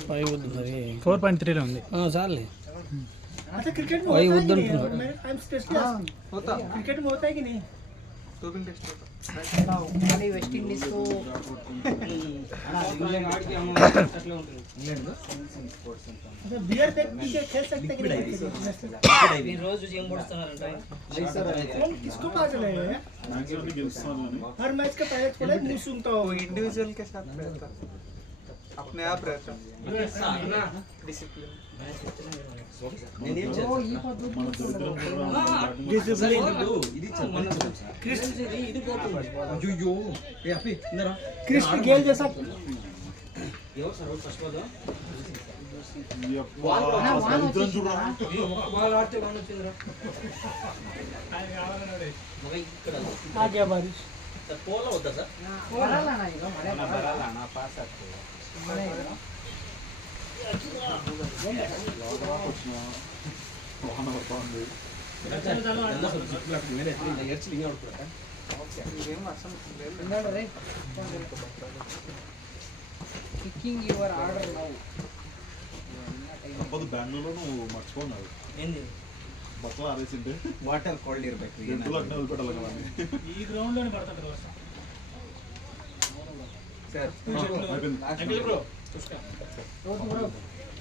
5 వద్దు మరి 4.3 ఉంది చాలే अच्छा क्रिकेट में 5 होता వద్దు है कि नहीं? అంటున్నాడు मैं आई एम स्पेशली होता क्रिकेट में होता है कि नहीं टोपिंग टेस्ट होता खाली वेस्ट इंडीज को अच्छा बियर देख पीछे खेल सकते कि नहीं రోజు ఏం పొడుస్తున్నారంట कौन किसको पता चलेगा हर मैच का पहले खोले मुंह सूंघता हो वो इंडिविजुअल के साथ रहता अपने आप रहता डिसिप्लिन क्रिस्टी गेल जैसा आ गया बारिश పోలా వద్దా సార్ ಬರಲ್ಲಣ್ಣ ಈಗ ಮಳೆ ಬರಲ್ಲ पास आते ಮಳೆ ಇಲ್ಲ. ನೋಡ್ರಿ కికింగ్ యువర్ ఆర్డర్ నౌ తప్పదు బెంగళూరులో నువ్వు మర్చిపోన్నావు ఏంది బట్టలు ఆరేసింటే वाटर कोल्ड इरಬೇಕು ఎంతలో అడ్డం వదిలిపెట్టాలి కదా ఈ గ్రౌండ్ లోనే పడతాడు వర్షం सर అయిపోయింది ब्रो రోజు బ్రో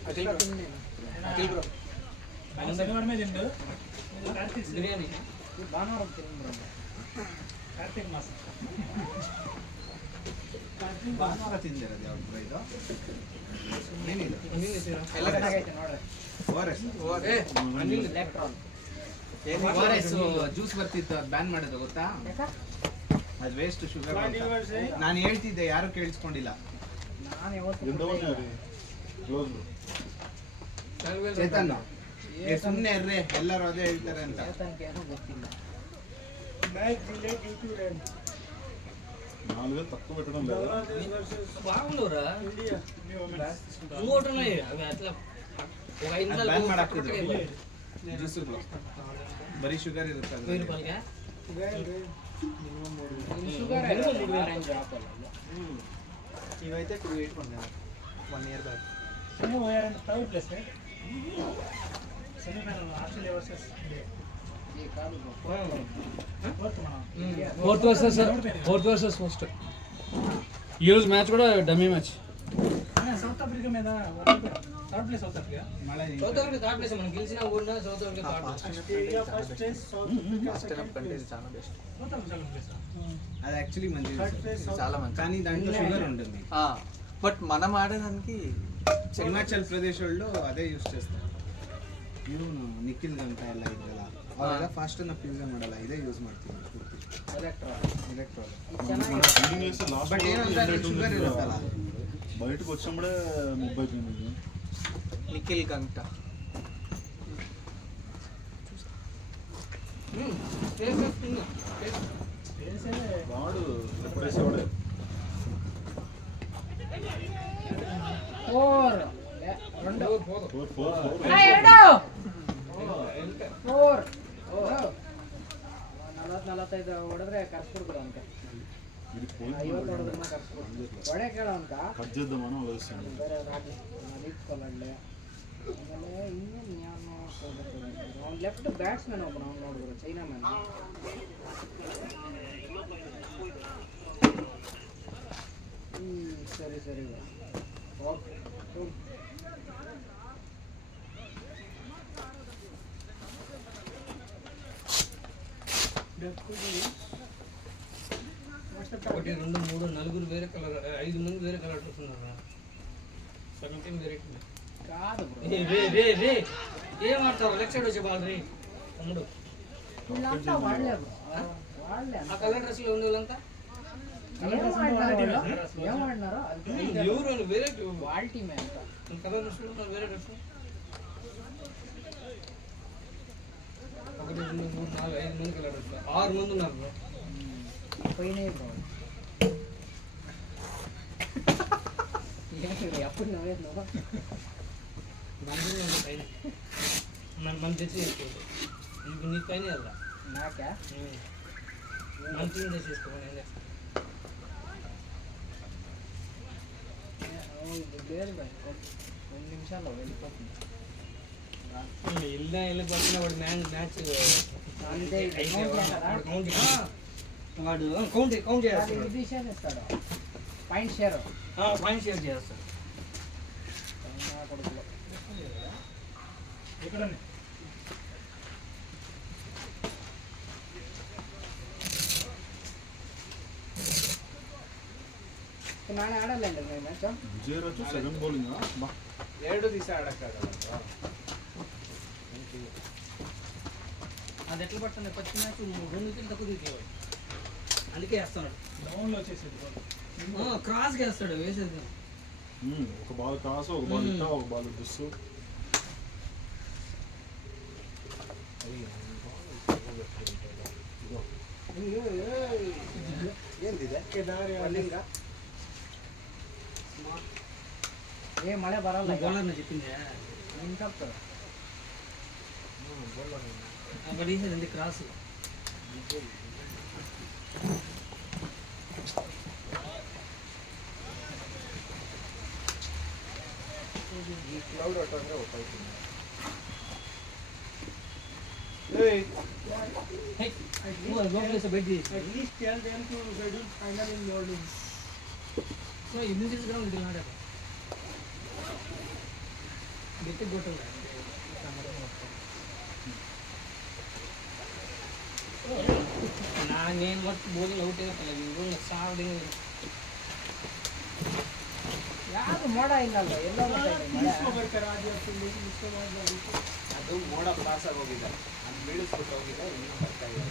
अखिल ब्रो శనివారం మీద తిండు కార్తీక్ బిర్యానీ భానువారం తిని బ్రో కార్తీక్ మాసం ಭಾನುವಾರ ತಿಂದಿರೋದು ಯಾವ್ದು ಬ್ರೋ ಇದು ಏನಿದೆ ಎಲ್ಲ ಚೆನ್ನಾಗೈತೆ ನೋಡ್ರಿ ಓಆರ್ಎಸ್ ಎಲೆಕ್ಟ್ರಾನ್ ಓಆರ್ಎಸ್ ಜ್ಯೂಸ್ ಬರ್ತಿತ್ತು ಅದು ಬ್ಯಾನ್ ಮಾಡೋದು ಗೊತ್ತಾ ಅದು ವೇಸ್ಟ್ ಶುಗರ್ ನಾನು ಹೇಳ್ತಿದ್ದೆ ಯಾರು ಕೇಳಿಸ್ಕೊಂಡಿಲ್ಲ ನಾನು ಯಾವತ್ತು ఎంతవరకు అది క్లోజ్ ಚೇತನ್ ಸುಮ್ಮನೆ ಇರ್ರಿ ಎಲ್ಲರೂ ಅದೇ ಹೇಳ್ತಾರೆ ಅಂತ ತನಕ ಏನೋ ಗೊತ್ತಿಲ್ಲ match delay due to rain 4000 తక్కువ పెట్టడం లేదా బంగ్లాదేశ్ వర్సెస్ బాగుండవురా ఇండియా ఇంకోటి ఉన్నాయి అవి అట్లా ఒక 5 నిమిషాలు ಬ್ಯಾನ್ ಮಾಡಾಕ್ತಿದ್ರು ಜ್ಯೂಸ್ಗಳು ಬರೀ ಶುಗರ್ ಇರುತ್ತೆ 1000 రూపాయలకా షుగర్ మినిమం 3000 ಇವೈತೆ 2 8 1 ఇయర్ బ్యాక్ సెమీ పోయారంటే third place right semifinal Australia versus India ఈ కాదు బ్రో ఫోర్త్ మనం ఫోర్త్ వర్సెస్ ఫస్ట్ ఈరోజు మ్యాచ్ కూడా డమ్మీ మ్యాచ్ సౌత్ ఆఫ్రికా మీద థర్డ్ ప్లేస్ సౌత్ ఆఫ్రికా ಮಳೆ సౌత్ ఆఫ్రికా థర్డ్ ప్లేస్ మనం గెలిచినా ఓడినా South Africa third place Australia first place South Africa second కంటే ఇది చాలా బెస్ట్ సౌత్ ఆఫ్రికా ప్లేస్ అది యాక్చువల్లీ మంచిది థర్డ్ ప్లేస్ చాలా మంచి కానీ దాంట్లో షుగర్ ఉంటుంది బట్ మనం ఆడడానికి ಹಿಮಾಚಲ್ ಪ್ರದೇಶ వాళ్ళు ಅದೇ ಯೂಸ್ చేస్తారు ಇವನು ನಿಖಿಲ್ ಗಂಟ ಎಲ್ಲ ಇದ್ರಲ್ಲ ಅವೆಲ್ಲ ಫಾಸ್ಟ್ ನ ಪಿಜ್ಜಾ ಮಾಡಲ್ಲ ಇದೇ ಯೂಸ್ ಮಾಡ್ತೀವಿ ఎలక్ట్రాన్ ಎಲೆಕ್ಟ್ರಾಲ್ ఫీలింగ్ వేస్తే లాస్ట్ బట్ ಏನಂದ್ರೆ ಶುಗರ್ ಇರುತ್ತಲ್ಲ బయటకు వచ్చినప్పుడే ముప్పై అయిపోయింది నిఖిల్ గంట వాడు ఎప్పుడు వేసేవాడే ఫోర్ రెండు ఫోర్ ఫోర్ ఫోర్ ಎರಡು ಫೋರ್ 40-45 ಹೊಡೆದ್ರೆ ಕರ್ಸ್ಬಿಡ್ಬೋದು ಅಂತ ఇది పోయింది 50 ಹೊಡೆದ್ರೆ ಕರ್ಸ್ಬಿಡ್ಬೋದು ಹೊಡೆ ಕೇಳೋ ಅಂತ కట్ చేద్దామని ఆలోచిస్తాను ಬೇರೆ ನಡೀತ್ಕೊಳ್ಳೆ ಆಮೇಲೆ ಇನ್ನೇನು ಯಾವನೋ ಅವ್ನು ಲೆಫ್ಟ್ ಬ್ಯಾಟ್ಸ್ಮನ್ ಒಬ್ಬನು ಅವ್ನು ನೋಡಿದ್ರು ಚೈನಾ ಮ್ಯಾನ್ ಸರಿ ಸರಿ ಓಕೆ ఒకటి 2 3 4 వేరే కలర్ 5 మంది వేరే కలర్ వస్తున్నారు సగం టీం వేరే కాదు బ్రో రే ఏం ఆడతారు లెఫ్ట్ సైడ్ వచ్చే బాల్ రే తమ్ముడు వీళ్ళంతా వాళ్ళే బ్రో వాళ్ళే ఆ కలర్ డ్రెస్ లో ఉండే వాళ్ళంతా ఏమన్నారు ఎవరు వేరే వాళ్ళ టీమే అంత కలర్ డ్రెస్ లో ఉన్నారు వేరే డ్రెస్ 1 2 3 4 5 మంది కలర్ డ్రెస్ 6 మంది ఉన్నారు బ్రో పోయినాయి బ్రో ఎప్పుడు నవ్వేది నువ్వు మనం తెచ్చి నీ పైన వెళ్ళా నాకా మన టీం తెచ్చేసుకోమని ఏం చేస్తాం లేదు భయ్, 2 నిమిషాల్లో వెళ్ళిపోతుంది. వెళ్ళిపోతున్నా వాడు మ్యాచ్ అంతే ఇది అయితే count వాడు చేస్తారా? వాడు కౌంట్ అది చేస్తాడు, ఇది షేర్ ఇస్తాడు, పాయింట్ షేర్. పాయింట్ షేర్ చేస్తాడు. నా కొడుకులో నానే ఆడాలండి మేము మ్యాచ్. విజయరాజు సెకండ్ బౌలింగ్ బా 7 తీసి ఆడక్కడదు. అది ఎట్లా పడుతుంది ప్రతి మ్యాచ్ 2 వికెట్లు తక్కువ తీసేవాడు, అందుకే వేస్తున్నాడు. క్రాస్గా వేస్తాడు వేసేది. ఒక బాల్ కాసు, ఒక బాల్ ఇట్టా, ఒక బాల్ దుస్సు. ఏ మಳೆ బరాల బౌలర్ చెప్పింది ఇంకా అక్కడ వేసేది ఎందుకు క్రాస్. ఈ క్లౌడ్ అటంగా అవుతుంది. బయట At least tell them to schedule final in morning. ఎన్ని తీసుకురావు ఇది నాడే గట్టి కొట్టాలి. నేను వర్క్ బౌలింగ్ అవుట్ అయిపోలేదు సాగు ಯಾರು ಮೋಡ ಇಲ್ಲಲ್ಲ ಎಲ್ಲೋ Please cover करा दिया तुम लेकिन इसके बाद गाड़ी को ಅದು ಮೋಡ ಪಾಸ್ ಆಗಿ ಹೋಗಿದೆ, ಅದು ಬೀಳಿಸ್ಬಿಟ್ಟು ಹೋಗಿದೆ, ಇನ್ನೂ ಬರ್ತಾ ಇದೆ.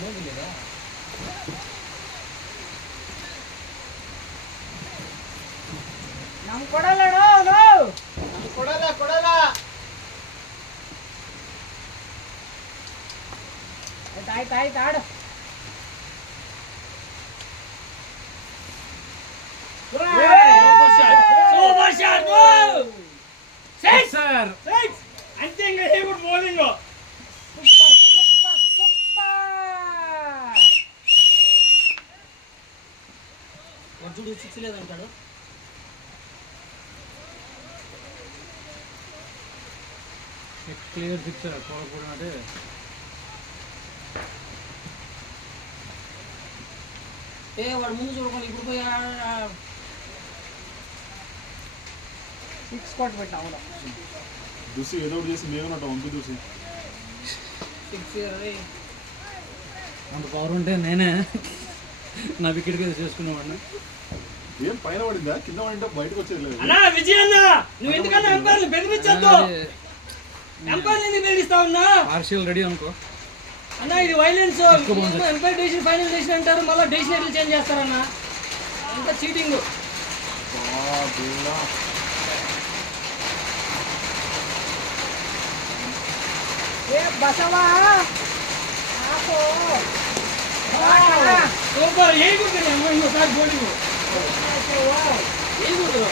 ಹೋಗಿಲ್ಲ ನಮ್ಗೆ ಕೊಡಲ್ಲ ಕೊಡಲ್ಲ ಆಯ್ತು ಆಡು సూపర్ షాట్ సార్ అంతే ఇంకా హే గుడ్ బౌలింగ్ చూడు 6 లేదంటాడు. క్లియర్ పిక్చర్ కోరకూడదు అంటే వాడు ముందు చూడకుండా ఇప్పుడు పోయి సిక్స్ కొట్టు పెట్టినా అవును దుస్సు ఏదో ఒకటి చేసి మేమన్నట్టు వంపి చూసి 6 అంత పవర్ ఉంటే నేనే నా వికెట్ మీద చేసుకునేవాడిని. ఏం పైన పడిందా, కింద పడింటే బయటకు వచ్చేది లేదు. అన్నా విజయ్ అన్న నువ్వు ఎందుకన్నా ఎంపైర్లు బెదిరించొద్దు. ఎంపైర్లు ఎందుకు బెదిరిస్తా ఉన్నా పార్షియల్ రెడీ అనుకో. అన్న ఇది violence. Umpire decision final decision అంటారు, మళ్ళీ డెసిషన్ ఎట్లా చేంజ్ చేస్తారన్న, అంత చీటింగ్. ఏ బసవా ఆపో సూపర్ ఏ గుర్తుంది అమ్మ ఇంకోసారి బోర్డింగ్ ఏ గుర్తు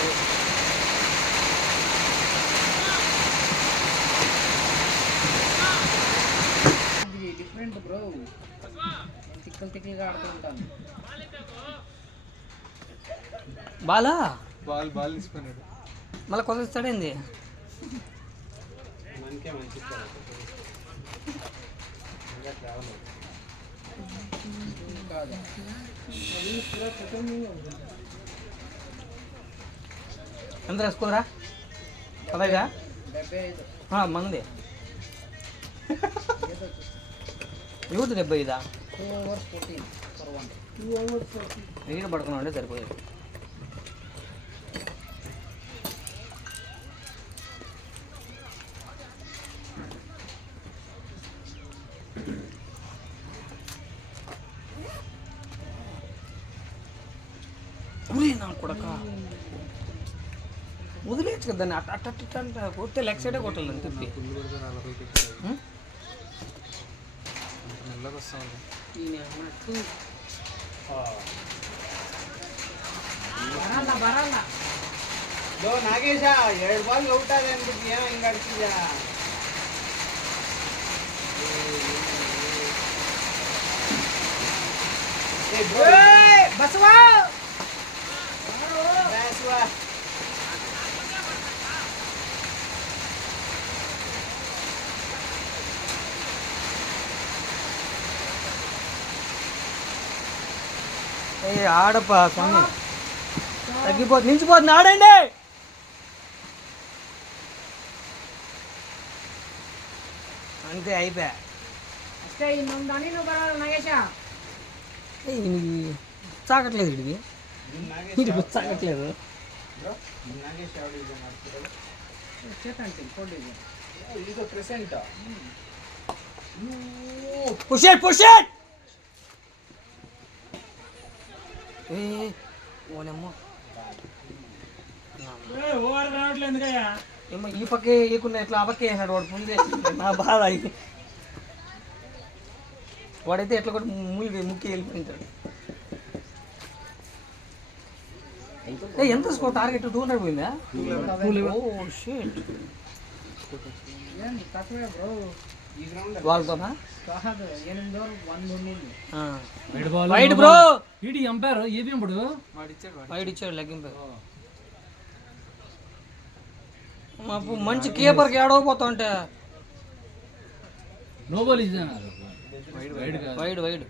డిఫరెంట్ బ్రో, తిక్కలుగా ఆడుతూ ఉంటాను. బాలా బాల్ తీసుకున్నాడు. మళ్ళీ కొత్త ఇస్తాడేంది. మనకే మంచి కాదు ఎంత రాసుకోరా 15 75 మంది ఎవరిది 75 2 overs 14 for 1. 2 overs 40. నీరు పడుకున్నాడే సరిపోయేది. నా కొడక వదిలేచ్చు కదా దాన్ని అట్ట అట్ట అంటే కొడితే లెగ్ సైడే కొట్టాలి తిప్పి. మెల్లగా వస్తా ఉంది. బరాల ನಾಗೇಶ 2 ಬಾಲ್ ಔಟ್ ಆದ ಅಂದ್ಬಿಟ್ಟು ಏನೋ ಹಿಂಗೆ ಆಡ್ತಿದ್ಯಾ ಬಸವಾ ఆడప్ప స్వామి తగ్గిపోతుంది నిలిచిపోతుంది ఆడండి అంతే అయిపోయా అಷ್ಟೇ ಇನ್ನೊಂದು ಹನಿನೂ ಬರಲ್ಲ ನಾಗೇಶ చాకట్లేదు ఇడికి ఇడికి చాకట్లేదు ನಾಗೇಶ್ ಯಾವ ಡಿಸೈನ್ ಮಾಡ್ತಿರೋದು ಚೇತನ್ ಟೀಮ್ ಕೊಡಿ ಇದು present push it push it ఓనమ్మో ఓవర్ రావట్లేదు ఎందుకయ్యా ఏమో ఈ పక్కే ఏకున్నా ఎట్లా ఆ పక్కే వేసాడు వాడు ముందే నా బాధ ఇది వాడైతే ఎట్లా కూడా ముక్కి వెళ్ళిపోయింటాడు ఎంత స్కోర్ టార్గెట్ 200 పోయిందా ఓ షిట్ ಏನು ತಪ್ಪೇ ಬ್ರೋ ಈ ಗ್ರೌಂಡ್ వాళ్ళతోనా కాదు 8 ఓవర్ 1 ఉండింది వైడ్ బ్రో ఈడి అంపైర్ ఏబి ఇప్పుడు వైడ్ ఇచ్చాడు లెగ్గింగ్ మాకు మంచి కీపర్కి ఏడవపోతా ఉంటే నో బాల్ ఇచ్చాను wide wide wide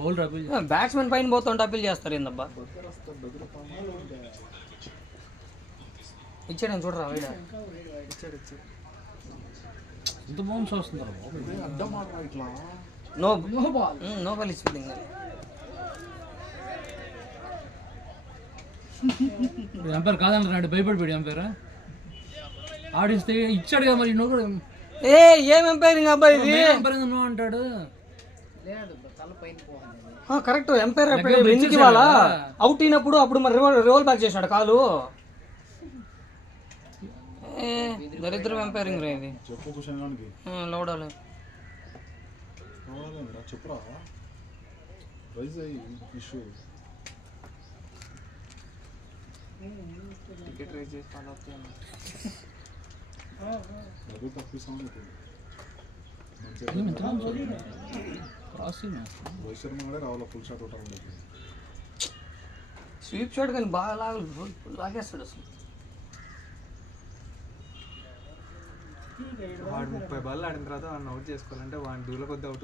bowler appeal batsmen పైన పోతుంటే అప్పీల్ చేస్తారు ఏందబ్బా ఇచ్చాడని చూడరా వైడ్ ఎంత బౌన్స్ వస్తున్నారు నో నో బాల్ ఇచ్చింది అంపైర్ కాదన్నాడు భయపడిపోయాడు అంపైర్ ఆడిస్తే ఇచ్చాడు కదా మరి నువ్వు కూడా ఏ ఏం ఎంపైరింగ్ అబ్బా ఇది అంపైర్ నువ్వు అంటాడు లేదు బ్రో తల పైన పోవాలి కరెక్ట్ ఎంపైర్ ఎందుకు ఇవ్వాలా అవుట్ అయినప్పుడు అప్పుడు మరి రోల్ బ్యాక్ చేసినాడు కాలు ఏ దరిద్రం ఎంపైరింగ్ రా ఇది చెప్పు కుషన్గానికి లోడాలి చెప్పురా రైజ్ అయ్యి ఇష్యూ టికెట్ రైజ్ చేసి ఫాలో అవుతాను డబ్బులు తప్పిస్తాను రోహిత్ శర్మ కూడా రావాలా ఫుల్ షాట్ అవుతా ఉండేది స్వీప్ షాట్ కానీ బాగా లాగేస్తాడు అసలు వాడు 30 బాల్ ఆడిన తర్వాత వాడిని అవుట్ చేసుకోవాలంటే వాడిని దూల కొద్ది అవుట్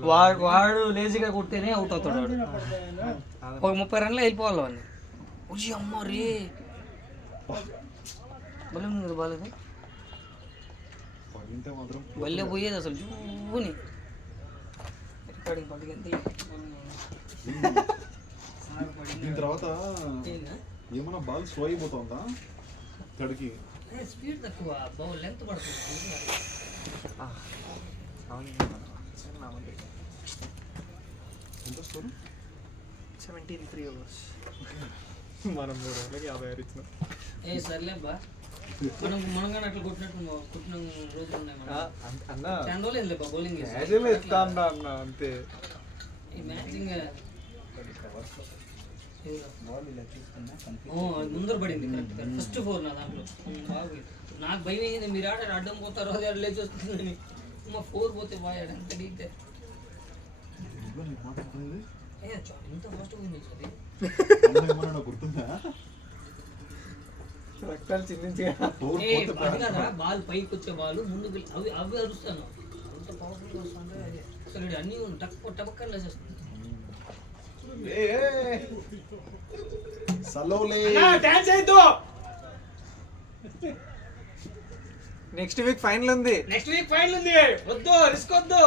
వాడు లేజీగా కొడితేనే అవుట్ అవుతాడు వాడు ఒక 30 రన్లు వెళ్ళిపోవాలి వాడిని ఉజి అమ్మ రే బలం ఉంది బాలేదు పడింటే మాత్రం బల్లే పోయేది అసలు జూని రికార్డింగ్ పట్టుకెళ్తే దీని తర్వాత ఏమన్నా బాల్ స్లో అయిపోతుందా తడికి స్పీడ్ తక్కువ బాల్ లెంత్ పడుతుంది ఎంత స్కోరు 73 ఓవర్స్ మనం 3 ఓవర్లకి 56 ఇచ్చినాం ఏ సర్లే బా మనం కానీ అట్లా కొట్టిన రోజులు ఉన్నాయి మనం అన్న చాలా రోజులు ఏంది బా బౌలింగ్ క్యాజువల్ ఎత్తా అన్న అంతే ఈ మ్యాచింగ్ ముందర పడింది కరెక్ట్ ఫస్ట్ 4 నా దాంట్లో బాగుంది నాకు భయం అయింది మీరు ఆడారు అడ్డం పోతారు అది ఆడ లేచి వస్తుందని మా 4 పోతే బాగా ఎంత డీతే ఇంత ఫస్ట్ పోయింది అది ఏమన్నా గుర్తుందా రక్తాలు చిందించి బాల్ పైకి వచ్చే బాల్ ముందుకు అవి అరుస్తాను అంత పవర్ఫుల్గా వస్తుంటే అసలు అన్నీ టపక్కన లేచేస్తుంది సలోలే డాన్స్ అయితో నెక్స్ట్ వీక్ ఫైనల్ ఉంది నెక్స్ట్ వీక్ ఫైనల్ ఉంది వద్దు రిస్క్ వద్దు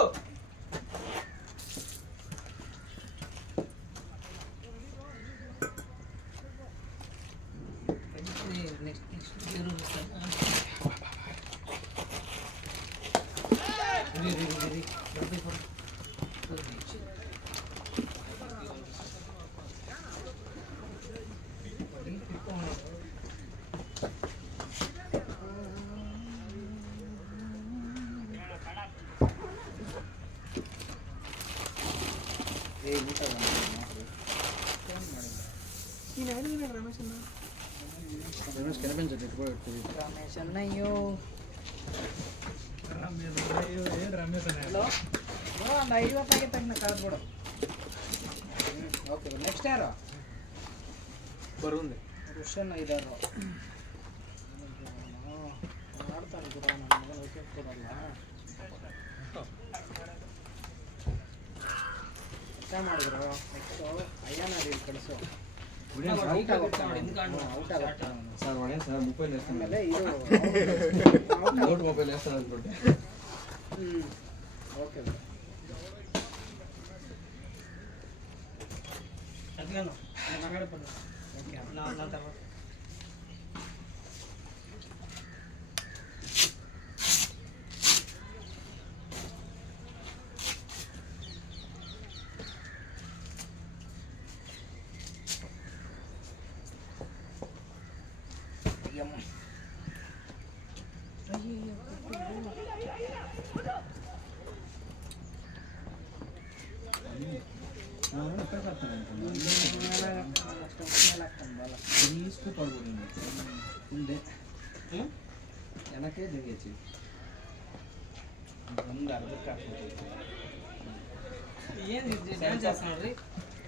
రమేష్ అన్న రమేష్ కనిపించదు ఎటు కూడా ఎటు. రమేష్ అన్నయ్యో హలో ಒಂದು 50 ಆಗಿ ತಗ್ನ ಕಾದು ಬಿಡು ಓಕೆ ನೆಕ್ಸ್ಟ್ ಯಾರು ಬರುಂది ರುಷನ್ ಇದಾರು ಮಾಡ್ತಾನೆ ಕೂಡ ನನ್ನ ಮಗನ ವಿಕೆಟ್ ಕೊಡಲ್ಲ ಎಂತ ಮಾಡಿದ್ರು ನೆಕ್ಸ್ಟ್ ಅಯ್ಯನ ಇಲ್ಲಿ ಕಳಿಸು ಔಟ್ ಆಗುತ್ತೆ సార్ వాడే సార్ 30 వేస్తాను ಆಮೇಲೆ ಇದು నోట్ మొబైల్ వేస్తాను అనుకుంటే ఓకే అదిగాను మాట్లాడపడు ఓకే నా తర్వాత వెనకే దిగేసి ఏంది డ్యాన్స్ చేస్తున్నాడు రీ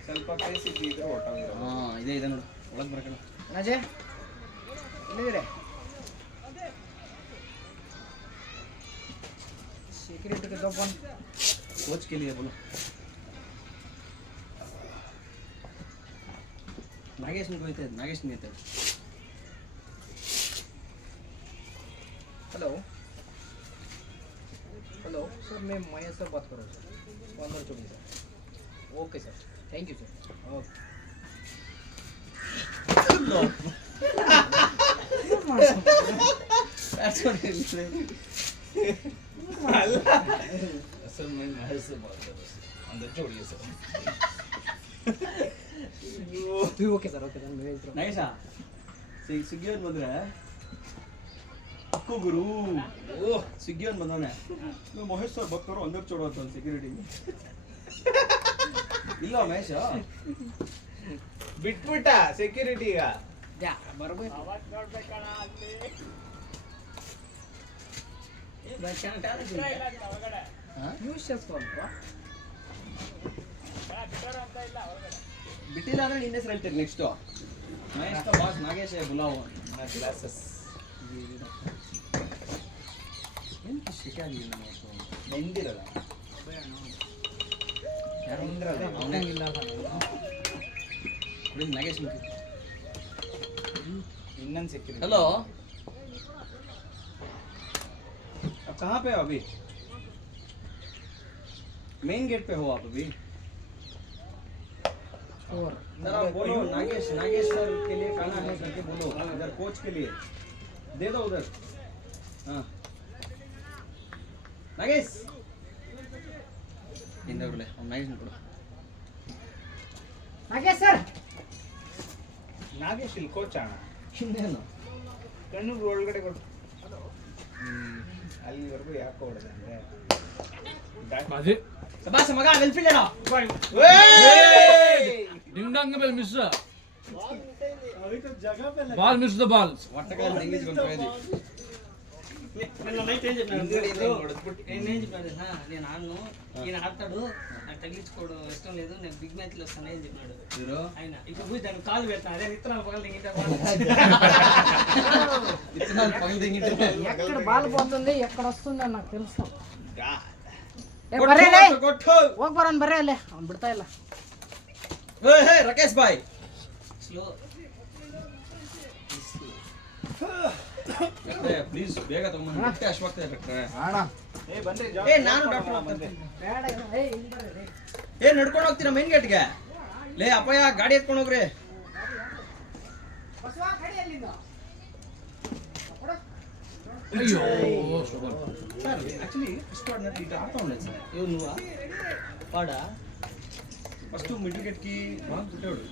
ಸ್ವಲ್ಪ ಕೈಸಿ ಇದ್ರೆ ಹೊಟ್ಟೋಗಿರೋ ఇదే ఇదే ನೋಡು ಒಳಗೆ ಬರಕಲ್ಲ ಅಜಯ್ ಎಲ್ಲಿದ್ದೀರಿ ಸೆಕ್ಯೂರಿಟಿ के दो फोन कोच के लिए बोलो नागेश को इथे नागेश नहीं थे हेलो हेलो सर मैं महेश सर बात कर रहा हूँ sir 1524 sir okay sir thank you sir okay असल में महेश से बात कर रहा हूँ अंदर जोड़िए सर ओके सर मैं नागेश स्विग्गी और ಬಂದ್ರೆ को गुरु ओ स्विग्गी और ಬಂದವನೆ मैं महेश सर बात करो अंदर छोड़ो तो सिक्योरिटी ಇಲ್ಲ ಮಹೇಶ್ ಬಿಟ್ಬಿಟ್ಟ ಸೆಕ್ಯೂರಿಟಿಗ ಯಾ ಬರಬೇಕು ఏ బస్ చాలా టాలెಂಟ್ ಯೂಸ್ చేసుకోవాలಪ್ಪ ಬಿಟ್ಟಿಲ್ಲ ಅಂದ್ರೆ ನಿನ್ನ ಹೆಸರು ಹೇಳ್ತೀರಿ ನೆಕ್ಸ್ಟ್ ಮಹೇಶ್ का ಬಾಸ್ ನಾಗೇಶ್ ಬುಲಾವ್ ನನ್ನ ಗ್ಲಾಸಸ್ ಏನು ಶಿಕೆ ಆಗಿಲ್ಲ ನಾವು ಬಂದಿರಲ್ಲ ಯಾರು ಬಂದಿರಲ್ಲ ಅವನೇ ಇಲ್ಲ ಕುಡಿ ನಾಗೇಶ್ ಮುಖಿ ಇನ್ನೊಂದು ಸೆಕ್ಯೂರಿಟಿ हेलो अब कहाँ पे हो अभी मेन गेट पे हो आप अभी और जरा बोलो नागेश नागेश सर के लिए खाना है करके बोलो इधर कोच के लिए दे दो उधर हाँ नागेश इंदौरले हम नागेश को ನಾಗೇಶ್ ಸರ್ ನಾಗೇಶ್ ಇಲ್ಲಿ ಕೋಚ್ ಅಣ್ಣ ಇನ್ನೇನು ಕಣ್ಣು ಒಳಗಡೆ ಕೊಡು ಅಲ್ಲಿವರೆಗೂ ಯಾಕೆ ಹೊಡೆದೆ ಅಂದ್ರೆ ಅದೇ ಸಬಾಸ್ ಮಗ ವೆಲ್ಫಿಲ್ ಏನೋ ಡಿಂಗ್ ಡಂಗ್ ಬೆಲ್ ಮಿಸ್ अभी तो जगह पे लगा ಬಾಲ್ ಮಿಸ್ ದ ಬಾಲ್ ಒಟ್ಟಕಾಲ ಇಂಗ್ಲಿಷ್ ಕೊಂಡ್పోయేది నిన్న నైట్ ఏం చెప్పినాడు నేనేం చెప్పాడు నేను ఆడను ఈయన ఆడతాడు నాకు తగిలించుకోడు ఇష్టం లేదు నేను బిగ్ మ్యాచ్లో వస్తాను ఏం చెప్పినాడు ఇరు ఆయన ఇప్పుడు పోయి దాన్ని కాలు పెడతాను అదే విత్తనాలు పగలు దిగింటే ఇతనాలు పగలు దింగితే ఎక్కడ బాల్ పోతుంది ఎక్కడ వస్తుంది అని నాకు తెలుసు కొట్టు ಹೋಗಿ ಬರೋಣ ಬರ್ರಿ ಅಲ್ಲೇ ಅವ್ನು ಬಿಡ್ತಾ ಇಲ್ಲ ಏ ಹೇ ರಾಕೇಶ್ ಬಾಯ್ స్లో ಪ್ಲೀಸ್ ಬೇಗ ತಗೊಂಡು ಮತ್ತೆ ಅಶ್ವಕ್ತ ಡಾಕ್ಟ್ರೆ ಏ ಬನ್ರಿ ಏ ನಾನು ಡಾಕ್ಟರ್ ಬಂದೆ ಬೇಡ ಇಲ್ಲಿ ಬರ್ರಿ ಏ ನಡ್ಕೊಂಡು ಹೋಗ್ತೀರಾ ಮೇನ್ ಗೇಟ್ಗೆ ಲೇ ಅಪ್ಪಯ್ಯ ಗಾಡಿ ಎತ್ಕೊಂಡು ಹೋಗ್ರಿ ಬಸವ ಗಾಡಿ ಎಲ್ಲಿಂದ ಅಯ್ಯೋ sir actually first ordinary it ಆಡ್ತಾ ಉಂಡೆ ಸರ್ ఇవ్వు నువ్వా వాడా ಫಸ್ಟ್ ಮಿಡ್ಲ್ ಗೇಟ್కి ಬಾಂಗ್ ಬಿಟ್ಟೋಡು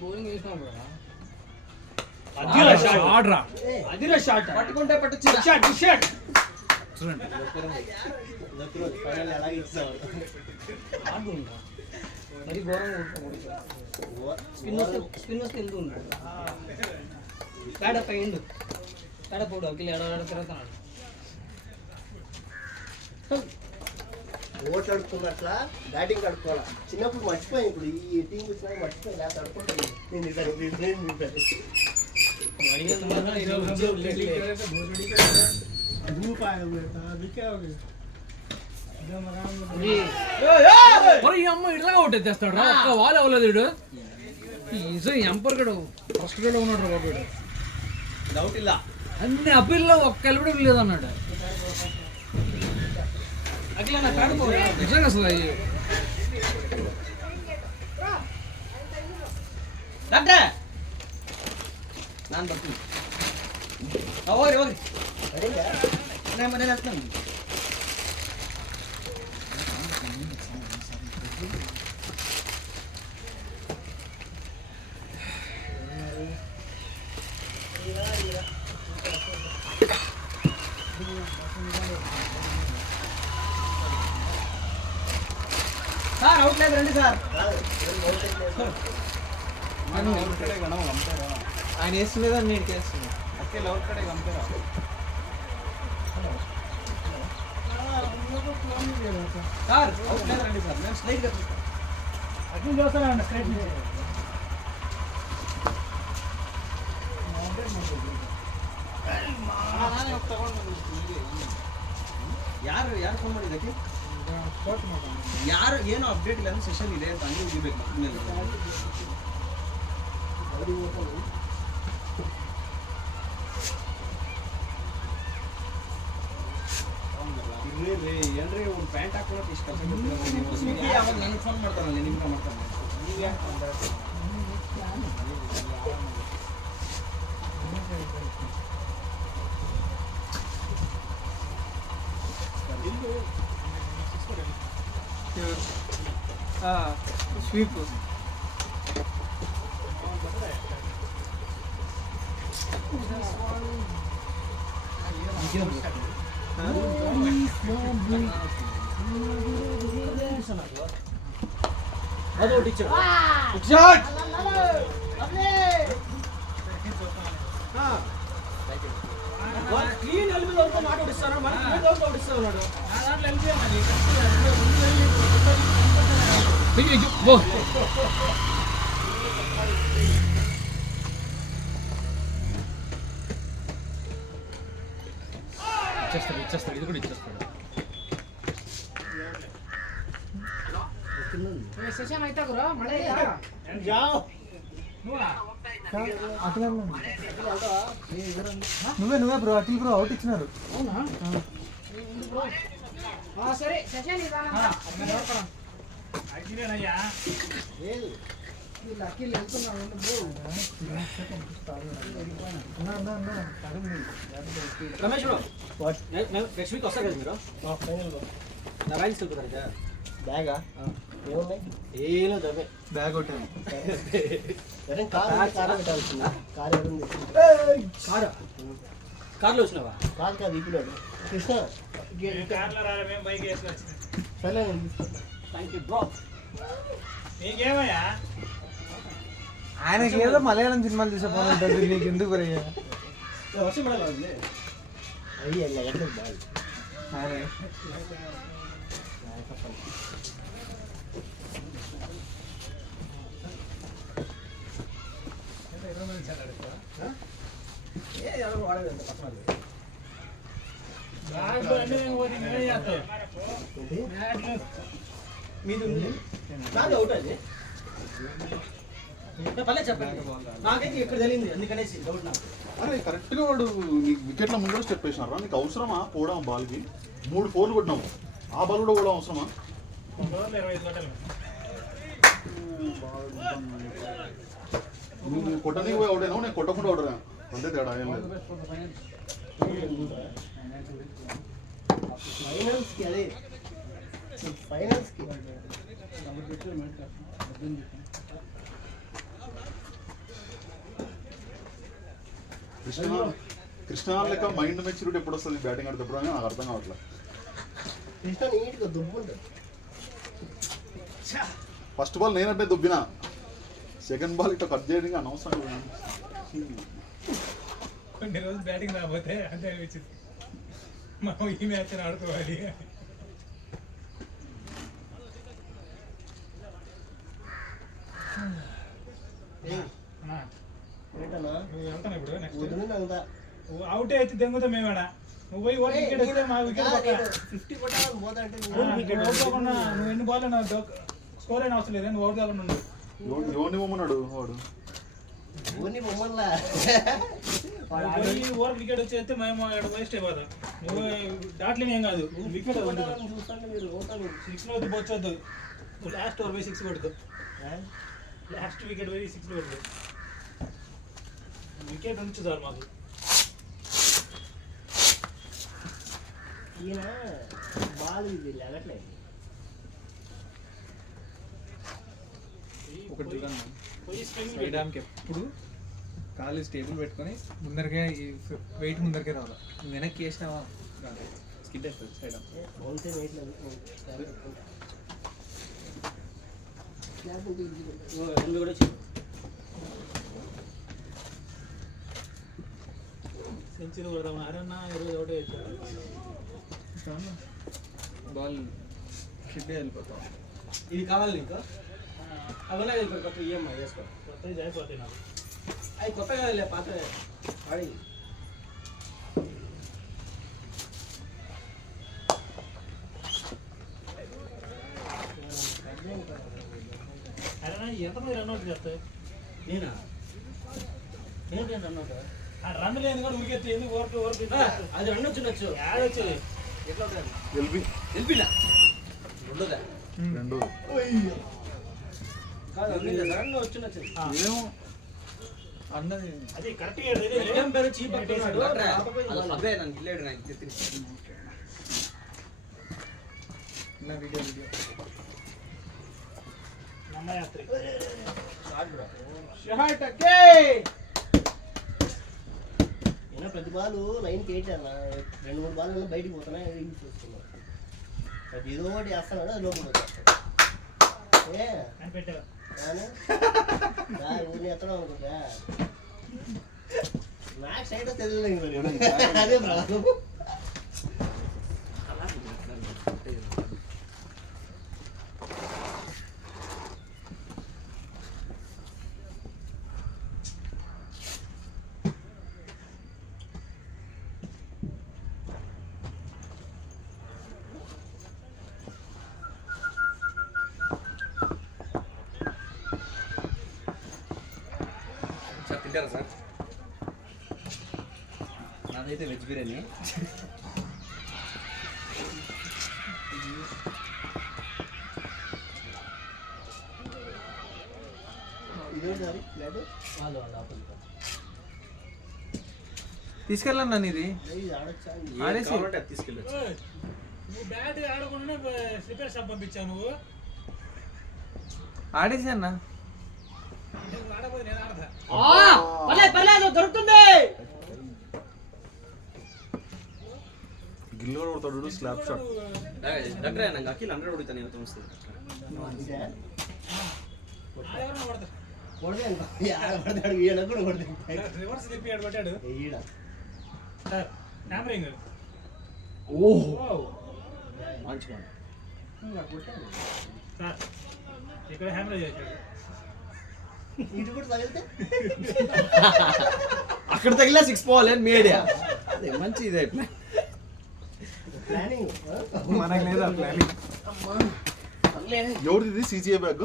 బౌలింగ్ వేసినావు బ్రో అదిరా షాట్ ఆడ్రా అదిరా షాట్ పట్టుకుంటే పట్టొచ్చు షాట్ షాట్ చూడండి ఫైనల్ ఎలా ఇచ్చావు ఆడుంటా మరి ఘోరంగా స్పిన్ వస్తే వెళ్తూ ఉంటాడు పేడ పైండు పేడ పోడు అఖిల్ ఏడాడ తిరుగుతున్నాడు ఓట్లు అడుక్కున్నట్లా బ్యాటింగ్ అడుక్కోవాలా చిన్నప్పుడు మర్చిపోయాను ఇప్పుడు ఈ టీం వచ్చినాక మర్చిపోయి లేకపోతే అడుక్కుంటాను धूप आया हुआ था अभी क्या हो गया ఈ అమ్మ ఇట్లా కొట్టేస్తాడు రా ఒక్క వాళ్ళు అవ్వలేదు వీడు ఎంపర్ గడు ఫస్ట్ గడు ఉన్నాడు బాబు డౌట్ ಇಲ್ಲ అన్ని అప్పీల్లో ఒక్క వెళ్ళడం లేదన్నాడు అఖిల్ అన్న పేడ పోడు నిజంగా అసలు ಡಾಕ್ಟ್ರೆ ನಾನು ಬರ್ತೀನಿ ಹೋಗ್ರಿ ಹೋಗ್ರಿ ನಾನು ಮನೇಲಿ ಹಚ್ತಾನೆ సార్ అవుట్ లేదు రండి సార్ ఆయన వేస్తుండేదాన్ని నేను వేస్తున్నా అక్కే లౌట్ కడే కంపేరా సార్ అవుట్ లేదు రండి సార్ నేను స్ట్రైట్ గా अखिल जो सर आना स्ट्रेट में ಯಾರು ಫೋನ್ ಮಾಡಿದ್ದಕ್ಕೆ ಯಾರು ಏನು ಅಪ್ಡೇಟ್ ಇಲ್ಲ ಸೆಷನ್ ಇದೆ ಅಂತ ಹಂಗೆ ಹೋಗಿಬೇಕು ಏನ್ರಿ ಒಂದು ಪ್ಯಾಂಟ್ ಹಾಕೊಳ್ಳೋಕೆ ಇಷ್ಟ ಅವಾಗ ನನಗೆ ಫೋನ್ ಮಾಡ್ತಾರಲ್ಲ ನಿಮ್ಗೆ ಮಾಡ್ತಾರೆ స్వీప్ ಅದು ಟೀಚರ್ క్లీన్ ఎల్బీ వరకు మాట ఓడిస్తాను మనకి మీద వరకు ఓడిస్తాను నాడు నా దాంట్లో ఎల్బీ అన్నది ఇచ్చేస్తాడు ఇది కూడా ఇచ్చేస్తాడు ಸೆಷನ್ ಆಯ್ತಾ ಗುರು ಮಳೆ ಜಾವ್ నువ్వే బ్రో అఖిల్ బ్రో అవుట్ ఇచ్చినారు అవునా సరే సెషన్ అఖిల్ వెళ్తున్నాడు రమేష్ బ్రో నెక్స్ట్ వీక్ వస్తారు కదా మీరు నా రైలు వెళ్తారు కదా బ్యాగా ఏమున్నాయి ఏమో దవ్వే బ్యాగ్ కొట్టాను కార్లో వచ్చినావా కాదు ఇప్పుడు కృష్ణ థ్యాంక్ యూ బ్రో ఆయనకి ఏదో మలయాళం సినిమాలు చూసే పని ఉంటుంది నీకు ఎందుకు రయ్యా వర్షం పడాలి అయ్యి ಯಾರು ವಾಡೋದು నాది అవుట్ అది పల్లె చెప్పండి నాకైతే ఇక్కడ తెలియదు అందుకనేసి డౌట్ నాకు అరే కరెక్ట్గా వాడు నీకు వికెట్ల ముందు స్టెప్ వేసినారా నీకు అవసరమా పోవడం బాల్కి 3 4 కొట్టినావు ఆ బాల్ కూడా పోవడం అవసరమా నువ్వు కొట్టడానికి పోయి అవుట్ అయినావు నేను కొట్టకుండా అవుట్ అయినా అంతే తేడా ఏం లేదు ఫైనల్స్కి అదే ఫైనల్స్కి కృష్ణ లెక్క మైండ్ మెచ్యూరిటీ ఎప్పుడు వస్తుంది బ్యాటింగ్ ఆడేటప్పుడు అని నాకు అర్థం కావట్లేదు కృష్ణ నీట్గా దుబ్బు ఉంటుంది. ఫస్ట్ బాల్ నేనంటే దుబ్బినా, సెకండ్ బాల్ ఇట్లా కట్ చేయడానికి అనవసరం. కొన్ని రోజులు బ్యాటింగ్ రాకపోతే అంతే అనిపించింది, మనం ఈ మ్యాచ్ ఆడుకోవాలి. ఏంటన్నా నువ్వు వెళ్తాను ఇప్పుడు నెక్స్ట్ వదిలి నంగుతా. అవుటే అయితే దెంగుతా మేమేడా. నువ్వు పోయి ఓవర్ వికెట్ వస్తే మా వికెట్ పక్క. 50 కొట్టాలని పోతా అంటే నువ్వు అవుట్ కాకుండా నువ్వు ఎన్ని బాల్ స్కోర్ అయినా అవసరం లేదు, నువ్వు అవుట్ కాకుండా ఉండు. ఎవరిని పొమ్మన్నాడు వాడు? ఓన్ని బొమ్మల్లా పోయి ఓవర్ వికెట్ వచ్చేస్తే మేము వేస్ట్ అయిపోతాం. నువ్వు దాట్లేని ఏం కాదు, వికెట్ చూస్తాంటే మీరు ఓటాలు 6 లో వద్దు వచ్చొద్దు. లాస్ట్ ఓవర్ పోయి 6 కొడుతు, లాస్ట్ వికెట్ పోయి 6 కొడుతు. వికెట్ ఉంచు సార్ మాకు. ఈయన బాల్ ఇది లేగట్లేదు. ఒకటి చూడండి, పోయి స్వింగ్ సైడ్ ఆమ్కి ఎప్పుడు కాలు స్టేబుల్ పెట్టుకొని ముందరికే ఈ వెయిట్ ముందరికే రావాలి. నువ్వు వెనక్కి వేసినావా స్కిడ్ వేస్తుంది సైడ్ ఆమ్. బౌన్సే వేయట్లేదు. స్లాబ్ ఉంటే ఇది కూడా సెంచరీ కొడదాం. అరన్న ఈరోజు ఒకటే వచ్చాడు. బాల్ షిడ్ వెళ్ళిపోతాం. ఇది కావాలి నీకు? అవన్నీ వెళ్ళిపోయి కొత్త ఈఎంఐ వేసుకో. కొత్తది అయిపోతాయి నాకు. అవి కొత్త కాదులే, పాత వాడి. అరన్న ఎంతమంది రన్అట్ చేస్తాయి? నేనా? ఏంటి అన్నట్టు ఆ రన్ లేదు కూడా ఉరికెత్తి ఎందుకు ఓవర్ అది రెండు వచ్చిండొచ్చు. యాడ్ వచ్చేది. ఎట్లా ఉంటుంది? ఎల్బి వెళ్ళిపోయినా ఉండదా? రెండు కాదు రన్ వచ్చిండొచ్చు. ఏమో అన్నది అది కరెక్ట్ ఏం పేరు చీప్ పట్టుకున్నాడు. అదే నన్ను గిల్లాడు నాకు చెప్పింది. నా వీడియో వీడియో నమ్మయాత్రి అయినా ప్రతి బాలు లైన్కి ఏంటి అన్న, 2-3 బాల్ బయటికి పోతున్నాయి, యూజ్ చేస్తున్నాడు. ప్రతి ఏదో ఒకటి వేస్తున్నాడు, అది లోపలికి వచ్చేస్తాడు. ఏ అని పెట్టావు. ఊరిని ఎత్తడం అనుకుంటా నాకు సైడ్ తెలియలేదు మరి. అదే ప్రాబ్లం. సార్ తింటారా సార్? నాదైతే వెజ్ బిర్యానీ. ఇదేంటి మరి ప్లేట్? వాళ్ళు ఆపండి. తీసుకెళ్ళన్నా ఇది ఇది ఆడొచ్చా? ఆడేసి కావాలంటే అది తీసుకెళ్ళచ్చు. నువ్వు బ్యాట్ ఆడకుండా స్లిప్పర్ షాప్ పంపించావు. నువ్వు ఆడేసి అన్న. నువ్వు ఆడకపోతే నేను ఆడతా. పర్లేదు దొరుకుతుంది. గిల్లు కూడా కొడతాడు స్లాబ్ షాట్. డాక్టర్ నాకు అఖిల్ 100 కొడుతాను ఎవరితో వస్తుంది. ఆడెవరన్నా కొడతా. ఆడపడతాడు ఈయన కూడా కొడతాడు. రివర్స్ తిప్పి ఆడ కొట్టాడు ఈడ సార్. హ్యామరింగ్. ఓహో మంచి మాట. సార్ ఇక్కడ హ్యామరేజ్ చేశాడు. ఇటు కూడా తగిలితే అక్కడ తగిలా 6 పోవాలి అని మీ ఐడియా. అదే మంచి ఇదే ప్లాన్. ప్లానింగ్. మనకు లేదా ప్లానింగ్. ఎవరిది CGA బ్యాగ్?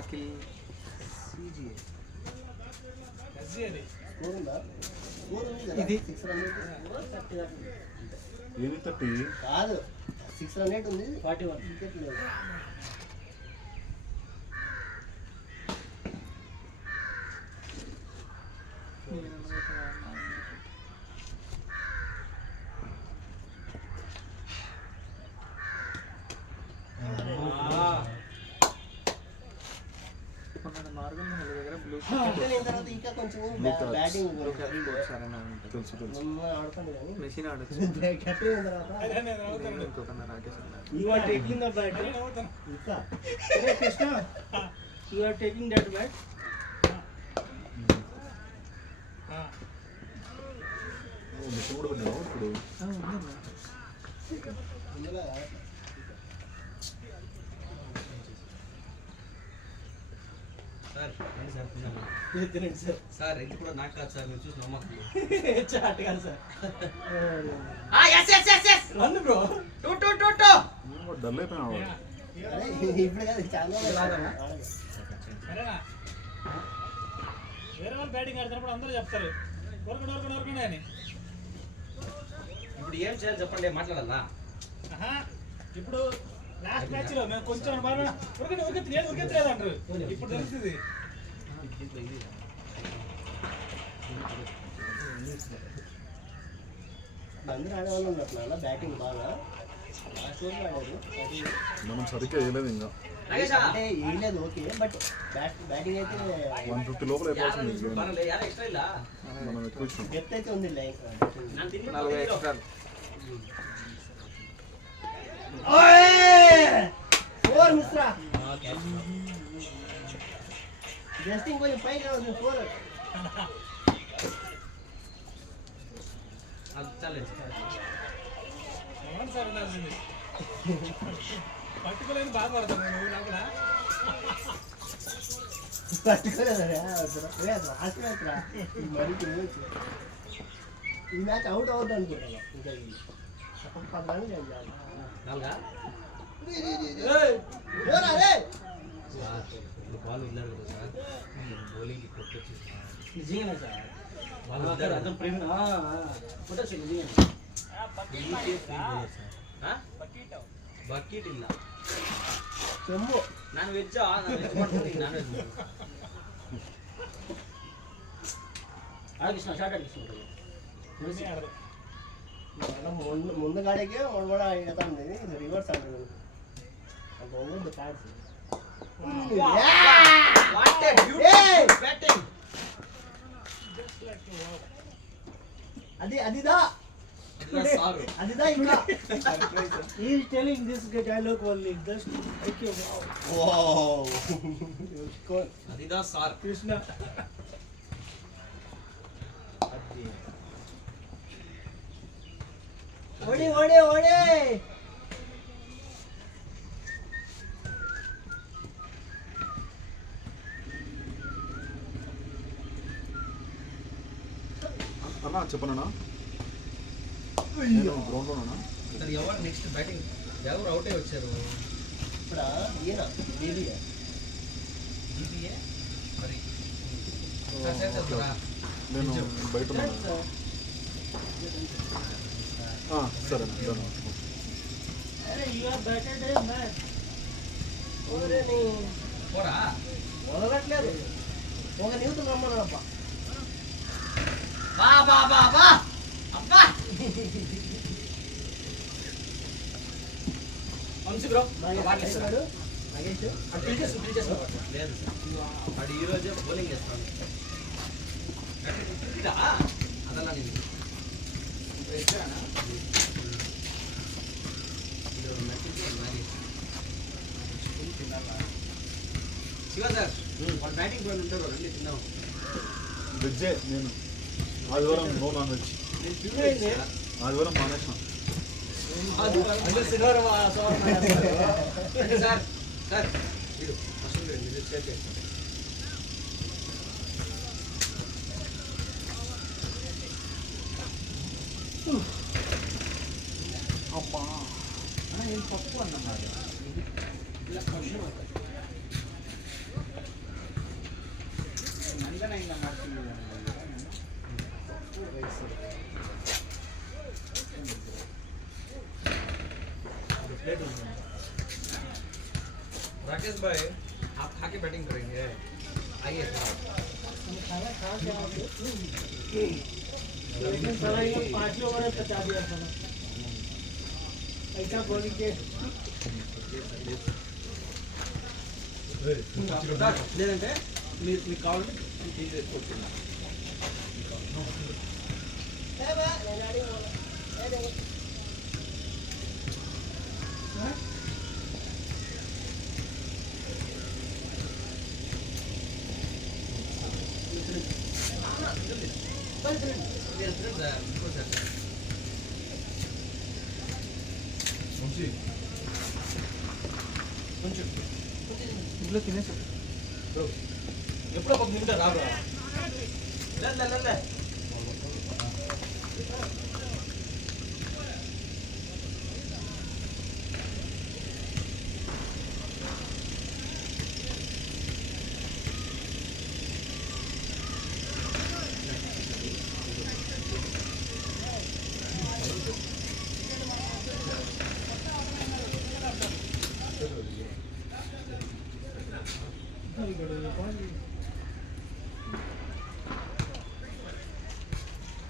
అఖిల్ కజ్జీ అది. స్కోర్ ఉందా? స్కోర్ ఉంది కదా? ఇది 6 రన్ ఏది 30? కాదు 6 రన్ ఉంది. 41 వికెట్ లేదు. మార్గం దగ్గర బ్లూ సెటిల్ అయిన తర్వాత ఇంకా కొంచెం బ్యాటింగ్ తెలుసు తెలుసు ఆడుతుంది కానీ మెషిన్ ఆడొచ్చు సెటిల్ అయిన తర్వాత ఇంకొక రాకేష్ అన్న. You are taking the bat. ఇంకా Hey, Krishna, you are taking that bat. Machine కూడా పెట్టావు ఇప్పుడు ఇందులో తినండి సార్ సార్ ఇది కూడా నాకు కాదు సార్ మీరు చూసి నమ్మకం చాట్ కాదు సార్ Run, bro. డల్ అయిపోయినావు ఇప్పుడు కాదు చాలా సరేనా వేరే వాళ్ళు బ్యాటింగ్ ఆడుతున్నప్పుడు అందరూ చెప్తారు ఊరకండి అని. ఇప్పుడు ఏం చేయాలి చెప్పండి మాట్లాడాలా ఆహా, ఇప్పుడు లాస్ట్ మ్యాచ్ లో మేము కొంచెం బాగా ఉరికెత్తలేదు అంటారు. ఇప్పుడు తెలుస్తుంది. అందరూ ఆడేవాళ్ళు ఉన్నట్లు బ్యాటింగ్ బాగా లాస్ట్ రోజు ఆడారు మనం సరిగ్గా వేయలేదు ఇంకా అంటే వేయలేదు ఓకే బట్ బ్యాటింగ్ అయితే 150 లోపల అయిపోతుంది game. పర్వాలేదు యారు ఎక్స్ట్రా ఇలా మనం ఎక్కువ ఇచ్చాం డెప్త్ అయితే ఉంది లైక్ ನಾನು ತಿನ್ನಿ 40 ఎక్స్ట్రా ఫోర్ మిస్రా ಓಕೆ జస్టింగ్ కొంచెం పైగా ఉంది ఫోర్ ಅದು ಚಾಲೆಂಜ್ అవును సార్ ఉండాల్సింది. పట్టుకోలేని బాధపడతాను నువ్వు నాకు కూడా. పట్టుకోలేదా ఈ మ్యాచ్ అవుట్ అవుతుంది అనుకుంటున్నాను ఇంకా ఇది 10 రన్లు చేయాలి ನಾಲ್ಗಾ ఇప్పుడు బాల్ వదిలారు కదా సార్ బౌలింగ్ కొట్టొచ్చి నిజంగానే సార్ బాల్ అక్కడ వదిలారు అర్థం ప్రేమ కొట్టచ్చు నిజంగానే ಬಕೆಟ್ ಇಲ್ಲ చెమ్ము ನಾನು ವೆಜ್ ಮಾಡ್ತೀನಿ ನಾನ್ ವೆಜ್ ఆడిస్తున్నా షార్ట్ ఆడిస్తున్నా ఇవన్నీ ఆడదు. ముందుగాడికే కూడా అవుతుంది ఇది రివర్స్ అంటుంది అంత ఉండదు cards what a beautiful batting అదిదా ಸಾರು అదిదా ఇంకా He is telling this dialogue only. Just okay, wow. ಅದಿದಾ ಸಾರ್ Krishna. ఓడి ఓడి ఓడి అన్నా చెప్పనా గ్రౌండ్లోనా ಸರ್ ಯಾವಾಗ ನೆಕ್ಸ್ಟ್ ಬ್ಯಾಟಿಂಗ್ ಯಾರು ಔಟೇ వచ్చారు ఇప్పుడు ఈయన బీబీఏ BBA మరి సార్ చేస్తారా నేను బయట ఉన్నాను సరే done Hey, you are better than man. పోరా వదలట్లేదు ఒక న్యూస్ రమ్మన్నాడప్ప బా బా బా బా అబ్బా వంశీ బ్రో నాగేస్తున్నాడు నాగేష్ అటు పిలిచేసు లేదు వాడు ఈ రోజే బౌలింగ్ చేస్తాను ఇదా అదలా నేను శివ సార్ వాడు బ్యాటింగ్ పోయి ఉంటారు రండి తిన్నాం వెజ్జే నేను ఆదివారం నో నాన్ వెజ్ ఆదివారం మానేసిన సార్ సార్ మీరు అసలు మీరు షేర్ చేస్తాను అమ్మా అన్న ఏం పప్పు అన్నమాట ఇలా కొంచెం ನಂದನ ಮಾಡ್ತೀನಿ राकेश भाई आप खा के बैटिंग करेंगे आइए खाना खा के आके लेकिन साला ये 5 ओवर में बचा दिया साला ऐसा बॉलिंग के లేదంటే మీకు కావాలంటే తీసేసుకుంటున్నా. ఇంట్లో తినేసి ఎప్పుడో ఒక నిమిషం రాబా.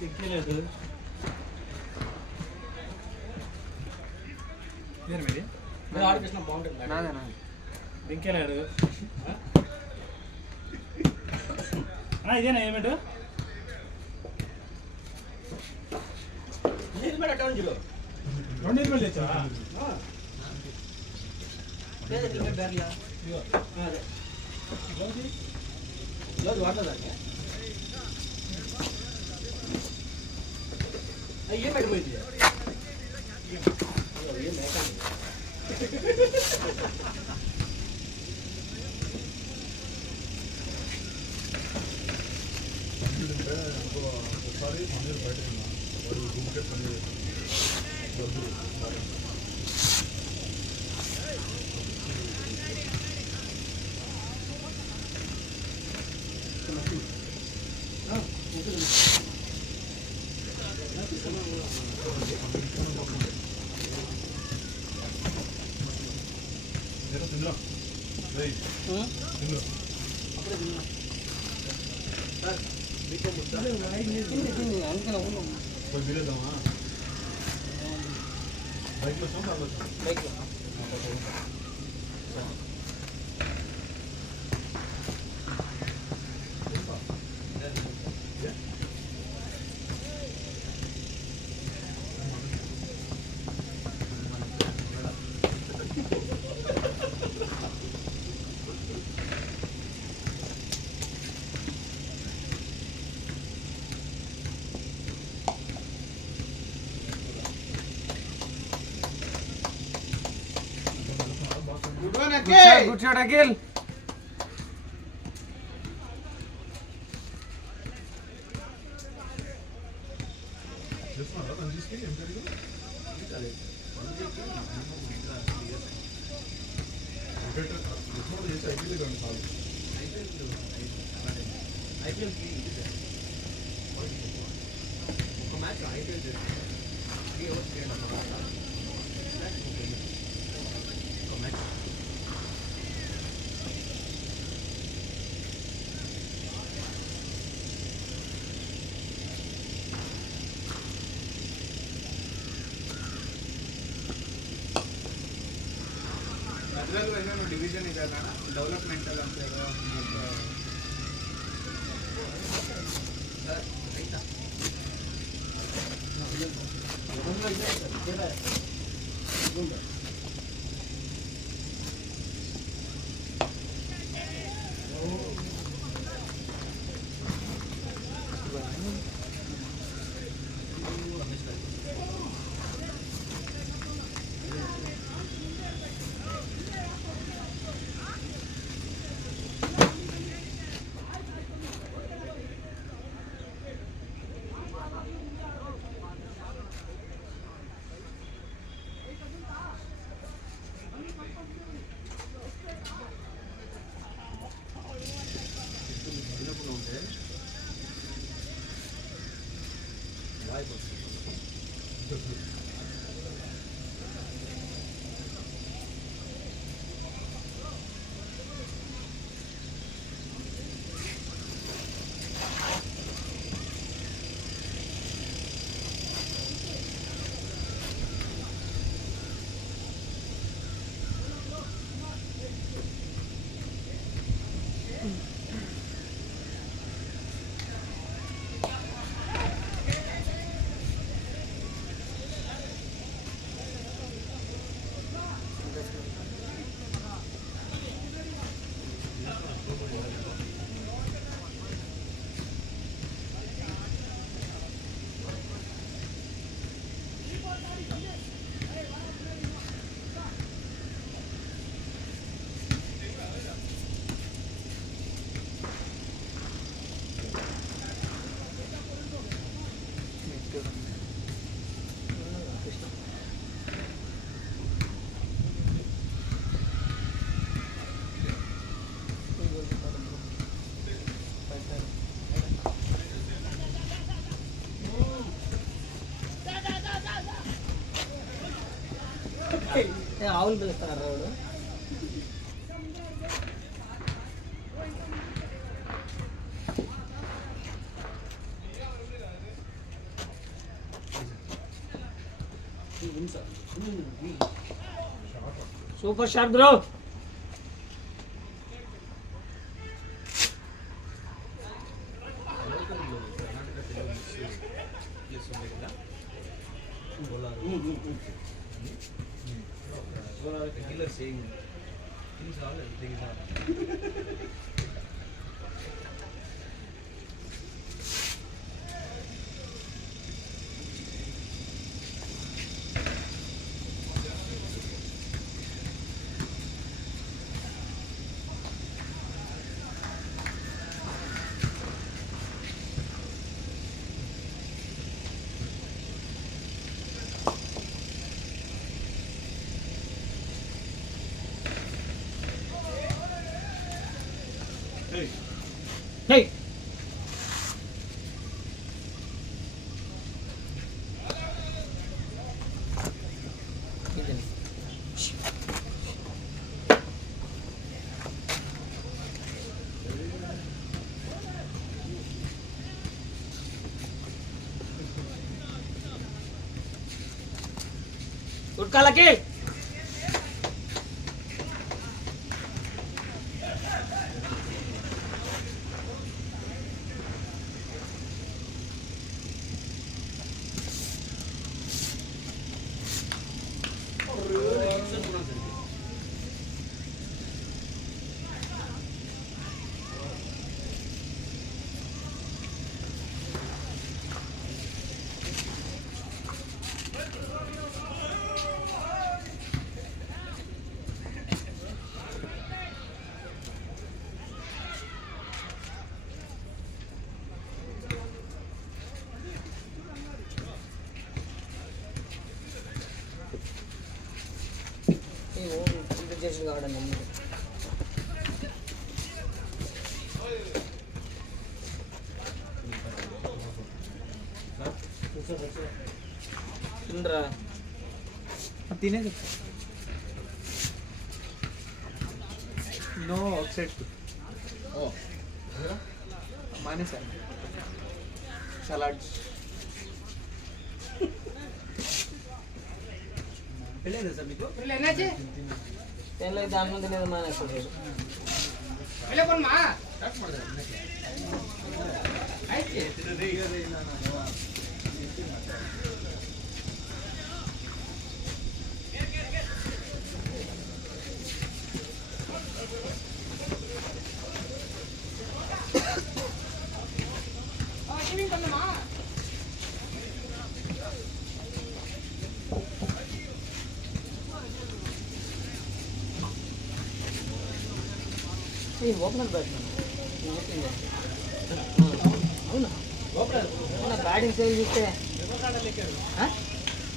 ఎక్కలేదు. ఇదేనా మీది? ఆడిపిస్తున్నా బాగుంటుంది. నాదేనా? వెంకయ్యనాయుడు ఇదేనా ఏమిటో చూడు 2 రూపాయలు తెచ్చా. బ్యార్లా అదే రోజు వాడలేదండి. ఏం పెట్టిపోయింది ఏం మేకండి. ఒకసారి పన్నీర్ బయట డూప్లికేట్ పన్నీర్ తిన్నా పోయి వీలేద్దామా బైక్లో వచ్చాం కార్లో వచ్చాం బైక్లో కూర్చోడు అఖిల్. చేస్తున్నారా రంజిస్కి ఏం జరిగింది చేసి అయిపోయింది కానీ చాలు ఒక మ్యాచ్ ఐపీఎల్ చేసి 3 hours చేయండి ఒక మ్యాచ్. డివిజన్ ಇದೆಲ್ಲ ಡೆವಲಪ್ಮೆಂಟಲ್ ಅಂತ ಹೇಳೋ ఆవులు పిలుస్తున్నారు రావుడు. Super shot bro. Hey. ఉడకాలకి చేసి కావడం తినరా తినే నో అవుట్సైడ్ మానేసా సలాడ్స్ తెల్ల దాని ముందు లేదు మానేస్తాడు ఓపెనర్ బ్యాట్స్మెన్ అవునా అవునా బ్యాటింగ్ స్టైల్ చూస్తే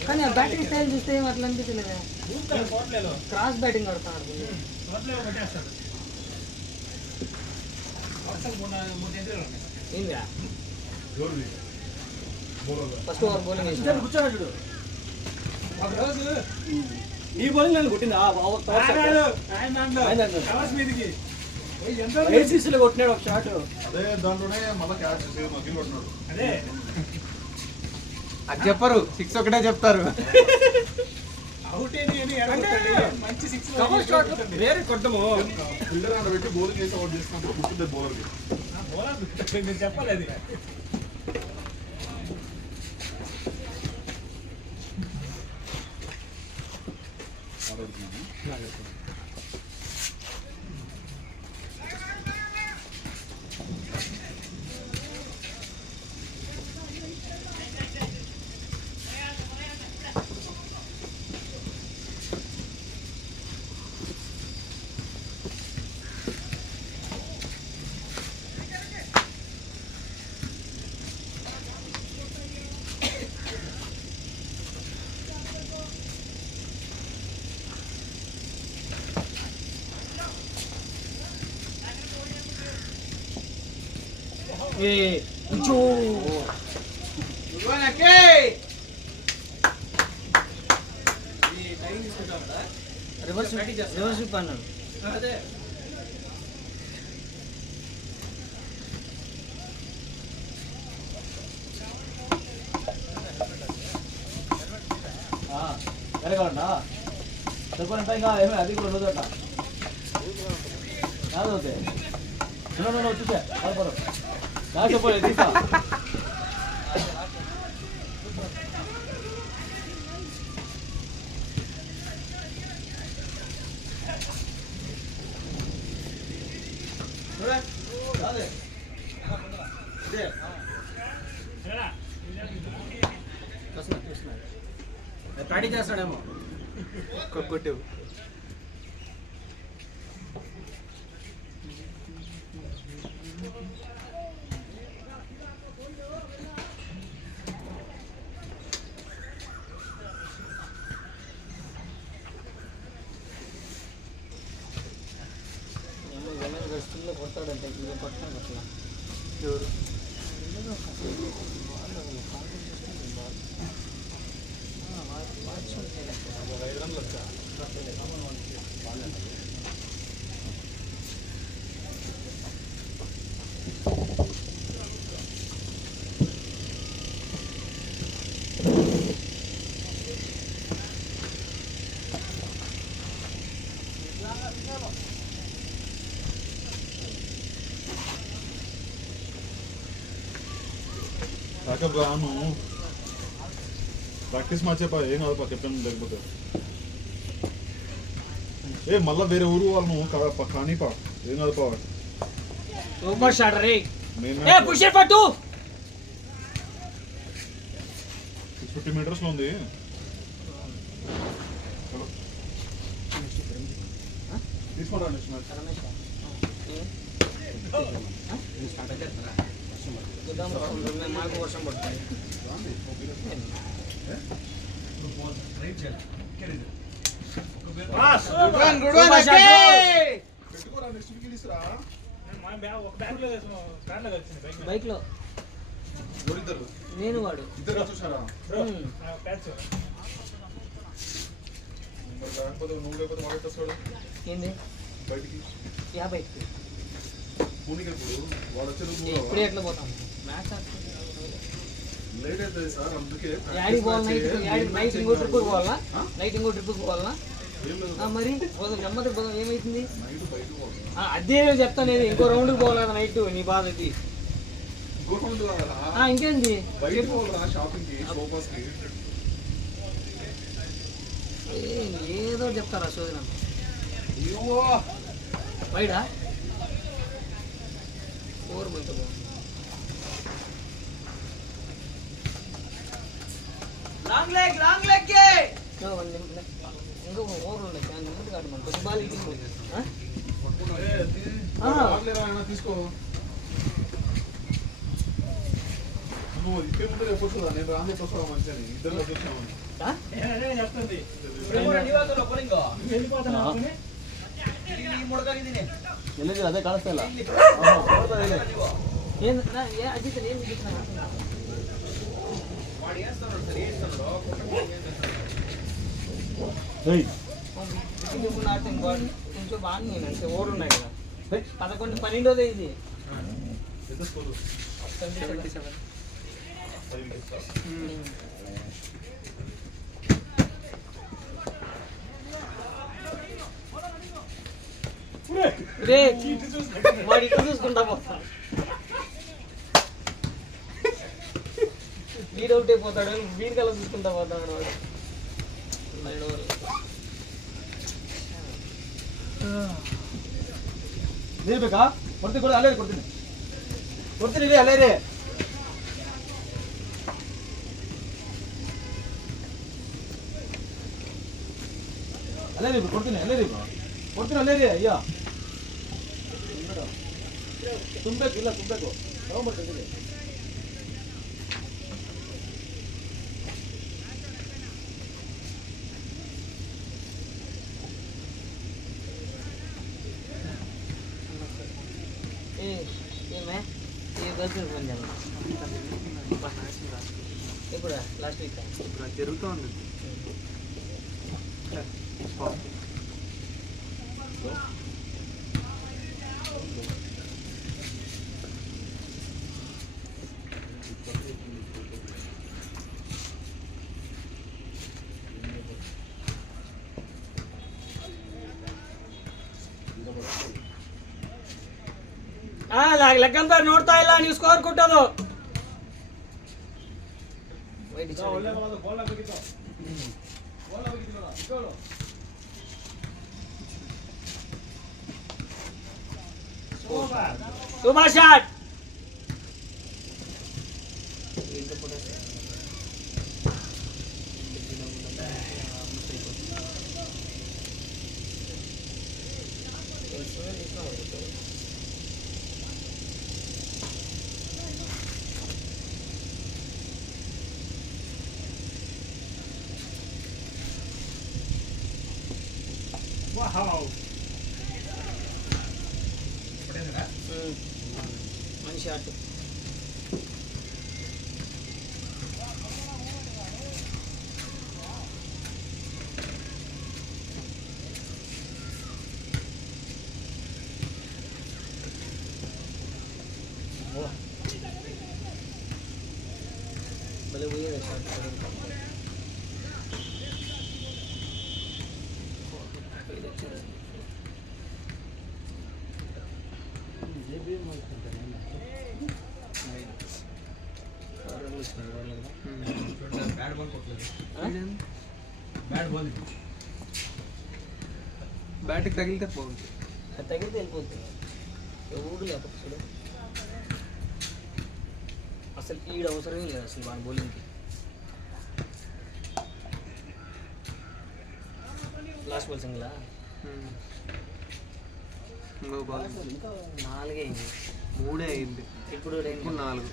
కానీ ఆ బ్యాటింగ్ స్టైల్ చూస్తే ఏం అట్లా అనిపించలేదా క్రాస్ బ్యాటింగ్ ఆడుతున్నాడు ఏందా ఫస్ట్ ఓవర్ బౌలింగ్ కూర్చోడు నీ బౌలింగ్ నన్ను కొట్టిందా కొట్టినాడు ఒక షాట్ అదే దాంట్లోనే మళ్ళీ క్యాచ్ మగ్గిలు కొట్టినాడు. అదే అది చెప్పరు 6 ఒకటే చెప్తారు. అవుట్ మంచి 6 వేరే కొట్టము ఫీల్డర్ అక్కడ పెట్టి బౌలింగ్ చేసి అవుట్ చేసినప్పుడు గుర్తుంది బౌలర్కి. నేను చెప్పాలి అది డ్రైవింగ్ తీసుకుంటాం కదా రివర్స్ రివర్స్ అన్నాడు. అదే ఎలాగండా చెప్పండి ఇంకా ఏమి అది కూడా రోజు అట్లా కాదు అవుతాయి వచ్చేసా నాకు చెప్పలేదు తీసా ప్రాక్టీస్ చేస్తాడేమో కొట్టేవు స్కూల్లో కొడతాడంటే కొట్టాను అట్లా ఎవరు బ్యాకప్ రాను ప్రాక్టీస్ మార్చేపా ఏం కాదు కెప్టెన్ లేకపోతే మళ్ళీ వేరే ఊరు వాళ్ళను కానీపా ఏం కాదుపా సూపర్ షాట్ రే నేను పుష్ ఇట్ ఫర్ 2 50 మీటర్స్ లో ఉంది తీసుకోండి నెక్స్ట్ మ్యాచ్ మాకు వర్షం పడుతుంది పెట్టుకోరా నెక్స్ట్ వీక్ తీసురా ఒక బ్యాగ్లో కార్లో వచ్చింది బైక్ లో ఎవరిద్దరు నేను వాడు ఇద్దరు చూసారా ప్యాచ్ మరి లేకపోతే నువ్వు లేకపోతే వాడు వస్తాడు ఏంది బయటికి 50 పూనికి ఇప్పుడు వాడు వచ్చే ఇప్పుడే ఎట్లా పోతాం మ్యాచ్ లేట్ అవుతుంది సార్ అందుకే యాడికి పోవాలి నైట్ ఇంకో ట్రిప్ పోవాలా నైట్ ఇంకో ట్రిప్ పోవాలా మరి నెమ్మది ఏమైతుంది నైట్ బయటకు పోవాలి అదే చెప్తాను నేను ఇంకో రౌండ్కి పోవాలి కదా నైట్ నీ బాధ ఇది గవర్నమెంట్ కావాలా ఇంకేంది బయట పోవాలా షాపింగ్ కి సోఫాస్ కి ఏదో చెప్తారా శోధన అయ్యో బయట ఓవర్ మంచి లాంగ్ లెగ్ ఇంకా ఓవర్ ఉండదు నెమ్మది కాదు మన కొద్ది బాల్ తీసుకో నువ్వు ఇప్పే ముందు రేపు వస్తుందా నేను రాను వస్తావా మంచిని ఇద్దరు చూసామని చెప్తుంది వెళ్ళేది అదే కాలుస్తా అజిత్ ఏం ఇంట్లో బాగా నేను అంటే ఓవర్ ఉన్నాయి కదా 11-12 ఇది ఎంత స్కోరు 77. రే వాడి ఇటు చూసుకుంటా పోతా వీడు అవుట్ అయిపోతాడు వీడి కల్లా చూసుకుంటా పోతాడు వాడు ನೀರು ಬೇಕಾ ಕೊಡ್ತೀನಿ ಕೊಡಿ ಅಲ್ಲೇ ಕೊಡ್ತೀನಿ ಕೊಡ್ತೀನಿ ರೀ ಅಲ್ಲೇ ರೀ ಅಲ್ಲೇ ರೀ ಕೊಡ್ತೀನಿ ಅಲ್ಲೇ ರೀ ಕೊಡ್ತೀನಿ ಅಲ್ಲೇ ರೀ ಅಯ್ಯ ತುಂಬಬೇಕು ಇಲ್ಲ ತುಂಬಬೇಕು ತಗೊಂಡ್ಬರ್ತೀನಿ ఏమే ఏ బస్సు ఫోన్ చేయాలి ఇప్పుడు లాస్ట్ వీక్ జరుగుతూ ఉంది ಲೆಕ್ಕಂತ ನೋಡ್ತಾ ಇಲ್ಲ, ನೀವು ಸ್ಕೋರ್ ಕೊಟ್ಟೋದು. Super shot. మంచి షాట్. భలే పోయేది షాట్. బ్యాట్కి తగిలితే పోతుంది. అది తగిలితే వెళ్ళిపోతుంది. ఊడు లేకపోతే అసలు ఈడ అవసరమే లేదు అసలు మన బౌలింగ్కి. Last ball సింగిలా? ఇంకో బాల్ 4 అయింది. 3 అయింది. ఇప్పుడు 4.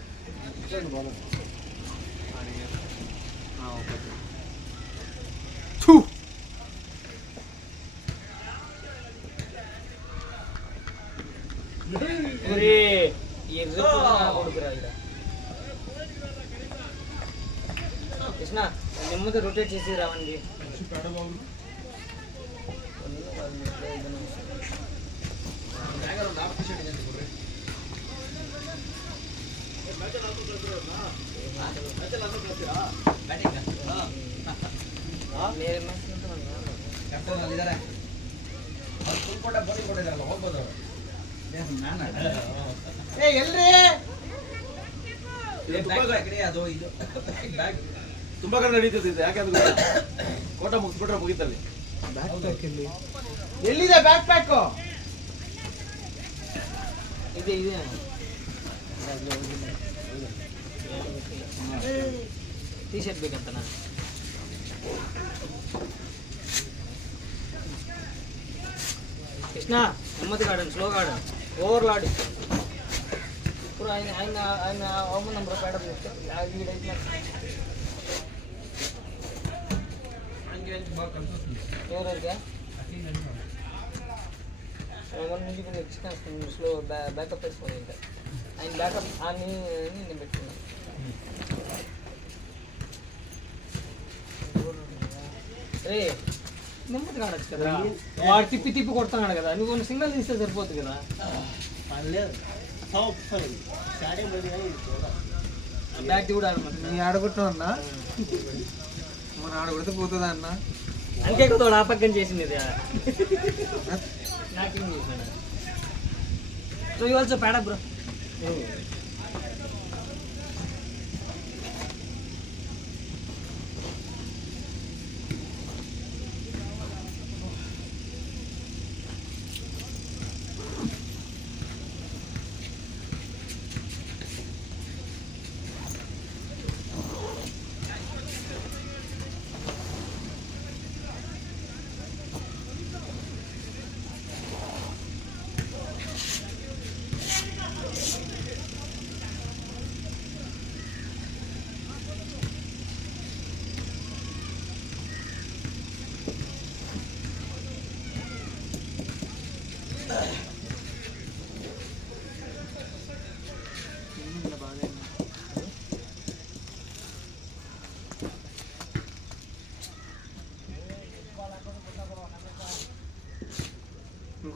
కృష్ణ నెమ్మది రొటేట్ చేసి రావండి. ತುಂಬಾ ಕಡೆ ನಡೀತಿದ್ದೆ. ಯಾಕೆ ಅದು ಕೋಟ ಮುಗಿಸ್ಬಿಟ್ರೆ ಮುಗಿತಲ್ಲಿ. ಎಲ್ಲಿದೆ ಬ್ಯಾಕ್ ಪ್ಯಾಕ್? ಇದೆ టీ షర్ట్ ಬೇಕಂತನಾ? కృష్ణ నెమ్మదిగా ఆడండి, స్లోగా ఆడండి, ఓవర్లో ఆడి. ఇప్పుడు ఆయన అవమ నంబర్ పేడ వీడైతే ఎవరైతే నుంచి కొంచెం ఎక్స్టెన్స్ స్లో బ్యాకప్ వేసుకోండి. ఇంకా ఆయన బ్యాకప్ అని నేను పెట్టుకున్నాను. రే నెమ్మదిగా ఆడచ్చు కదా, వాడు తిప్పి తిప్పి కొడుతున్నాడు కదా, నువ్వు సింగల్ తీస్తే సరిపోతుంది కదా. బ్యాక్ కూడా నీ ఆడగొట్టావు అన్న, మన ఆడగొడితే పోతుందా అన్న? అంతే కదా ఆ పక్కన చేసింది ఇది. నాకేం చేసాను. So you also pad up bro.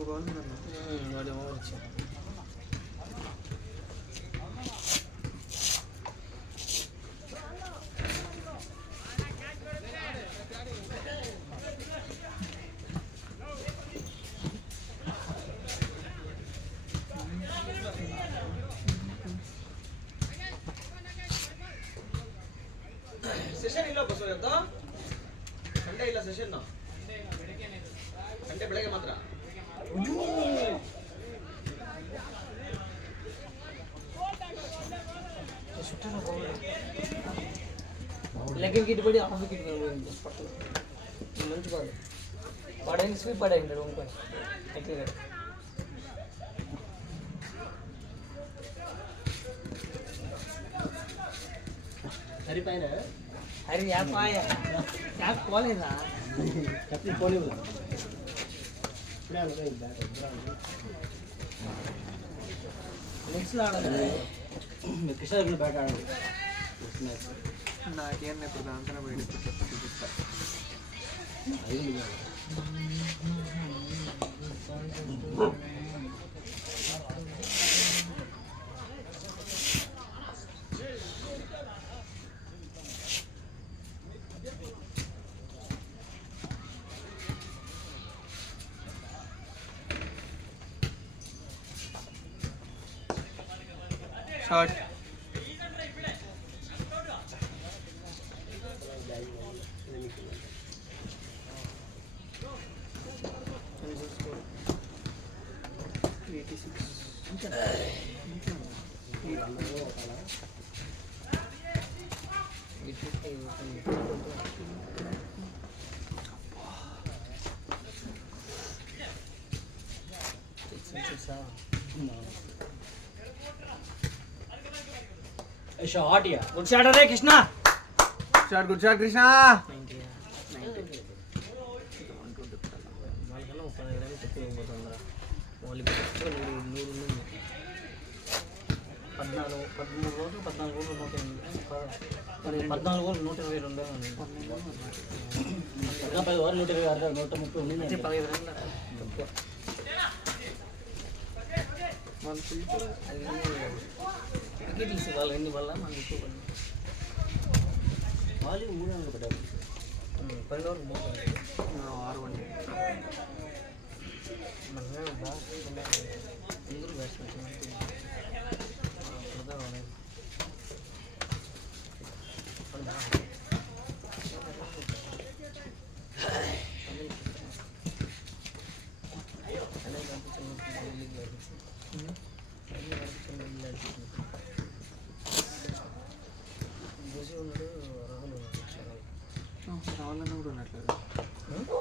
వాడు ఓవర్ వచ్చాడు. ಸೆಷನ್ ಇಲ್ಲ ಬಸ್ ಇವತ್ತು ಸಂಡೇ ಇಲ್ಲ ಸೆಷನ್ ಸಂಡೇ ಬೆಳಗ್ಗೆ ಮಾತ್ರ లెక్కకి ఇటుబడి ఆఫీకి ఇటు మంచి బాగా పడైంది స్వీప్ పడైంది రూమ్పై ఎక్కడ సరిపోయినా అరే యాప్ ఆయా యాప్ పోలేదా కత్తి పోలేవు ఇప్పుడే అనుకోండి బ్యాట్ నెక్స్ట్ ఆడాలి కృష్ణ బ్యాట్ ఆడాలి నాకేం ఇప్పుడు దాంతో బయట చూపిస్తా short short yeah good shot అరే Krishna short good shot Krishna వాళ్ళకన్నా 30 గ్రాములు తక్కువ పోతుందా వాళ్ళు 13 రోజులు 14 రోజులు 120 122 10 ఓవర్ 126 130 ఉంది 15 రన్ల తక్కువ అది వికెట్ తీసే వాళ్ళు ఎన్ని వల్ల మనం ఎక్కువ వాళ్ళు 3 రన్లు పడ్డారు 10 ఓవర్లు 6 వన్ అందరూ బ్యాట్స్మెన్ రాహుల్ అన్న కూడా ఉన్నట్లేదు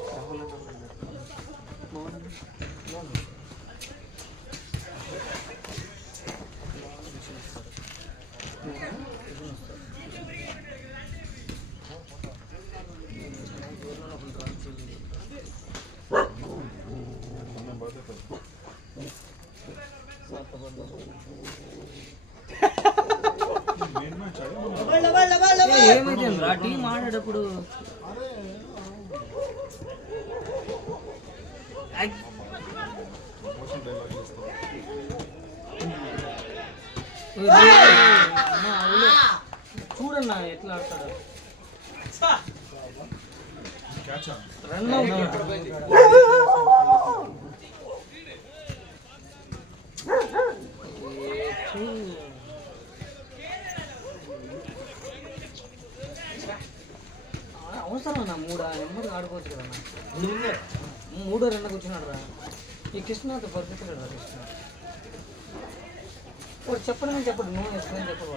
రాహుల్ అన్న కూడా ఉన్నట్లేదు మోహన్ అన్న ఏమైతే రా టీం ఆడేటప్పుడు చూడన్నా ఎట్లా ఆడతాడు రన్ అవసరం నా 3 నెంబర్ ఆడుకోవచ్చు కదా 3 2 కూర్చున్నాడు రా ఈ కృష్ణ పర్ఫెక్ట్ రా కృష్ణ వాడు చెప్పడం చెప్పడు నువ్వు ఎక్స్ప్లెయిన్ చెప్పడు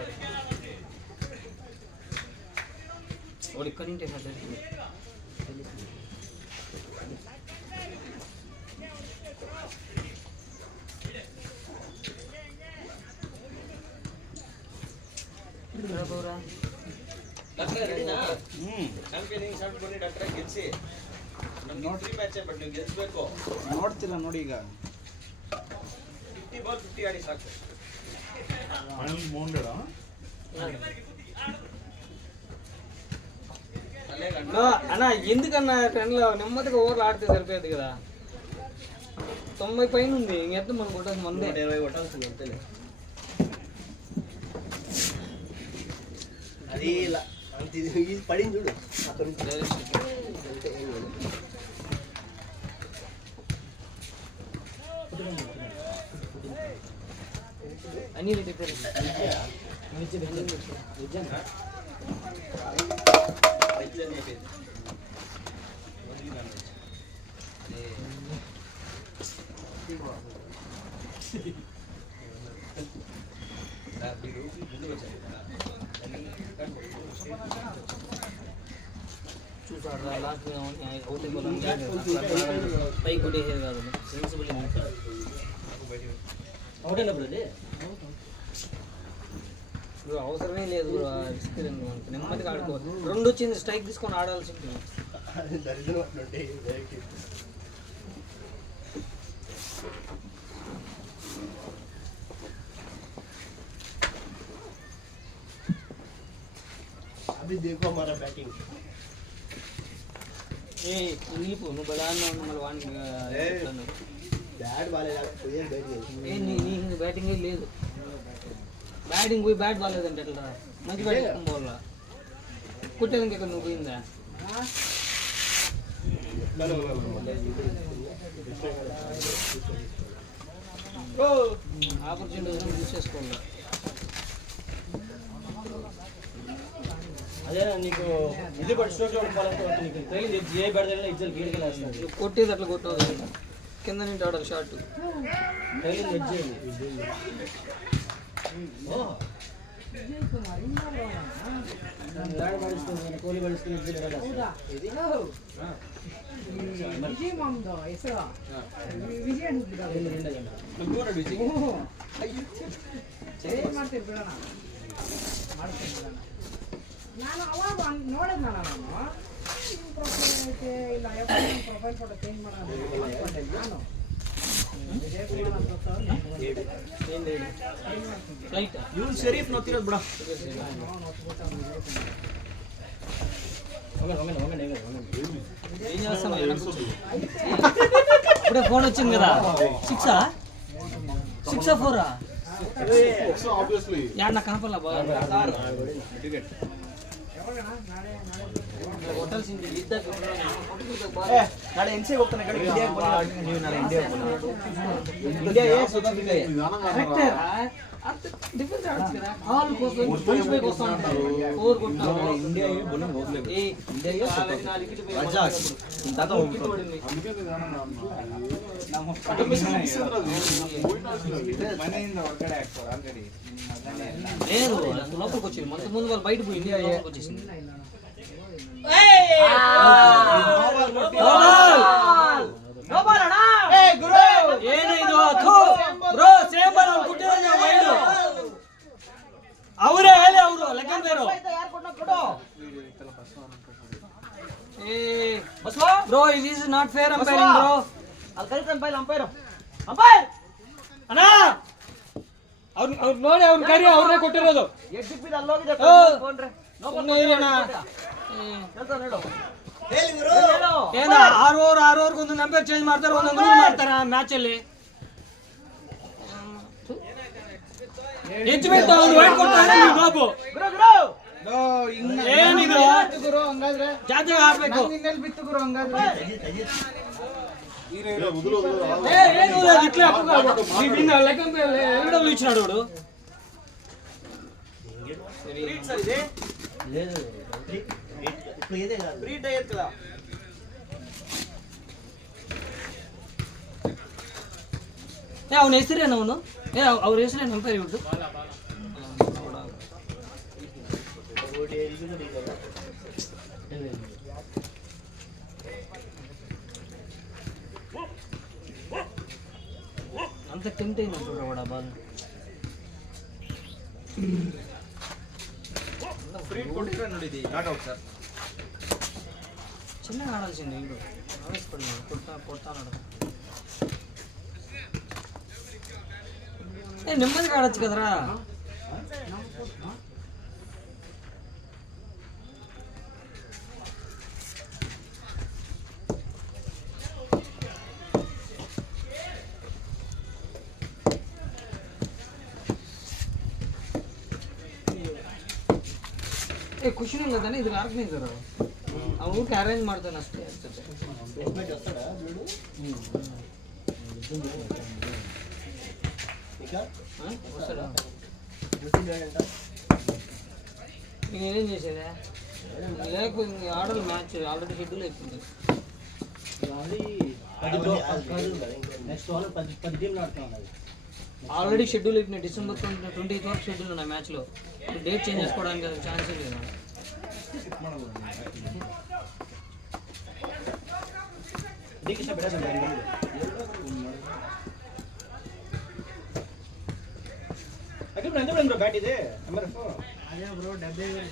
వాడు ఇక్కడి నుంచి ನೋಡ್ತೀರಾ ನೋಡಿ ಈಗ 50 ಬಾಲ್ 50 ಆಡಿ ಸಾಕು ఫైనల్ మోహన్లేడా అన్నా ఎందుకన్నా ట్రెండ్లో నెమ్మదిగా ఓవర్లు ఆడితే సరిపోయేది కదా 90 పైన ఉంది ఇంకెంత మనం కొట్టాల్సి మందే 120 కొట్టాల్సింది అంతేలే. అది అంత ఇది పడింది చూడు అక్కడ నుంచి అంతే ఏం లేదు. అన్ని రిపేర్ చూసాడు లాస్ట్ పైకి కొట్టేసేది కాదు సెన్సిబుల్ ఒకటేనప్పుడు అది బ్రో అవసరమే లేదు బ్రో రిస్క్ మనకి నెమ్మదిగా ఆడుకో 2 వచ్చింది స్ట్రైక్ తీసుకొని ఆడాల్సి ఉంటుంది అది దరిద్రం అట్లుంటే డైరెక్ట్. अभी देखो हमारा बैटिंग ఏ నీపు నువ్వు బలాన్ని ఉన్న మళ్ళీ వాడిని बैट वाले कोई बैट नहीं ఏ నీ బ్యాటింగ్ లేదు బ్యాటింగ్ పోయి బ్యాట్ బాగాలేదంటే ఎట్లా మంచి బ్యాటింగ్ పోవాలా కుట్టేదానికి ఇక్కడ నువ్వు పోయిందా ఆపర్చునిటీ యూజ్ చేసుకోవాలి అదే నీకు ఇది పడి స్ట్రోక్ పడాలంటే నీకు తగిలింది ఏ పెడతా ఇద్దరు గీడికి వేస్తాను నువ్వు కొట్టేది అట్లా కొట్టవు కింద నుంచి ఆడాలి షార్ట్ తగిలింది ఎడ్జ్ ಕೋಲಿ ಬಳಸ್ಕೊಂಡು ವಿಜಯ ಮಾಮ್ದು ಹೆಸರು ವಿಜಯ ಏನ್ ಮಾಡ್ತೀರಿ ಬಿಡೋಣ ಮಾಡ್ತೀನಿ ಬಿಡೋಣ ನಾನು ಅವಾಗ ನೋಡಿದ್ನ ನಾನು ಪ್ರೊಫೈಲ್ ಐತೆ ಇಲ್ಲ ಪ್ರೊಫೈಲ್ ಫೋಟೋ ಚೇಂಜ್ ಮಾಡೋಣ ಅನ್ಕೊಂಡೆ ನಾನು ವಿಜಯ್ ಕುಮಾರ್ ಅಂತ ಫ್ಲೈಟ್ ಇವನು ಶರೀಫ್ ನೋಡ್ತಿರೋದು ಬಿಡ ఏం చేస్తున్నావు ఇప్పుడే ఫోన్ వచ్చింది కదా 6 4 obviously యాడ్ నా కనపడలా బాగా కొట్టాల్సింది ನಾಳೆ ಎನ್ಸಿ ಹೋಗ್ತಾನೆ ಕಡೆ ನೀವು ನಾಳೆ ಇಂಡಿಯಾ ಇಂಡಿಯಾ ಏ ಸೌತ್ ಆಫ್ರಿಕಾ డిఫెన్స్ ఆడచ్చు కదా ఆల్ కోసం పుష్ బ్యాక్ వస్తా ఉంటారు ఫోర్ కొట్టారు ಇಂಡಿಯಾ ಬೌಲಿಂಗ್ ಹೋಗ್ಲೇಬೇಕು ఏ ಇಂಡಿಯಾ ರಜಾಕ್ ಇಂತಾತ ಹೋಗ್ಬಿಟ್ಟು అందుకే నిదానంగా ಮನೆಯಿಂದ ಹೊರಗಡೆ ಆಗ್ತಾರೆ ಆಲ್ರೆಡಿ లేదు లోపలికి వచ్చింది మొత్తం ముందు వాళ్ళు బయట పోయింది లోపలికి వచ్చేసింది ಏನಿದು ಬ್ರೋ ಸೇಮ್ ಬಾಲ್ ಅವ್ರು ಕೊಟ್ಟಿರೋದು ವೈಡ್ ಅವರೇ ಹೇಳಿ ಅವರು ಲೆಕ್ಕ ಬೇರು ಏ bro it is not fair umpiring bro ಅಲ್ಲಿ ಕರೀತ ಅಂಪೈರ್ ಅಣ್ಣ ಅವ್ರು ನೋಡಿ ಅವ್ರ ಕರಿ ಅವ್ರನ್ನೇ ಕೊಟ್ಟಿರೋದು ಎಷ್ಟು ಸಿಕ್ಕಿದೆ ಅಲ್ಲಿ ಹೋಗಿದೆ ಸುಮ್ಮನೆ ಇರಿ ಅಣ್ಣ ಹೇಳು ಏನ 6 ಓವರ್ಗೆ ಒಂದು ನಂಬರ್ ಚೇಂಜ್ ಮಾಡ್ತಾರೆ ಒಂದೊಂದು ರೂಲ್ ಮಾಡ್ತಾರ ಮ್ಯಾಚ್ ಅಲ್ಲಿ ಹೆಚ್ಚು ಬಿಟ್ಟು ಅವ್ನು ವೈಟ್ ಕೊಡ್ತಾನೆ ನೀವು ಬಾಬು ಏನಿದು ಗುರು ಹಂಗಾದ್ರೆ ಜಾತ್ರೆ ಆಡ್ಬೇಕು ಇನ್ನೆಲ್ಲಿ ಬಿತ್ತು ಗುರು ಹಂಗಾದ್ರೆ ಏನು ఇట్లా లెక్క ఎవడో ఇచ్చినాడు వాడు లేదు ఇప్పుడు ఇదే కాదు ఫ్రీట్ అయ్యేది కదా ಏ ಅವನ ಹೆಸರೇನು ಅವನು ಏ ಅವ್ರ ಹೆಸರೇನು ಎಂಪೈರ್ ಇವ್ರದ್ದು అంత టెంప్ట్ అయినట్టు వాడు ఆ బాల్ ಫ್ರೀಟ್ ಕೊಟ್ಟಿದ್ರೆ ನೋಡಿದಿ ನಾಟ್ ಔಟ್ ಸರ್ చిన్నగా ఆడాల్సింది వీడు ఆవేశపడినాడు కొడతాడు ఏ నెమ్మదిగా ఆడచ్చు కదరా ಖುಷಿನೂ ಇಲ್ಲ ತಾನೆ ಇದ್ರ ಆರ್ಗನೈಸರ್ ಅವ್ರಿಗೆ ಅರೇಂಜ್ ಮಾಡ್ತಾನೆ ಅಷ್ಟೇ ಎಸ್ಟಿಮೇಟ್ వస్తాడా వీడు ఇంకా వస్తాడా చూసిండేంట నేనేం చేసేదా లేకపోతే ఆడలు మ్యాచ్ ఆల్రెడీ షెడ్యూల్ అయిపోయింది నెక్స్ట్ వాళ్ళు 10 టీంలు ఆడుతున్నారు ఆల్రెడీ షెడ్యూల్ అయిపోయినాయి డిసెంబర్ 28 వరకు షెడ్యూల్ ఉన్నాయి మ్యాచ్లో డేట్ చేంజ్ చేసుకోవడానికి ఛాన్సే లేదు నీకు ఇష్టపడేది అక్కడ ఎంత బ్రో బ్యాట్ ఇది ఎంఆర్ఎఫ్ అదే బ్రో 70,000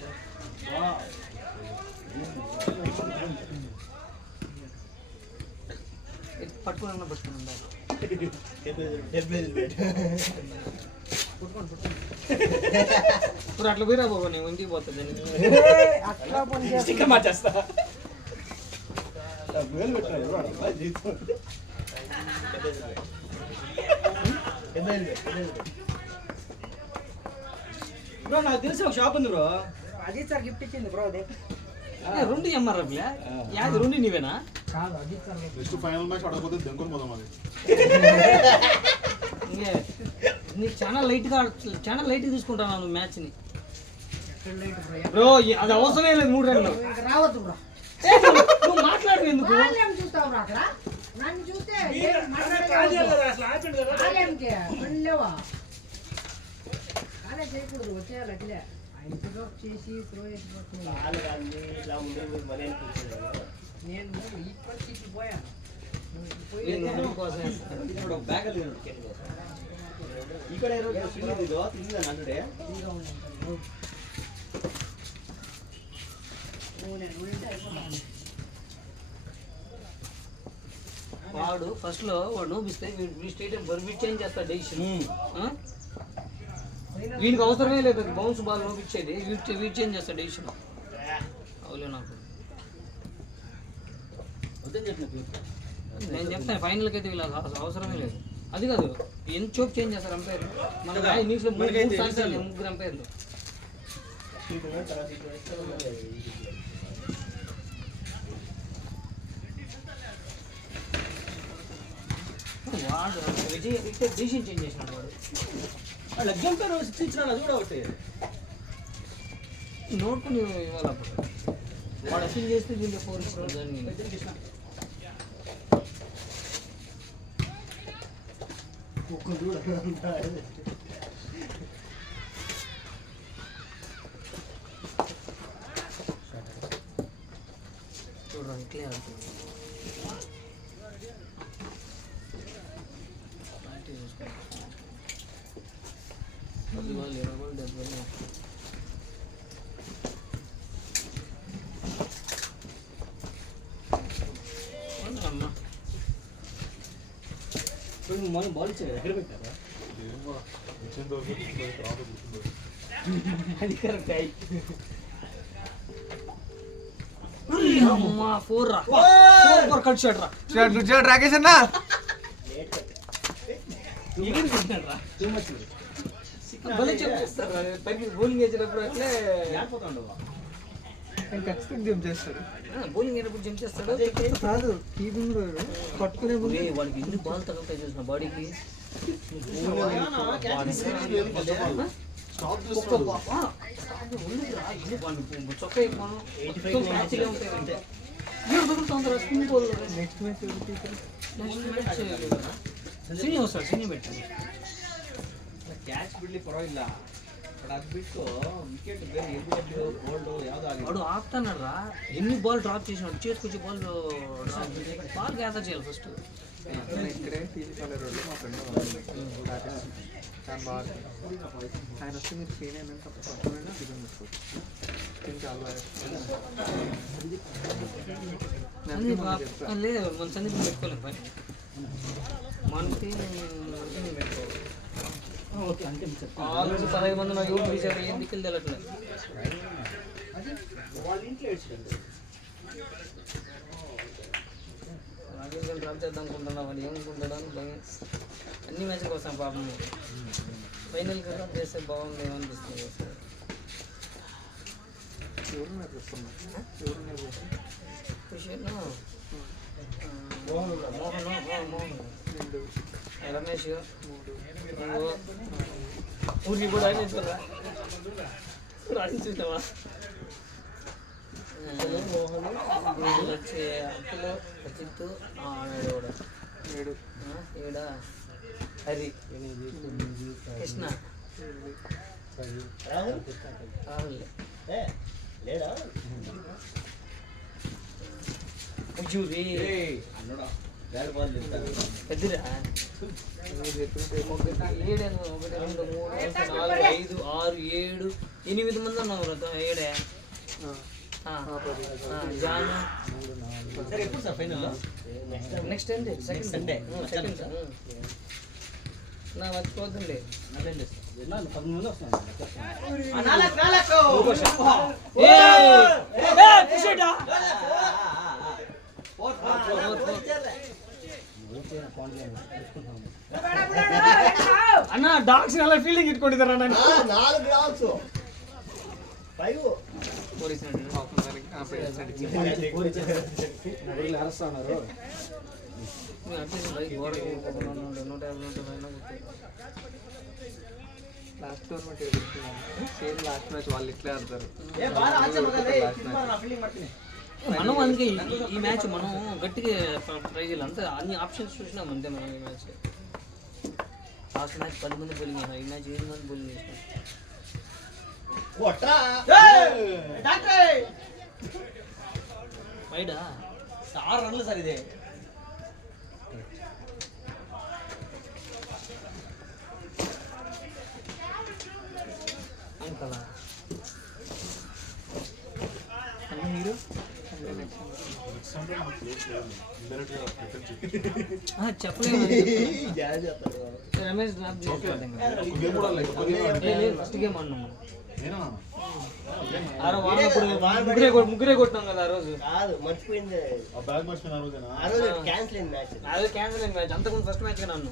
పట్టుకున్నా పట్టుకున్నా ఇప్పుడు అట్లా పోయిరా బాబు నేను ఇంటికి పోతుంది అట్లా పని స్టిక్కర్ మార్చేస్తా వేలు పెట్టారు బ్రో నాకు తెలిసి ఒక షాప్ ఉంది బ్రో అజిత్ సార్ గిఫ్ట్ ఇచ్చింది బ్రో అది రెండు ఎంఆర్ఎఫ్లే యాది రెండు నీవేనా కాదు Ajith sir next final match ఆడకపోతే దెంకొని పోదాం అది నీకు చాలా లైట్గా తీసుకుంటాను నువ్వు మ్యాచ్ని ఎక్కడ లేట్ బ్రో బ్రో అది అవసరమే లేదు 3 రన్లు ఇంకా రావద్దు బ్రో నువ్వు మాట్లాడు ఎందుకు వాళ్ళేం చూస్తావు రా అక్కడ నన్ను చూస్తే లేవా కాలే చేయకూడదు వచ్చేయాలి అట్లే ఇంట్లో చేసి త్రో నేను ఇప్పటికి పోయాను ఇప్పుడు బ్యాగ్ ఈ ಕಡೆ ಇರೋ ಸಿಲ್ಲಿದ್ದು ತಿಂದಿಲ್ಲ ನಾನುಡೆ వాడు ఫస్ట్ లో వాడు నూపిస్తే వీడు స్టేడియం బర్బిట్ చేంజ్ చేస్తాడు డెసిషన్ వీనికి అవసరమే లేదు బౌన్స్ బాల్ నూపించేది వీడు చేంజ్ చేస్తాడు డెసిషన్ అవులే నాకు వద్దని చెప్పిన నేను చెప్తాను ఫైనల్కి అయితే వీళ్ళకి అవసరమే లేదు అది కాదు ఎంత చోక్ చేంజ్ చేస్తారు అంపైర్ మన న్యూస్లో 3 సార్లు ముగ్గురు అంపైర్లు వాడు విజయ్ డెసిషన్ చేంజ్ చేసినాడు వాడు లగ్జం పేరు 6 ఇచ్చినాడు అది కూడా ఒకటి నోట్కొని ఇవ్వాలి అప్పుడు వాడు అసలు చేస్తే వీళ్ళు 4 ఇచ్చినాడు దాన్ని చూడండి ఇట్లే అవుతుంది పది వాళ్ళు 20 వాళ్ళు 70 అమ్మా మనం బాల్ ఇచ్చారు ఎక్కడ పెట్టారా అది కరెక్ట్ అమ్మా 4 రా 4 కట్ షాట్ రా చూడు రాకేష్ అన్న టూ మచ్ భలే చెప్పేస్తారు పైకి బౌలింగ్ వేసేటప్పుడు అట్లే ఆడిపోతాడు ఖచ్చితంగా జంప్ చేస్తాడు బౌలింగ్ అయినప్పుడు జంప్ చేస్తాడు కాదు కీపింగ్ పట్టుకునే వాడికి ఎన్ని బాల్ తగులుతాయి చూసిన బాడీకి స్టాప్ చేస్తాడు చొక్క మ్యాచ్లే ఉంటాయి తగులుతుంది స్పిన్ బాల్ నెక్స్ట్ మ్యాచ్ ಸೀನಿ ಹೊಸ ಸೀನಿ ಬಿಟ್ಟು ಕ್ಯಾಚ್ ಬಿಡ್ಲಿ ಪರವಾಗಿಲ್ಲ ಬಟ್ ಅದು ಬಿಟ್ಟು ವಿಕೆಟ್ ಬೇರೆ ಎಲ್ಲಿ ಬೋಲ್ಡ್ ಯಾವ್ದು ಆಗಿದೆ వాడు ఆపుతానరా ఎన్ని బాల్ డ్రాప్ చేసినాడు చేసుకొచ్చి బాల్ బాల్ గ్యాదర్ చేయాలి ఫస్ట్ ఇక్కడే టీవీ కాలర్ వాళ్ళు మా ఫ్రెండ్ చాలా బాగా ఆయన వస్తే మీరు ఫెయిల్ అయినాక పక్కన దిగం పెట్టుకోవచ్చు చాలా లేదు మన సందీప్ పెట్టుకోలేం పని మనకి పెట్టుకోవాలి ఓకే అంటే ఆల్రెడీ 15 మంది నాకు ఎవరు తీసారు ఏం దిక్కులు తెలట్లేదు వాళ్ళ ఇంట్లో ఏడ్చండి రాజేంద్ర డ్రాప్ చేద్దాం అనుకుంటున్నా వాడు ఏమనుకుంటాడు అని భయం అన్ని మ్యాచ్కి వస్తాం పాపం ఫైనల్ కదా చేస్తే బాగుంది ఏమనిపిస్తుంది ఎవరున్నారు చెప్తున్నా ఎవరున్నారు రమేష్ ఊరికి కూడా ఆయన రాసిస్తావా వచ్చి అప్పులు రచిత్తు కూడా 7 ఏడా హరి కృష్ణ రాహుల్ లేదా ఉజూరి పెద్దరా 1 2 3 4 5 6 7 8 మంది ఉన్నావు వ్రతం 7 జాను ఎప్పుడు sir final next Sunday second Sunday నా మర్చిపోతుండే అన్న డాగ్స్ అలా ఫీలింగ్ ఇట్టుకుంటారా నన్ను 4 dogs 5 last tournament same last match వాళ్ళు ఇట్లే ఆడతారు మనం అందుకే ఈ మ్యాచ్ మనం గట్టిగా ట్రై చేయాలి అంతే అన్ని ఆప్షన్స్ చూసినాం అంతే మనం ఈ మ్యాచ్ లాస్ట్ మ్యాచ్ 10 మంది బౌలింగ్ చేసినాం ఈ మ్యాచ్ 8 మంది బౌలింగ్ చేసినాం వైడా 6 రన్లు సార్ ఇదే అంకలా మీరు చెప్పలేదు రమేష్ డ్రాప్ ఫస్ట్ గేమ్ అన్నాము ముగ్గురే కొట్టినాం కదా ఆ రోజు కాదు మర్చిపోయింది ఆ రోజు క్యాన్సిల్ అయింది మ్యాచ్ అదే క్యాన్సిల్ అయిన మ్యాచ్ అంతకుముందు ఫస్ట్ మ్యాచ్ గా నన్ను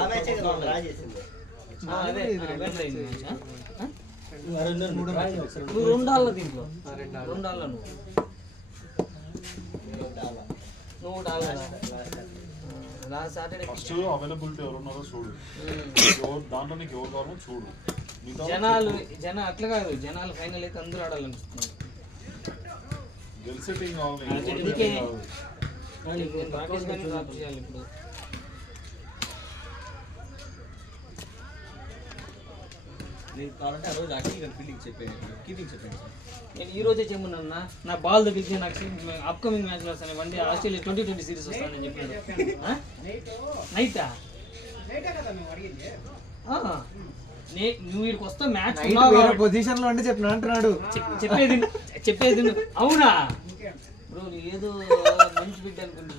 ఆ మ్యాచ్ కదా డ్రా చేసింది అదే నువ్వు 2 ఆళ్ళ దీంట్లో 2 ఆళ్ళ నువ్వు డాల్ లాస్ట్ సాటర్డే ఫస్ట్ అవైలబిలిటీ ఎవరున్నారో చూడు దాంట్లో నీకు ఎవరు కావాలో చూడు జనాలు అట్లా కాదు జనాలు ఫైనల్ అయితే అందరూ ఆడాలనిపిస్తుంది గెలిచే టీం కావాలి అందుకే రాకేష్ గారిని డ్రాప్ చేయాలి ఇప్పుడు నేను కావాలంటే ఆ రోజు అఖిల్ ఫీలింగ్ కీపింగ్ చెప్పాను సార్ నేను ఈ రోజే చెప్పున్నా నా బాల్ తగ్గితే నాకు అప్కమింగ్ మ్యాచ్లు వస్తాను వన్డే ఆస్ట్రేలియా 2020 సిరీస్ వస్తానని చెప్పాను నైటా నువ్వు వీడికి వస్తా మ్యాచ్ పొజిషన్ లో అంటే చెప్పిన అంటున్నాడు చెప్పేది అవునా బ్రో ఏదో మంచి బిడ్డ అనుకుంటుంది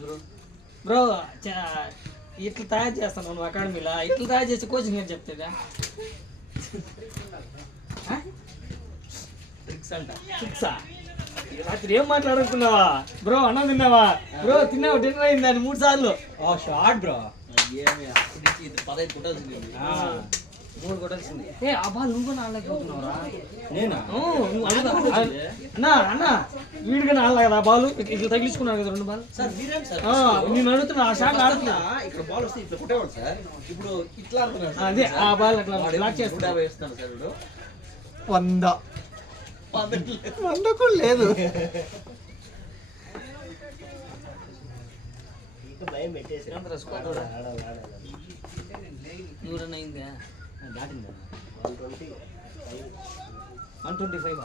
బ్రో ఇట్లా తయారు చేస్తాను నువ్వు అకాడమీలో ఇట్లా తయారు చేసి కోచింగ్ అని చెప్తాడా ఫిక్సా రాత్రి ఏం మాట్లాడుకున్నావా బ్రో అన్నం తిన్నావా బ్రో తిన్నావా డిన్నర్ అయింది అని 3 సార్లు షార్ట్ బ్రో ఇది 15 కొట్టాల్సింది 3 కొట్టాల్సింది ఆ బాల్ నువ్వు నాళ్ళకపోతున్నావురా నేనా అన్నా వీడిగా నాళ్ళ కదా బాల్ ఇట్లా తగిలించుకున్నాడు కదా 2 బాల్ సార్ మీరేం సార్ నేను అడుగుతున్నా ఆ షాట్ ఆడుతున్నా ఇక్కడ బాల్ వస్తే ఇట్లా కొట్టేవాడు సార్ ఇప్పుడు ఇట్లా అనుకున్నాడు అదే ఆ బాల్ అట్లా బ్లాక్ చేస్తా వేస్తాను సార్ ఇప్పుడు 100 కూడా లేదు ఇంకా భయం పెట్టేసి నూరన్నా అయిందా దాటిందా 125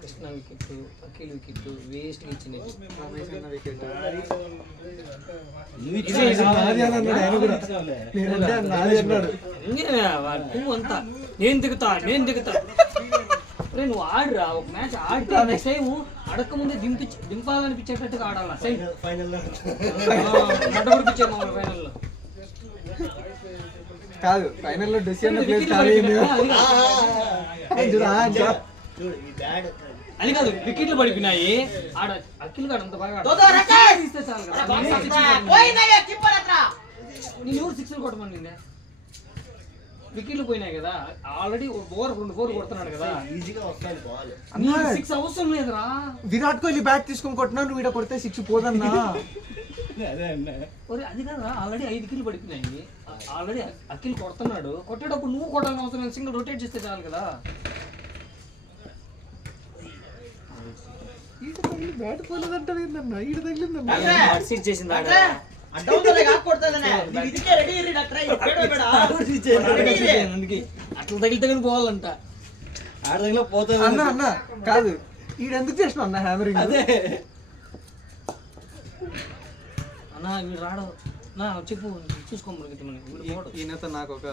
Krishna wicket Akhil wicket waste ఇచ్చినవి అంతా నేను దిగుతా నువ్వు ఆడురా ఒక మ్యాచ్ ఆడితే నెక్స్ట్ టైం అడక్క ముందే దింపాలనిపించేటట్టుగా ఆడాలా ఫైనల్ నడబడిపించే ఫైనల్లో కాదు ఫైనల్ లో డెసిషన్ ప్లేస్ చూడు ఈ బ్యాడ్ అది కాదు వికెట్లు పడిపోయినాయి ఆడ అఖిల్ గాడు అంత బాగా తీస్తే చాలు కదా నేను ఎవరు సిక్స్ కొట్టమని వికెట్లు పోయినాయి కదా ఆల్రెడీ ఓవర్ 2 4 కొడుతున్నాడు కదా ఈజీగా వస్తాను బాల్. సిక్స్ అవసరం లేదురా విరాట్ కోహ్లీ బ్యాట్ తీసుకొని కొట్టినా నువ్వు ఇక్కడ కొడితే 6 పోదన్నా. అది కాదురా ఆల్రెడీ 5 వికెట్లు పడిపోయినాయి ఆల్రెడీ అఖిల్ కొడుతున్నాడు కొట్టేటప్పుడు నువ్వు కొట్టాలని అవసరం సింగిల్ రొటేట్ చేస్తే చాలు కదా. ఈడ తగిలి బ్యాట్ పోలేదంటే ఏందన్నా ఈడ తగిలిందన్నా. సిక్స్ చేసిందా అందుకే అట్లా తగిలితే కానీ పోవాలంట ఆడ తగిలి పోతుంది అన్న అన్న కాదు ఈడెందుకు చేసినావు అన్న హ్యామరింగ్? అదే అన్న వీడు రాడు నా చెప్పు చూసుకోమని ఈయనతో నాకు ఒక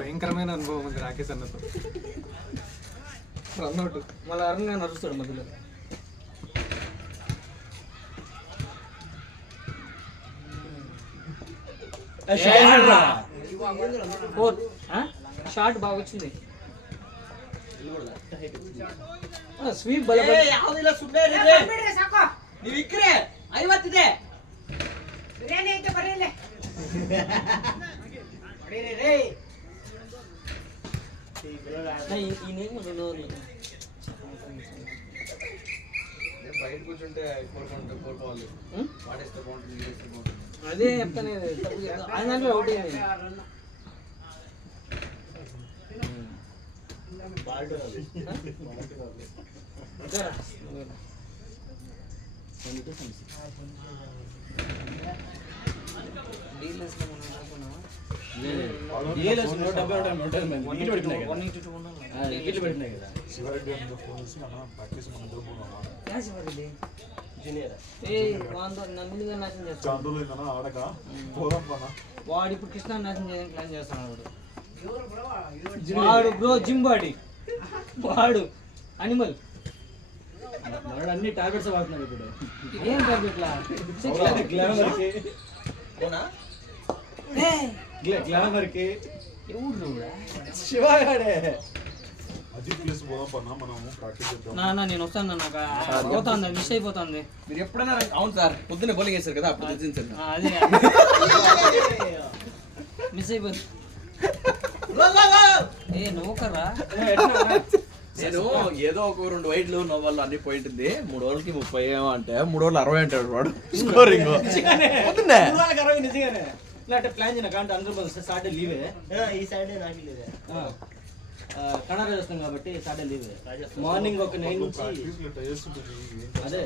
భయంకరమైన అనుభవం ఉంది రాకేష్ అన్నతో. రన్అట్ మళ్ళీ అరణ్గా నడుస్తాడు మధ్యలో. షార్ట్ బాగా వచ్చింది స్వీప్ బల ಬಿರಿಯಾನಿ ಐತೆ ಬರೀಲೆ బయట కూర్చుంటే కోరుకోవాలి వాడేస్తే బాగుంటుంది అదే చెప్తానే దాంట్లో అవుట్ అయింది వాడు ఇప్పుడు కృష్ణ నాశనం చేయడానికి ప్లాన్ చేస్తున్నాడు వాడు బ్రో జిమ్ బాడీ వాడు అనిమల్ అన్ని టాబ్లెట్స్ వాడుతున్నాడు ఇప్పుడు. ఏం టాబ్లెట్లా గ్లామర్ కి ఎవరు శివగాడే నాన్న నేను వస్తాను నాకు పోతుంది మిస్ అయిపోతుంది. మీరు ఎప్పుడైనా అవును సార్ పొద్దున్నే బౌలింగ్ వేశారు కదా అప్పుడు తెచ్చింది సార్. అదే మిస్ అయిపోతుంది. ఏ నౌకరా నేను ఏదో ఒక 2 వైడ్లు ఉన్న వాళ్ళు అన్ని పోయింటుంది 3 ఓవర్లకి 30 ఏమో అంటే 3 ఓవర్లు 60 అంటాడు వాడు స్కోరింగ్ పొద్దున్నే 60 నిజంగానే ఇలాంటి ప్లాన్ చేయను కాబట్టి అందరూ సాటర్డే లీవే ఈ సైడ్ నాకు లేదే కన్నడ చేస్తాం కాబట్టి సాటర్డే లీవే మార్నింగ్ ఒక 9 నుంచి అదే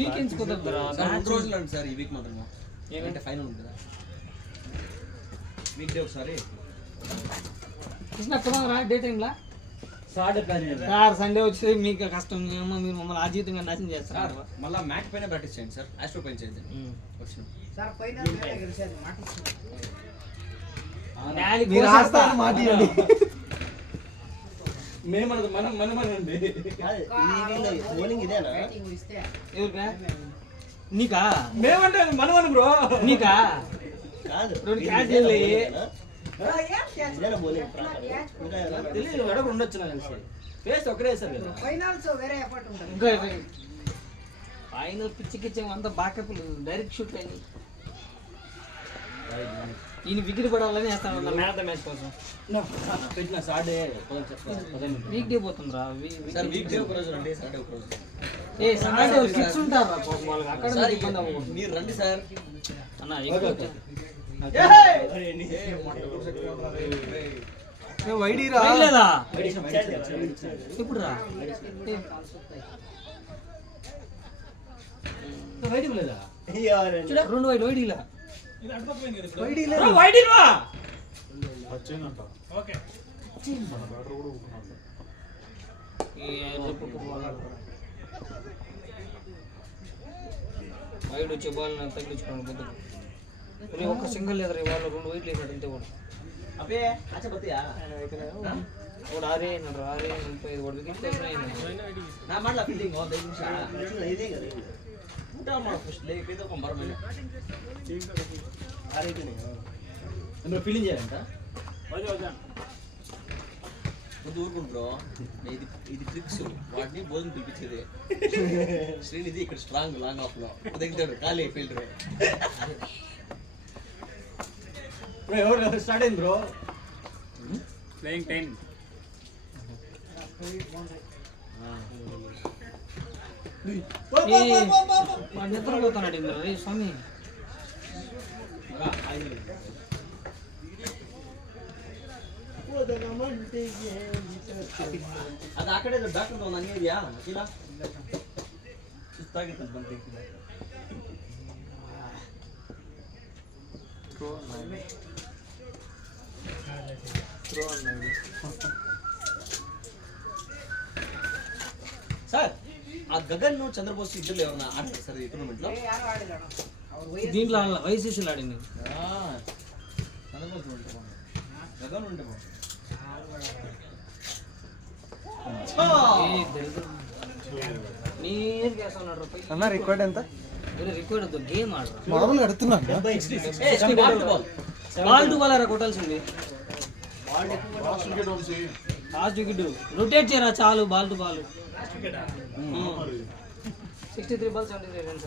వీకెండ్స్ కుదరదురా 2 రోజులు అండి సార్ ఈ వీక్ మాత్రం ఏమంటే ఫైనల్ ఉంది కదా వీక్ డే ఒకసారి కృష్ణ కుదరరా డే టైంలా సాటర్డే ప్లాన్ సార్ సండే వచ్చి మీకు కష్టం మీరు మమ్మల్ని ఆ జీవితంగా నాశనం చేస్తారు. మళ్ళీ మ్యాచ్ పైన ప్రాక్టీస్ చేయండి సార్ ఆస్ట్రో పైన చేయండి వచ్చిన ಸರ್ ಫೈನಲ್ ಮೇಲೆ ಗೆಲ್ಸೋದು ಮಾಟಿಸ್ತೀನಿ మీరు ఆస్తాను మాటియండి. మేమన్నది మనం మనమనండి బౌలింగ్ ఇదేనా ಬ್ಯಾಟಿಂಗ್ ಇಷ್ಟೇ ఎవరికా నీకా మేమంటే మనమను బ్రో నీకా కాదు 2 క్యాచ్లు ఇదేనా బౌలింగ్ తెలియదు ఎడకు ఉండొచ్చు నాకు తెలిసి ఫేస్ ఒకటే వేస్తారు కదా ಫೈನಲ್ಸ್ ಬೇರೆ ಎಫರ್ಟ್ ఉంటుంది ఇంకా ఫైనల్ పిచ్చికిచ్చాము అంతా బ్యాకప్లు డైరెక్ట్ షూట్ అయినాయి. ఈయన వికెట్ పడాలని వేస్తాను మ్యాన్ ఆఫ్ ద మ్యాచ్ కోసం పెట్టిన సాటర్డే వీక్ డే పోతుందిరా సార్ వీక్ డే ఒక రోజు రండి సాటర్డే ఒక రోజు ఏ సండే ఫిక్స్ ఉంటారా పాపం వాళ్ళకి అక్కడ సార్ ఇబ్బంది అవ్వకూడదు మీరు రండి సార్ అన్న ఎక్కువ వైడీరా లేదా ఇప్పుడు రా వైడి లేదా చూడ 2 వైడ్ వైడిలా ఇది అడ్డుపోయింది కదా వైడీ బ్రో లేదు. వైడిలా ఓకే వైడ్ వచ్చే బాల్ తగిలించుకోండి బుద్ధి ఒక్క సింగిల్ లేదా వాళ్ళు 2 వైట్లు వేసాడు అంతే కూడా అబ్బే అచ్చా బతియా వాడు 6 అయినాడు 6 35 వాడు వికెట్ కోసం ನಾ ಮಾಡ್ಲಾ ಫೀಲ್ಡಿಂಗ್ 5 ನಿಮಿಷ ఇదే కదా ಊಟ ಮಾಡೋ ಫಸ್ಟ್ ಲೇಟ್ ಬೇಕಪ್ಪ ಬರಮೇಲೆ ఆరైతేనే ಅಂದ್ರೆ ಫೀಲಿಂಗ್ చేయాలంట ముందు ఊరుకుంటు బ్రో, ఇది ట్రిక్స్, వాటిని భోజనం పిలిపించేది. శ్రీనిధి ఇక్కడ స్ట్రాంగ్ లాంగ్ ఆఫ్ లో దిగుతాడు, ఖాళీ ఫీల్డర్. బ్రో ఎవరు స్టార్ట్ అయింది బ్రో? ప్లేయింగ్ 10. నిద్రపోతున్నాడు ఇంద్ర రే స్వామి. అది అక్కడే డాక్టర్ ఉంది అనేదియా ఇలా తాగిస్తాను బంతి. సార్ ఆ గగన్ చంద్రబోస్ ఇద్దరు ఎవరన్నా ఆడతారు సార్ ఈ టోర్నమెంట్ లో? ಯಾರು ಆಡಿಲ್ಲ ಅವ್ರು దీంట్లో వైసీసీలు ఆడింది. చంద్రబోస్ ఉంటే గగన్ ఉంటే నేను చేస్తున్నాడు రూపాయి అన్న రికార్డ్ ఎంత? రికార్డ్ వద్దు, గేమ్ ఆడరు. మామూలుగా అడుగుతున్నా. బాల్ టు బాల్ అరా కొట్టాల్సింది. Last wicket Vamshi. Last wicket rotate చేయరా చాలు. Ball to ball 63 balls 73 runs.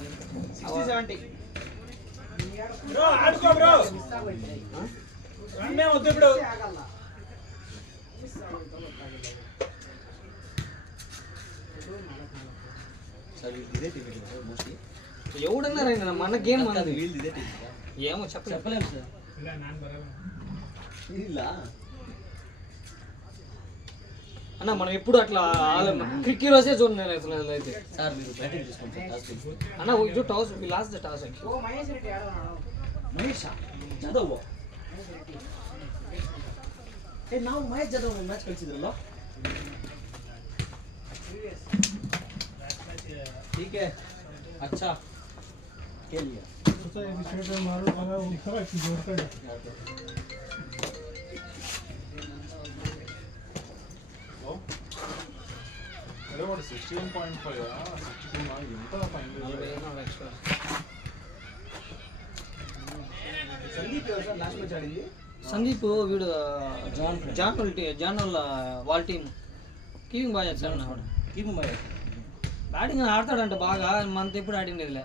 60-70. Bro ఆడుకో బ్రో, రన్నే వద్దు ఇప్పుడు. ಆಗಲ್ಲ సార్ ఇదే టీవీ మోస్ట్లీ ఎవడన్నారైనా మన గేమ్ అన్నది వీళ్ళు ఇదే టీవీ ఏమో చెప్పలేము. సార్ ಇಲ್ಲ ನಾನು ಬರಲ್ಲ. ಇಲ್ಲ అన్న మనం ఎప్పుడు అట్లా క్రికెట్ రోజే చూడండి అసలు అయితే. సార్ మీరు బ్యాటింగ్ చేసుకోండి సార్. టాస్ అన్న ఇది toss we lost the toss. ಓ ಮಹೇಶ್ ರೆಡ್ಡಿ ಆಡೋಣ. మహేష్ జాదవ్ ನಾವು ಮಹೇಶ್ ಜಾದವ್ ಮ್ಯಾಚ್ ಕಳಿಸಿದ್ರಲ್ಲ. ठीक है अच्छा खेल लिया. అరే వాడు 61.5 62 ఎంత ఫైనల్. సందీప్ ఎవరు సార్ లాస్ట్ మ్యాచ్ ఆడింది? సందీప్ వీడు జాన్ వాళ్ళ టీం కీపింగ్ బాగా చేస్తాడు అన్న. వాడు కీపు మరి బ్యాటింగ్ ఆడతాడంటే బాగా, మనతో ఎప్పుడు ఆడిండేదిలే.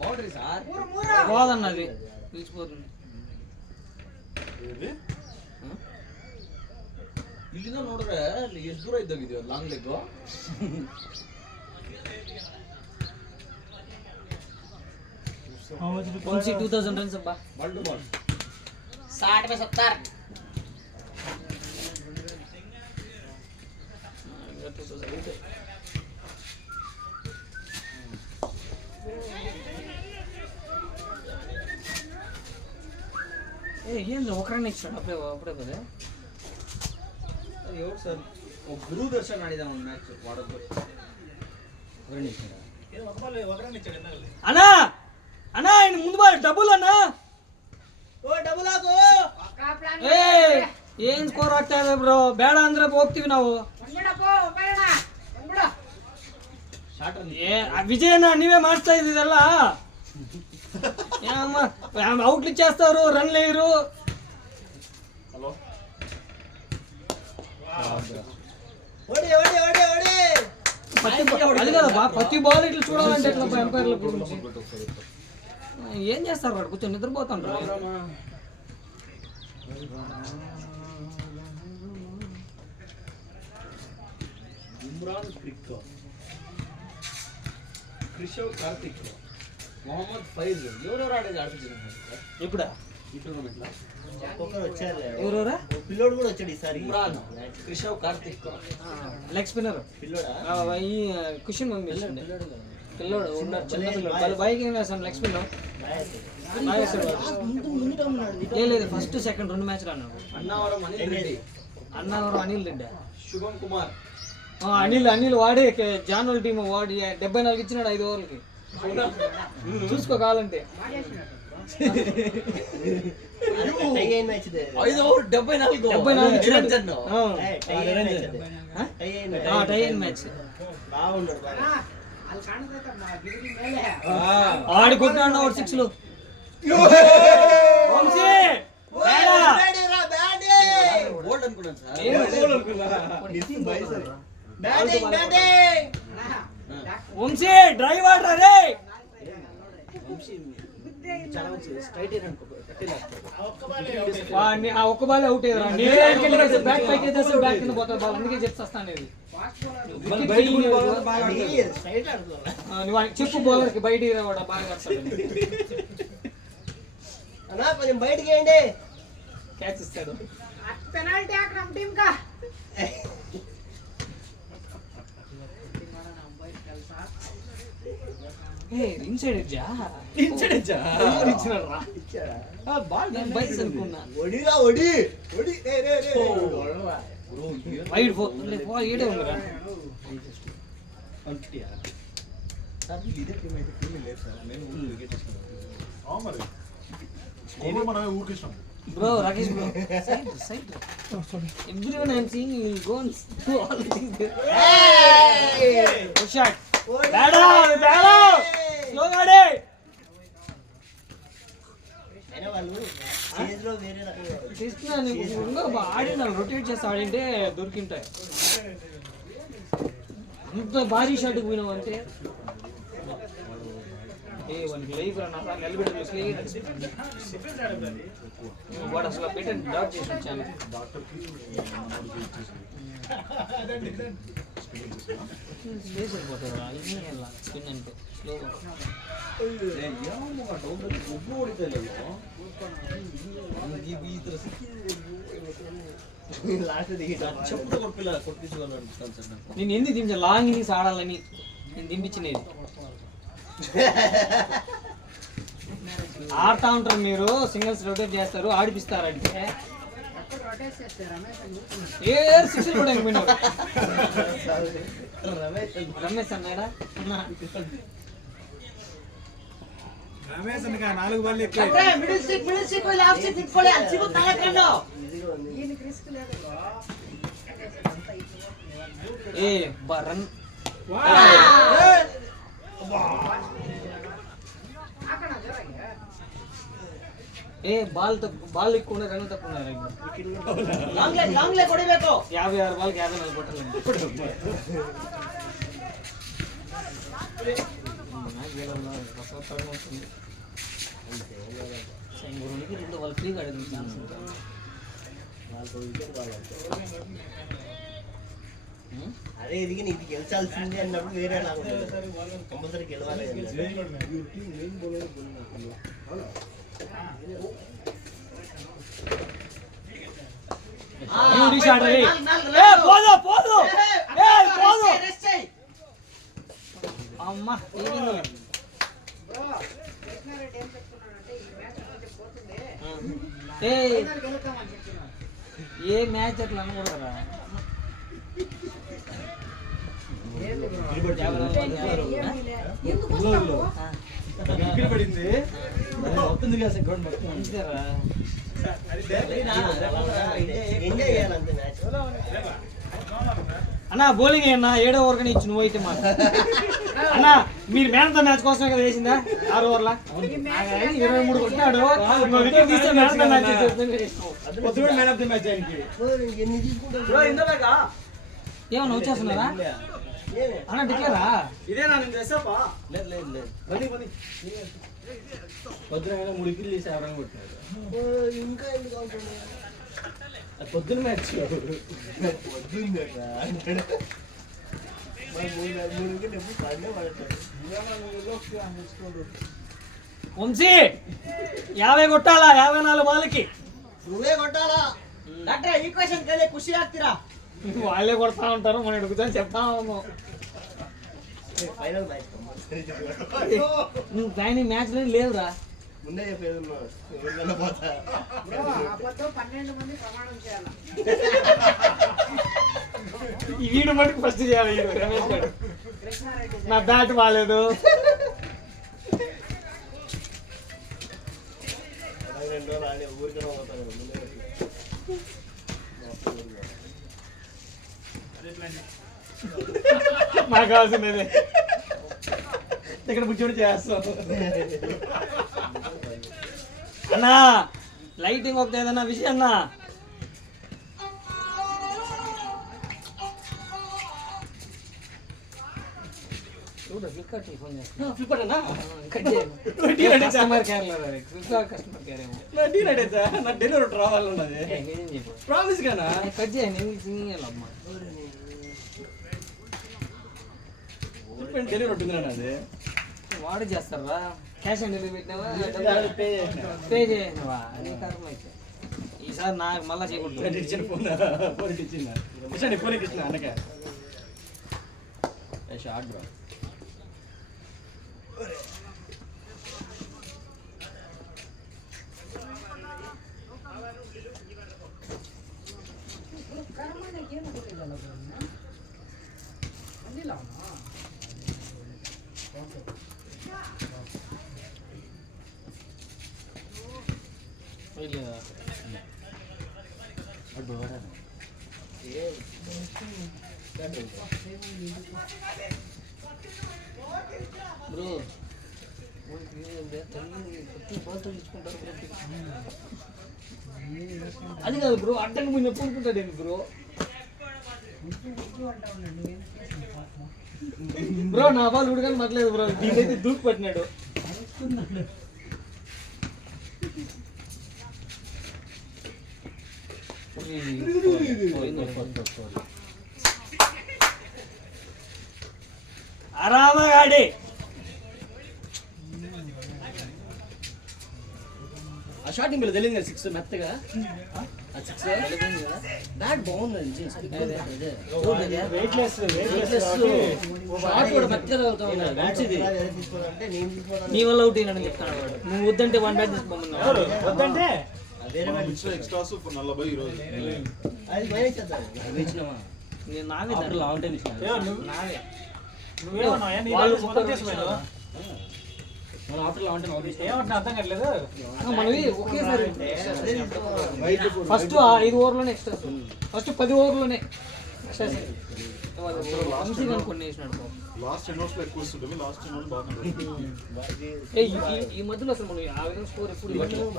Boundary sir. పోదన్నది పిలిచిపోతుంది. ఏది ಇಲ್ಲಿಂದ ನೋಡ್ರೆ ಎಷ್ಟು ದೂರ ಇದ್ದಾಗಿದೆಯೋ ಲಾಂಗ್ ಲೆಗ್. వంశీ 2000 రన్స్ అబ్బా. బాల్ టు బాల్ 60 में 70. ఏంద్ర ఒకరన్నా ఇచ్చాడు అప్పుడే కదా. ఎవరు సార్? గురు దర్శన్ ఆడిదా ಒಂದು ಮ್ಯಾಚ್ వాడొద్దు. ఎవరిని ఇచ్చారా? ఏదో ఒక బాల్ ఒకరన్నా ఇచ్చాడు ఎన్నాళ్ళు. అన్నా అన్నా ఆయన ముందు బాల్ డబుల్ అన్నా. ಓ ಡಬಲ್ ಆಗೋ. ಏ ಏನ್ ಸ್ಕೋರ್ ಆಗ್ತಾ ಇದೆ ಬ್ರೋ? ಬೇಡ ಅಂದ್ರೆ ಹೋಗ್ತೀವಿ ನಾವು. Short run. విజయనా నీవే మాస్తా ఇదిదెಲ್ಲ. అవుట్లు ఇచ్చేస్తారు, రన్ లేరు. హలో ఓడి ఓడి ఓడి ఓడి. అది కదా ప్రతి బాల్ ఇట్లా చూడాలంటే ఎట్లా ఎంపైర్ల గురించి ఏం చేస్తారు? వాడు కూర్చొని నిద్రపోతాడు. ఇమ్రాన్ క్రిక్, క్రిషవ్ కార్తిక్, మొహమ్మద్ ఫైజ్ ఎవరెవరు ఆడేది ఆడుతున్నారు ఇప్పుడా ఈ టోర్నమెంట్ లో? ఒక్కొక్కరు వచ్చారు. ఎవరెవరా? పిల్లోడు కూడా వచ్చాడు ఈసారి. ఇమ్రాన్, క్రిషవ్ కార్తిక్. లెగ్ స్పిన్నర్ పిల్లోడా? ఈ కుషన్ పంపించండి. పిల్లోడు ఉన్నాడు, చిన్న పిల్లోడు. బైక్ ఏం వేసాను లెగ్ స్పిన్నర్. లేదు ఫస్ట్ సెకండ్ 2 మ్యాచ్లు అన్నాడు. అన్నవరం అనిల్ రెడ్డి, అన్నవరం అనిల్ రెడ్డి, శుభం కుమార్. అనిల్ వాడే జానుల్ టీమ్ వాడి 74 ఇచ్చినాడు 5 ఓవర్లకి. చూసుకో కావాలంటే. టై అయిన మ్యాచ్ ఇది. 5 ఓవర్ 74 74 ఇచ్చినాడు. నిరంజన్. టై అయిన మ్యాచ్ ఇది. టై అయిన టై అయిన మ్యాచ్. బాగున్నాడు బాగా. ಅಲ್ಲಿ ಕಾಣ್ತೈತೆ ಗಿಡಗಿ ಮೇಲೆ ఆడి కొట్టినాడు 6లు. వంశీ అనుకున్నాను సార్. వంశీ డ్రైవర్ రే ఆ ఒక్క బాల్ అవుట్ అయ్యారా బ్యాక్ పైకి ఎత్తేస్తే బ్యాక్ కింద పోతుంది బాల్ అందుకే చెప్తాను ఇది నువ్వు చెప్పు బౌలర్కి బయట కూడా బాగా వస్తాడు అన్నా కొంచెం బయటికి వేయండి. క్యాచ్ ఇస్తాడు పెనాల్టీ అక్కడ టీమ్ కా ఇన్సైడ్ ఎడ్జా ఇచ్చినాడు రా బాల్ బైక్స్ అనుకున్నా ఒడిరా ఒడి ఒడి వైడ్ బాల్ ఏడే ఉందిరా మరి స్కోర్ మనమే ఊరికిస్తాం. Bro Rakesh bro side everyone I am seeing you will go to all good shot బ్యాడా స్లోగా ఆడే అయినా వాళ్ళు స్టేజ్ లో వేరే రకంగా చేస్తున్నా నీకు ఇంకా ఆడిన రొటేట్ చేసి ఆడింటే దొరికింటాయి అంత భారీ షాట్కి పోయినావు అంటే వానికి లైఫ్ రా నా నిలబెట్టి వాడు అసలు పెట్టి డాట్ చేసి వచ్చాను స్పేస్ అయిపోతుంది స్పిన్ అంటే స్లోగా చెప్పుతో కొట్టించుకోవాలి నేను ఎందుకు దించా లాంగ్ ఇన్నింగ్స్ ఆడాలని నేను దింపించినది ఆడుతా ఉంటారు మీరు సింగిల్స్ రొటేట్ చేస్తారు ఆడిపిస్తారంటే ఏ సిక్స్ కూడా పోయినారు రమేష్ అన్నాడా రమేష్ అన్నగా 4 బాల్ ఎక్కి మిడిల్ సీట్ పోయి లాస్ట్ సీట్ తిప్పుకోలే అచ్చిగు తలకండో దీనికి రిస్క్ లేదు ఏ రన్ అక్కడ జరగ ఏ బాల్ ఎక్కువ రన్ తక్కువ లాంగ్ ಲೇ ಕೊಡಬೇಕು 56 ಬಾಲ್ಗೆ 54 ಕೊಟ್ಟಲ್ಲ ఇంకొకరికి 2 బాల్ ఫ్రీగా ఆడే ఛాన్స్ ఉంటుంది అరే ఇది నీకు గెలిచాల్సిందే అన్నప్పుడు వేరే లాగా ఉంటుంది కంపల్సరీ గెలవాలి అమ్మా కృష్ణారెడ్డి ఏం చెప్తున్నాడంటే ఈ మ్యాచ్ కొంచెం పోతుంది ఏ ఫైనల్ గెలుద్దామని చెప్తున్నాడు ఏ మ్యాచ్ అట్లా అనకూడదురా ఎందుకు వస్తావు పడింది అవుతుంది కదా గ్రౌండ్ మొత్తం అంతేరా ఎంజాయ్ చేయాలంతే మ్యాచ్ అన్నా బౌలింగ్ అన్నా 7వ ఓవర్ కానీ ఇచ్చి నువ్వైతే మా అన్నా మీరు మ్యాన్ ఆఫ్ ద మ్యాచ్ కోసమే కదా వేసిందా 6 ఓవర్లా 23 కొట్టినాడు వికెట్ తీస్తే man of the match man of the match ఆయనకి ఎన్ని తీసుకుంటారు ఏమన్నా వచ్చేస్తున్నారా అన్న డిక్లేరా ఇదేనా నేను చేసాపా లేదు లేదు లేదు బని పొద్దున 3 వికెట్లు తీసి ఎవరైనా కొట్టినాడు ఇంకా ఎందుకు అవుతుంది పొద్దున మ్యాచ్ వంశీ 50 కొట్టాలా 54 బాల్కి నువ్వే కొట్టాలా డాక్టర్ ఈ క్వశ్చన్ కలే ఖుషి ಆಗ್ತೀರಾ వాళ్ళే కొడతా ఉంటారు మనం ఎడుగుతాను చెప్తా ఉన్నాం ఫైనల్ మ్యాచ్ నువ్వు ట్రైనింగ్ మ్యాచ్ లేవురా ముందే చెప్పేది ఎవరికైనా పోతా అబద్ధం 12 మంది ప్రమాణం చేయాలి ఈ వీడు మటుకు ఫస్ట్ చేయాలి ఈ రమేష్ గారు కృష్ణారెడ్డి నా బ్యాట్ బాగాలేదు 2 రోజులు ఆడి ఊరికైనా పోతాను ముందే నాకు కావాల్సిందే ఇక్కడ బుజ్జోడు చేస్తాం అన్నా లైటింగ్ ఒకటి ఏదన్నా విషయం అన్నా ఫ్లిప్కార్ట్ ఫోన్ చేస్తాను. ఫ్లిప్కార్ట్ అన్నా కస్టమర్ కేర్ లో ఫ్లిప్కార్ట్ కస్టమర్ కేర్ ఏమో. నా డీల్ అడిగితే నా డెలివరీ రావాలన్నది నిజం చెప్పు. ప్రామిస్ గానా కట్ చేయండి ఎందుకు సింగిల్ అమ్మా. డెలివరీ ఉంటుంది నాది వాడు చేస్తారా? క్యాష్ ఆన్ డెలివరీ పెట్టినావా? పే చేసిన పే చేసినావా? అదే కర్మ అయితే ఈసారి నాకు మళ్ళా చేయకూడదు. ఇచ్చిన ఫోన్ ఇచ్చిందా ఇచ్చండి ఫోన్ ఇచ్చిన అన్నకే షార్ట్ బ్రో బ్రో అది కాదు బ్రో, అడ్డంగా ముందు పూనుకుంటాడు ఏంటి బ్రో? బ్రో నా బాల్ ఉడకని మట్లేదు బ్రో, దీనైతే దూకి పట్టినాడు. ఆరామగాడి ఆ షార్టింగ్ బిల్ తెలియదు కదా 6 మెత్తగా ఆ 6 బ్యాట్ బాగుందండి షార్ట్ కూడా మెత్తగా తగులుతా ఉన్నారు మంచిది నీ వల్ల అవుట్ అయినా చెప్తాను వాడు. నువ్వు వద్దంటే 1 బ్యాట్ తీసుకోమన్నావు. వద్దంటే ఎక్స్ట్రాస్ 40 ఈ రోజు. అది మైనస్ చేద్దాం అవి ఇచ్చినామా నేను నావే అప్పుడు లాంగ్ టైం ఇచ్చిన నావే నువ్వేమన్నా వాళ్ళు మనం ఆఫ్టర్ లాంగ్ టైం ఆఫీస్ ఏమంటున్నా అర్థం కావట్లేదు. మనవి ఒకేసారి ఫస్ట్ 5 ఓవర్లోనే ఎక్స్ట్రా, ఫస్ట్ 10 ఓవర్లోనే ఎక్స్ట్రా మంచిగా అనుకుని వేసినాడు. లాస్ట్ 10 ఓవర్స్ లో ఎక్కువ ఇస్తుంటే లాస్ట్ 10 ఓవర్స్ బాగా ఈ మధ్యలో అసలు మనం ఆ విధంగా స్కోర్ ఎప్పుడు ఇవ్వట్లేదు.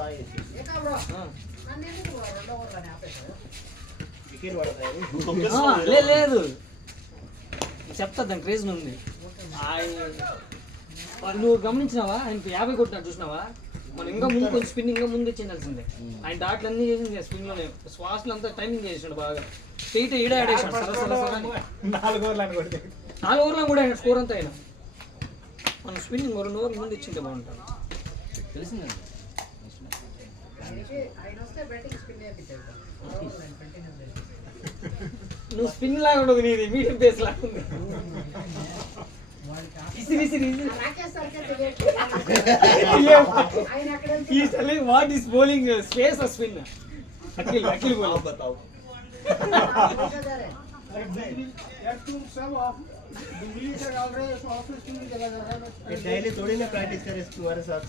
లేదు చెప్తా, దాని క్రేజ్ ఉంది. నువ్వు గమనించినావా? ఆయనకి 50 కొట్టినాడు చూసినావా? మనం ఇంకా ముందు కొంచెం స్పిన్ ఇంకా ముందు ఇచ్చేయాల్సిందే. ఆయన డాట్లు అన్ని చేసింది స్పిన్ లోనే, శ్వాసలు అంతా టైమింగ్ చేసాడు బాగా. స్ట్రైట్ ఈడ ఆడేసాడు 4 ఓవర్లు అని కొడితే 4 ఓవర్లో కూడా ఆయన స్కోర్ అంతా అయినా మనం స్పిన్నింగ్ 2 ఓవర్ల ముందు ఇచ్చింటే బాగుంటుంది. తెలిసిందండి నువ్వు స్పిన్ లాగా ఉండదు, నీది మీడియం పేస్ లాగా ఉంది. What is bowling space of spin? Akhil bowling daily थोड़ी ना प्रैक्टिस करे तुम्हारे साथ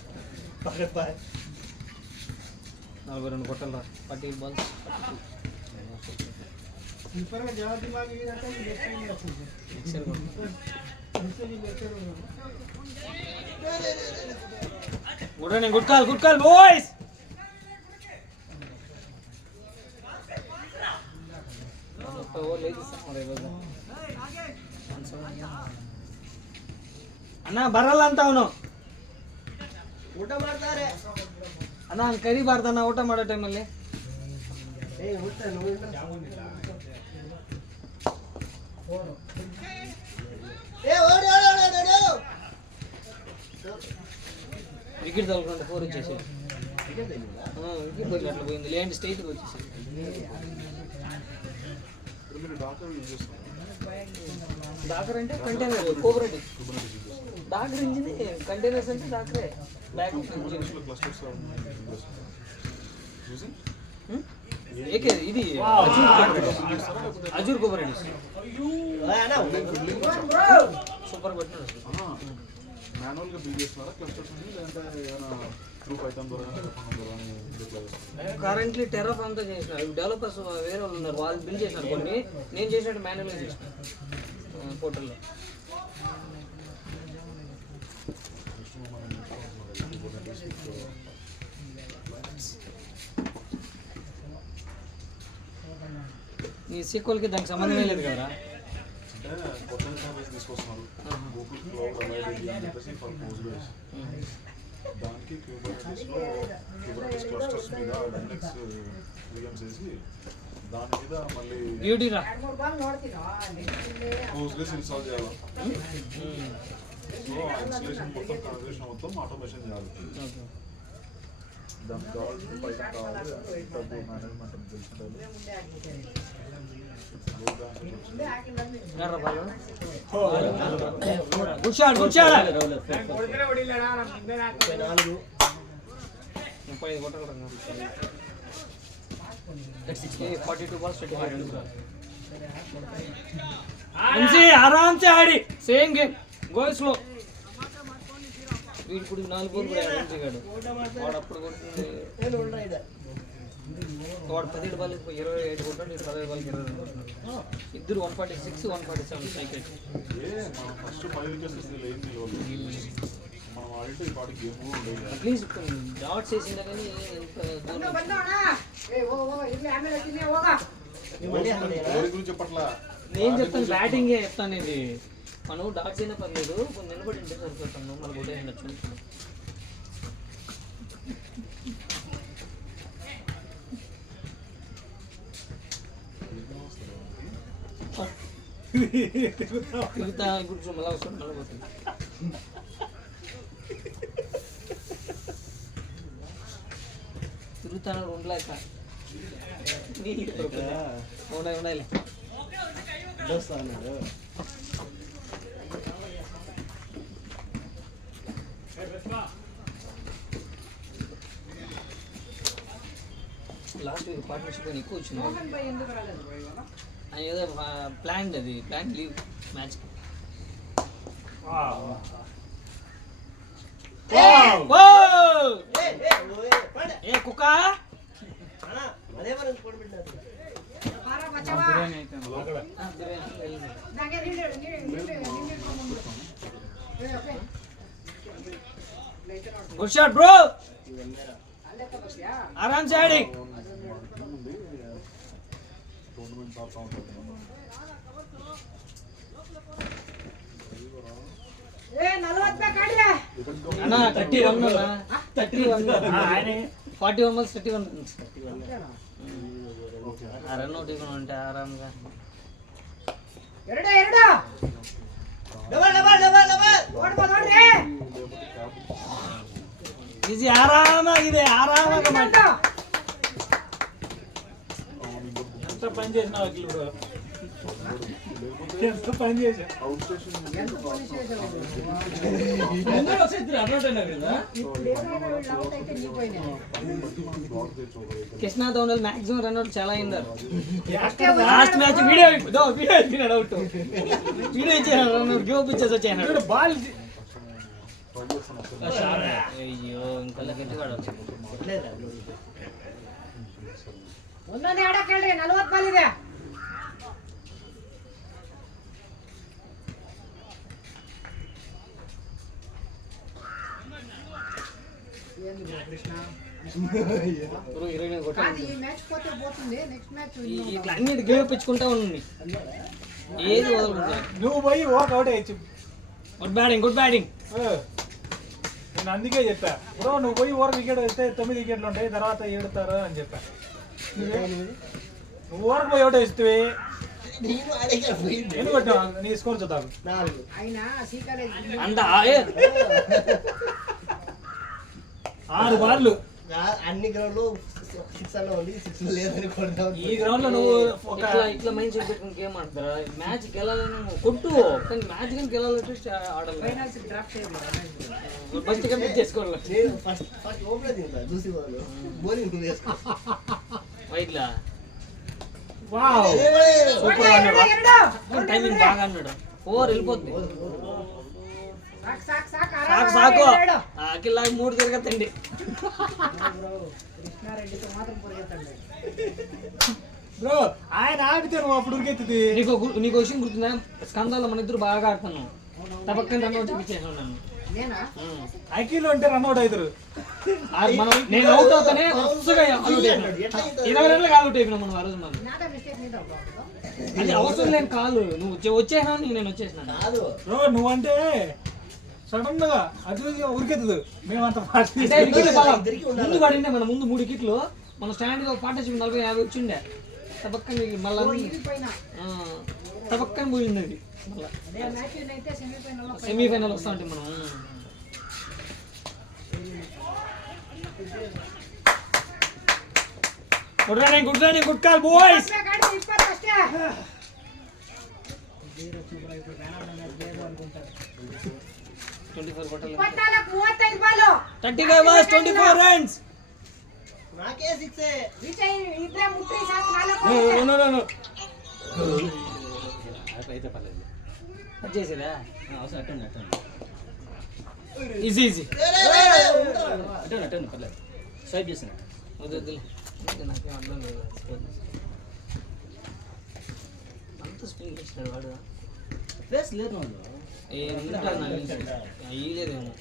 पकड़ पाए 42 కొట్టాలరా 40 బాల్స్. Good call boys. ಅಣ್ಣ ಬರಲ್ಲ ಅಂತ ಅವನು. ಊಟ ಮಾಡ್ತಾರೆ ಅಣ್ಣ ಹಂಗೆ ಕರಿಬಾರ್ದಣ್ಣ ಊಟ ಮಾಡೋ ಟೈಮಲ್ಲಿ. వికెట్ తగలకుండా 4 వచ్చేసి వికెట్ పోయి అట్లా పోయింది, లేదంటే స్ట్రైట్గా వచ్చేసి. డాకర్ అంటే container, cooperative Docker engine, containers అంటే డాకరే బ్యాక్ ఏకే ఇది అజూర్ కోఆపరేటివ్ సూపర్ పెట్టినాడు. మాన్యువల్గా బిల్ చేస్తున్నారా క్లస్టర్స్ అని, లేదంటే ఏమైనా త్రూ పైథాన్ ద్వారా కరెంట్లీ టెర్రాఫామ్ తో చేసినారు డెవలపర్స్, వేరే వాళ్ళు ఉన్నారు, వాళ్ళు బిల్ చేసినారు కొన్ని. నేను చేసినట్టు మాన్యువల్గా చేసిన పోర్టల్లో. నీ సీక్వల్కి దానికి సంబంధమే లేదు కదా. అంటే కొత్త తీసుకొస్తున్నారు గూగుల్ క్లౌడ్ అవైలబిలిటీ అని చెప్పేసి ఫర్ పోస్ట్గ్రెస్ దానికి క్యూబర్నెటిస్ క్లస్టర్స్ మీద లినక్స్ VMs వేసి దాని మీద మళ్ళీ పోస్ట్గ్రెస్ ఇన్స్టాల్ చేయాలి. సో ఆ ఇన్స్టాలేషన్ మొత్తం కాన్ఫిగరేషన్ మొత్తం ఆటోమేషన్ చేయాలి. దానికి కావాల్సిన పైసలు కావాలి మేనేజ్మెంట్ తెలుసుకుంటారు. आराम से आड़ी सेम गेम गो स्लो వీడు 4 బోర్లు కూడా ఆడించాడు వాడు అప్పుడు కొట్టింది వాడు 17 బాల్ 27 కొట్టాడు 17 బాల్ 22 ఇద్దరు 146 147 సైకిల్ మనం ఫస్ట్ 5 వికెట్స్ లేని మనం ఆడితే ఈ పాటి గేమ్ కూడా ఉండేది. ప్లీజ్ డాట్స్ వేసిందా కానీ ఎవరి గురించి చెప్పట్లా నేను చెప్తాను బ్యాటింగ్ చెప్తాను. ఇది మనం డాట్స్ అయినా పర్లేదు కొన్ని నిలబడి ఉంటే సరిపోతాను మన కూడా ఉండొచ్చు. తిరుగుతా కూర్చో మళ్ళీ వస్తాను మళ్ళీ పోతుంది. తిరుగుతాను ఉండలేక ఉండాలి లాస్ట్ వీక్ పార్ట్నర్షిప్ అని ఎక్కువ వచ్చింది. ఏదో ప్లాన్ అది ప్లాన్ లీవ్ మ్యాచ్ ఏ కుక్క అదే మనం కొడుకుంటారు. గుడ్ షాట్ బ్రో आराम से आड़ी టోర్నమెంట్ ఆడుతూ ఉంటుంది. అన్నా 31 ఆయన 41 balls 31 runs ఆ రన్ అవుట్ ఇవ్వను అంటే ఆరాంగా ఈజీ ఆరామాಗಿದೆ ఆరామాగా మాట ఎంత పని చేసినావు అఖిల్ బ్రో, ఎంత పని చేసా. అవుట్ స్టేషన్ ముందర వచ్చేది రన్ అవుట్ అయినా కదా కృష్ణా ధోనల్ మాక్సిమం రన్ అవుట్ చాలా అయిందారు. లాస్ట్ మ్యాచ్ వీడియో ఇచ్చినాడు అవుట్ వీడియో ఇచ్చాడు రన్ అవుట్ గివ్ అప్ ఇచ్చేసి వచ్చాడు బాల్. అయ్యో ఇంకా గట్టివాడు ಒಂದೊಂದೇ ಆಡಕ್ಕೆ ಹೇಳ್ರಿ 40 ಬಾಲ್ ಇದೆ. కృష్ణ ఈ మ్యాచ్ పోతే పోతుంది నెక్స్ట్ మ్యాచ్ ఇట్లా అన్నిటి గివ్ అప్ ఇచ్చుకుంటా ఉండండి ఏది వదలకుండా. నువ్వు పోయి వాక్ అవుట్ అయ్యచ్చు. Good batting good batting. నేను అందుకే చెప్పా బ్రో, నువ్వు పోయి ఓవర్ వికెట్ వేస్తే 9 వికెట్లు ఉంటాయి తర్వాత 7 అని చెప్పా. నువ్వు ఓవర్ పోయి అవుట్ వేస్తే ఎందుకు కొట్టావు? నీ స్కోర్ చూద్దాం. అయినా సి కాలేజ్ అంత 6 బాళ్ళు అన్ని గ్రౌండ్ 6 అన్న ఉంది 6 లేదని కొడతావు. ఈ గ్రౌండ్ లో నువ్వు ఒక ఇట్లా మైండ్ సెట్ పెట్టుకుని గేమ్ ఆడతారా? మ్యాచ్ గెలాలని కొట్టు కానీ మ్యాచ్ కానీ గెలాలంటే ఆడాలి. ఫైనల్స్ డ్రాప్ చేయాలి. ఫస్ట్ కంప్లీట్ చేసుకోవాలి. నేను ఫస్ట్ ఓపెన్ తింటా చూసి వాళ్ళు బౌలింగ్ నువ్వు వేసుకో. వైట్లా వావ్ సూపర్ అన్నాడు టైమింగ్ బాగా అన్నాడు. 4 వెళ్ళిపోద్ది సాకు సాకు అఖిల్ 3 తిరగతండి. కృష్ణారెడ్డితో మాత్రం పరిగెత్తండి బ్రో, ఆయన ఆపితే నువ్వు అప్పుడు ఉరికెత్తుది. నీకు విషయం గుర్తుందా? స్కందాలో మన ఇద్దరు బాగా ఆడుతున్నాం తప్పకుండా రన్ అవుట్ చేపించేసాను నన్ను. నేనా అఖిల్ అంటే రన్అట్ అవుతారు. నేను అవుట్ అవుతానే వరుసగా అవుట్ అయినా 20 రన్లకు అవుట్ అయిపోయినా మనం ఆ రోజు మనం నాట మిస్టేక్ మీద అది అవసరం లేని కాలు నువ్వు వచ్చేసినా నేను వచ్చేసినాను. కాదు బ్రో నువ్వంటే సడన్ గా అది ఉరికెత్తదు మేమంత ఫాస్ట్ అంటే వికెట్లు బాగా ముందు పడిండే మన ముందు 3 వికెట్లు మన స్టాండ్ పార్ట్నర్షిప్ 40-50 వచ్చిండే తపక్కని మళ్ళీ తపక్కని పోయింది అది మళ్ళీ అదే మ్యాచ్ అయితే సెమీఫైనల్ సెమీఫైనల్ వస్తా అంటే మనం good running good call boys. కాడి ఇప్పర్ ఫస్ట్ 24 కొట్టాలి. 34 35 బాల్ 35 balls 24 runs. నాకే 6 విజయ్ ఇద్దరే ముట్రి సాకు No. అయితే పర్లేదు. అది చేసేదా అవసరం అట్టండి ఈజీ అట్టండి పర్లేదు. స్వైప్ చేసిన వద్దులే నాకేం అర్థం లేదు. అంత స్పీడ్ ఇచ్చినాడు వాడు. ప్లేస్ లేదు వాళ్ళు. ఉంటారు నాకు తెలిసి అయ్యలేదేమో.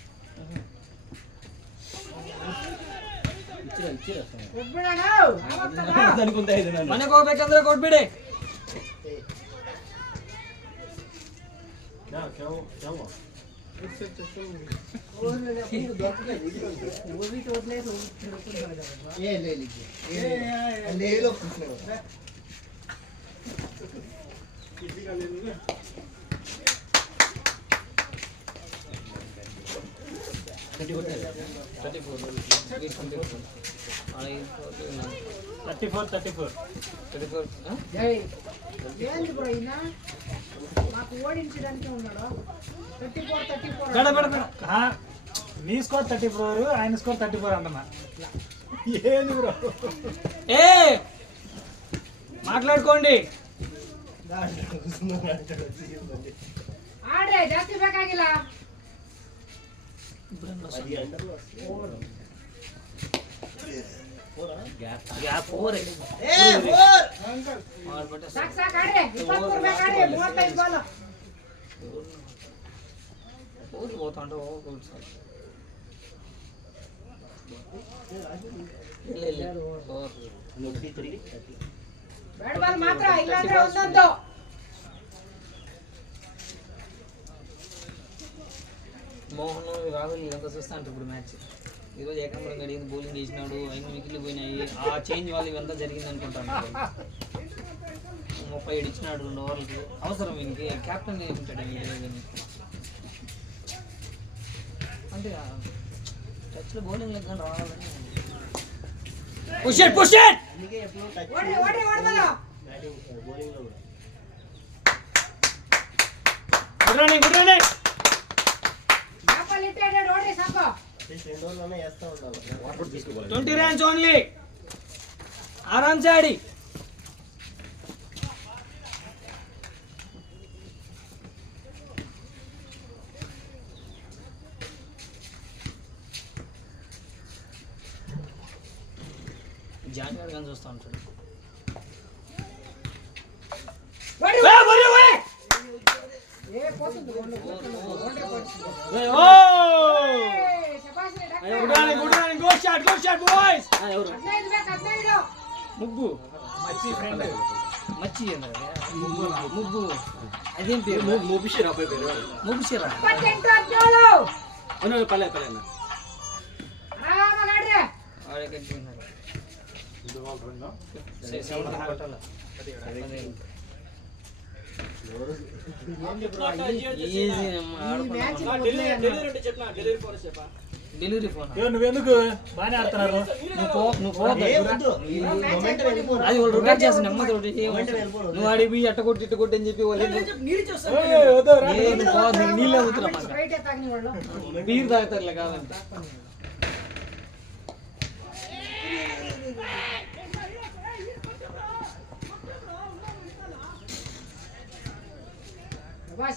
ఇచ్చిరా కొబ్బిడాను అనుకుంటా ఇది నన్ను. మనకు ಹೋಗ್ಬೇಕಂದ್ರೆ ಕೊಟ್ಬಿಡಿ. జై ఏంది బ్రో ఈయన మాకు ఓడించడానికి ఉన్నాడు 34 నీ స్కోర్ 34 ఆయన స్కోర్ 34 అంటున్నా ఏంది బ్రో ఏ మాట్లాడుకోండి. ಆಡ್ರೆ ಜಾಸ್ತಿ ಬೇಕಾಗಿಲ್ಲ ಗ್ಯಾಪ್ ಓವರ್ ಸಾಕು ಸಾಕು ಆಡ್ರೆ 24 ಬೇಕಾಡ್ರೆ 35 ಬಾಲ್ ಓವರ್ ಹೋಗ್ತಾಂಡ ಹೋಗ್ಬೋದು ಸರ್. ಇಲ್ಲ ಓವರ್ ಬ್ಯಾಟ್ ಬಾಲ್ ಮಾತ್ರ ಇಲ್ಲಾಂದ್ರೆ ಒಂದೊಂದು. మోహన్ రాహుల్ ఇదంతా చూస్తా అంటారు ఇప్పుడు మ్యాచ్. ఈరోజు ఏకంగా అడిగింది బౌలింగ్ చేసినాడు 5 వికెట్లు పోయినాయి. ఆ చేంజ్ వాళ్ళు ఇవంతా జరిగింది అనుకుంటాను. 37 ఇచ్చినాడు 2 ఓవర్లకు. అవసరం ఇంక క్యాప్టెన్ ఉంటాడు అంటే టచ్లో బౌలింగ్ లెక్క రావాలని. పుష్ ఇట్ ಓಡಿ ಓಡಿ ಓಡಬಲ್ಲ గుడ్ రన్నింగ్ ನಾಪಲ್ ಇಟ್ಟೆ ಓಡಿ ಸಾಕು 20 runs ఓన్లీ. ఆరామ్సే ఆడి. జాన్వర్ గన్ చూస్తూ ఉంటాడు. ಓಡಿ ఏ ఏ పోతుంది ఓడి ఓ ಶಬಾಷ್ good running go shot boys. 15 ಬೇಕು 15 ముగ్గు మచ్చి ముగ్గు అదేం పేరు? మూపిషిరా అబ్బాయి పేరు. ముగ్గురా 28 17 పల్లె ಆರಾಮಾಗಿ ಆಡ್ರೆ డెలివరీ ఫోన్ నువ్వెందుకు బాగానే ఆడుతున్నారు అది వాళ్ళు రొటేట్ చేస్తాను నెమ్మది రొటేట్ నువ్వు ఆడిపోయి అట్ట కొట్టి అని చెప్పి వాళ్ళు నీళ్ళు అవుతున్నా ಸ್ಟ್ರೈಟ್ ತಾಗಿ ಒಳ್ಳು బీర్ తాగుతారులే కాదంటే.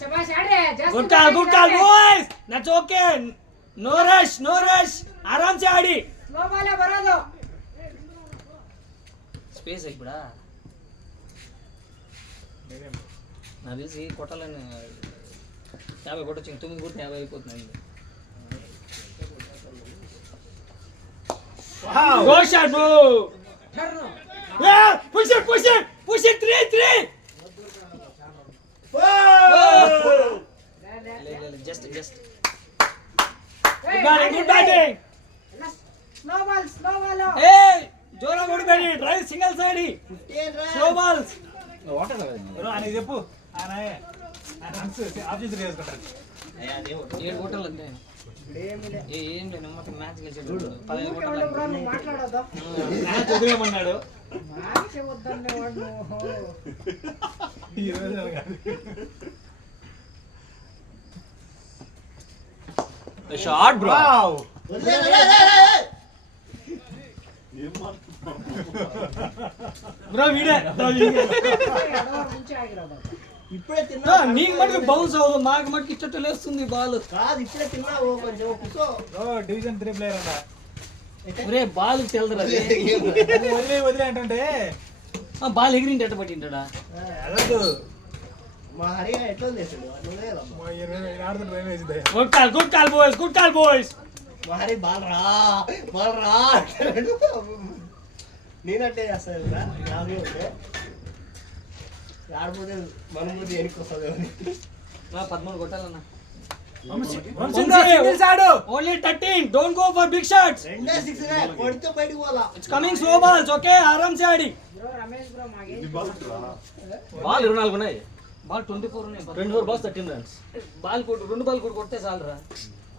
ಶಬಾಷ್ ಆಡ್ರೆ ಜಾಸ್ತಿ good call boys. That's okay. No rush ఆరామ్సే ఆడి. ಸ್ಲೋ ಬಾಲೇ ಬರೋದು స్పేస్ ఇప్పుడా నాకు తెలిసి కొట్టాలని 50 కొట్టొచ్చు. 9 కొట్టి 50 అయిపోతుంది. Go shot, bro. Turn Yeah, push it. 3. Just slow ball ఏ జోరా కొడుకని drive single side slow balls bro ఆయన చెప్పు ఆయన ఆఫీసర్ చేసుకుంటారు. ఏడు కొట్టాలంటే ఏం లేదు మొత్తం మ్యాచ్ గెలిచాడు 15 బ్రో నువ్వు మాట్లాడొద్దా మ్యాచ్ వదిలేమన్నాడు. మ్యాచ్ వద్దన్నే వాడు ఈ రోజు కాదు. Short bro. ఏం మాట్లాడుతున్నావు? బ్రో వీడే నుంచి ఆగిరావు ఇప్పుడే తిన్నా నీకు మటుకు బౌన్స్ అవ్వదు, మాకు మటుకు ఇచ్చట లేస్తుంది బాల్. కాదు ఇప్పుడే తిన్నావు కొంచెం కూర్చో. బ్రో డివిజన్ 3 ప్లేయర్ అంట. ఒరే బాల్ తెలదరా వదిలే అంటే బాల్ ఎగిరింటి ఎట్ట పట్టింటాడా. వెళ్ళదు. మా హరిగా ఎట్లా చేసాడు నువ్వే ఆడుతున్న భయం వేసింది. Good call boys. మా హరి బాల్ రా అంటాడు. నేనట్టే చేస్తాను కదా నాకు ఉంటే ఆడిపోతే మనం పోతే వెనక్కి వస్తుంది. 13 కొట్టాలన్నా. Only 13. Don't go for big shots. రెండే 6 కొడితే బయటికి పోలా. It's coming slow balls, okay? ఆరామ్ సే ఆడి. బ్రో రమేష్ బ్రో మాగే ఎన్ని బాల్ రా? బాల్ 24 ఉన్నాయి. బాల్ 24 ఉన్నాయి. 24 balls 13 runs. బాల్ కొట్టు 2 బాల్ కొడితే చాలరా.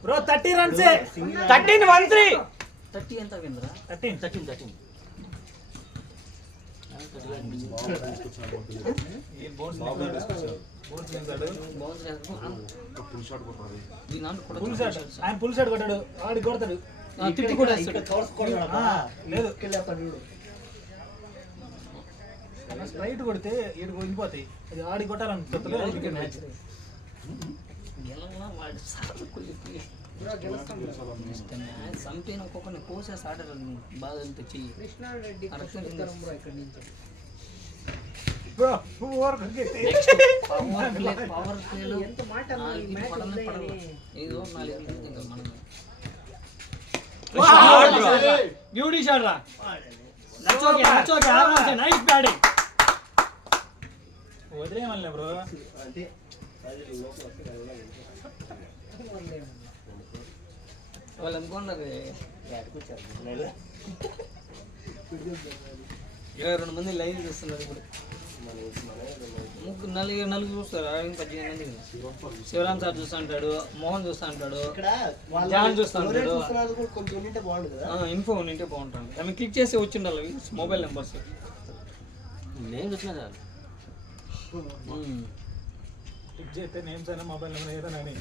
Bro 30 runs. 13-13. 30 ఎంత విందరా? 13. ఈ బోర్డ్స్ బాబు తీసుకొచ్చారు. బోర్డ్స్ నించాడు. బౌన్స్ ఫుల్ షాట్ కొట్టాలి. Full shot. ఆయన ఫుల్ షాట్ కొట్టాడు. ఆడి కొడతాడు. తిట్టి కూడా ఇక్కడ తోడుకోవడం లేదు. చూడు. స్ట్రైట్ కొడితే ఈడు వెళ్ళిపోతాయి. అది ఆడి కొట్టాలని క్రికెట్ మ్యాచ్. గెలవనా వాడు సార్లు కొలిపి బ్రో గెలుస్తాం బ్రో. సంపేన ఒక్కొక్కరిని కోసేసి ఆడారు బాగా వెళ్తే చెయ్యి. కృష్ణారెడ్డి కృష్ణారెడ్డి బ్రో ఇక్కడి నుంచి బ్రో ఓవర్ క్రికెట్. పవర్ ప్లేలో ఎంత మాట అన్నావు ఈ మ్యాచ్ వదిలేయని. ఏదో 4 ఇంకా మనం Hey! బ్యూటీ షాట్ రా. That's okay. ఆరామ్ సే నైస్ బ్యాటింగ్. వదిలేయమల్లే బ్రో. అంటే అది లోపల వస్తే వాళ్ళు అనుకున్నారు 22 మంది లైవ్ చూస్తున్నారు ఇప్పుడు. నలుగురు చూస్తారు. 18 మంది. శివరామ్ సార్ చూస్తా అంటాడు, మోహన్ చూస్తా అంటాడు, ఇక్కడ జాన్ చూస్తా అంటాడు. చూస్తున్నారు కూడా కొంచెం ఉంటే బాగుంటుంది కదా. ఇన్ఫో ఉంటే బాగుంటుంది. ఆమె క్లిక్ చేసి వచ్చిండాలి మొబైల్ నెంబర్స్. నేను చూసినా చాలు. టిక్ చేస్తే నేమ్స్ అయినా మొబైల్ నెంబర్ ఏదైనా అని.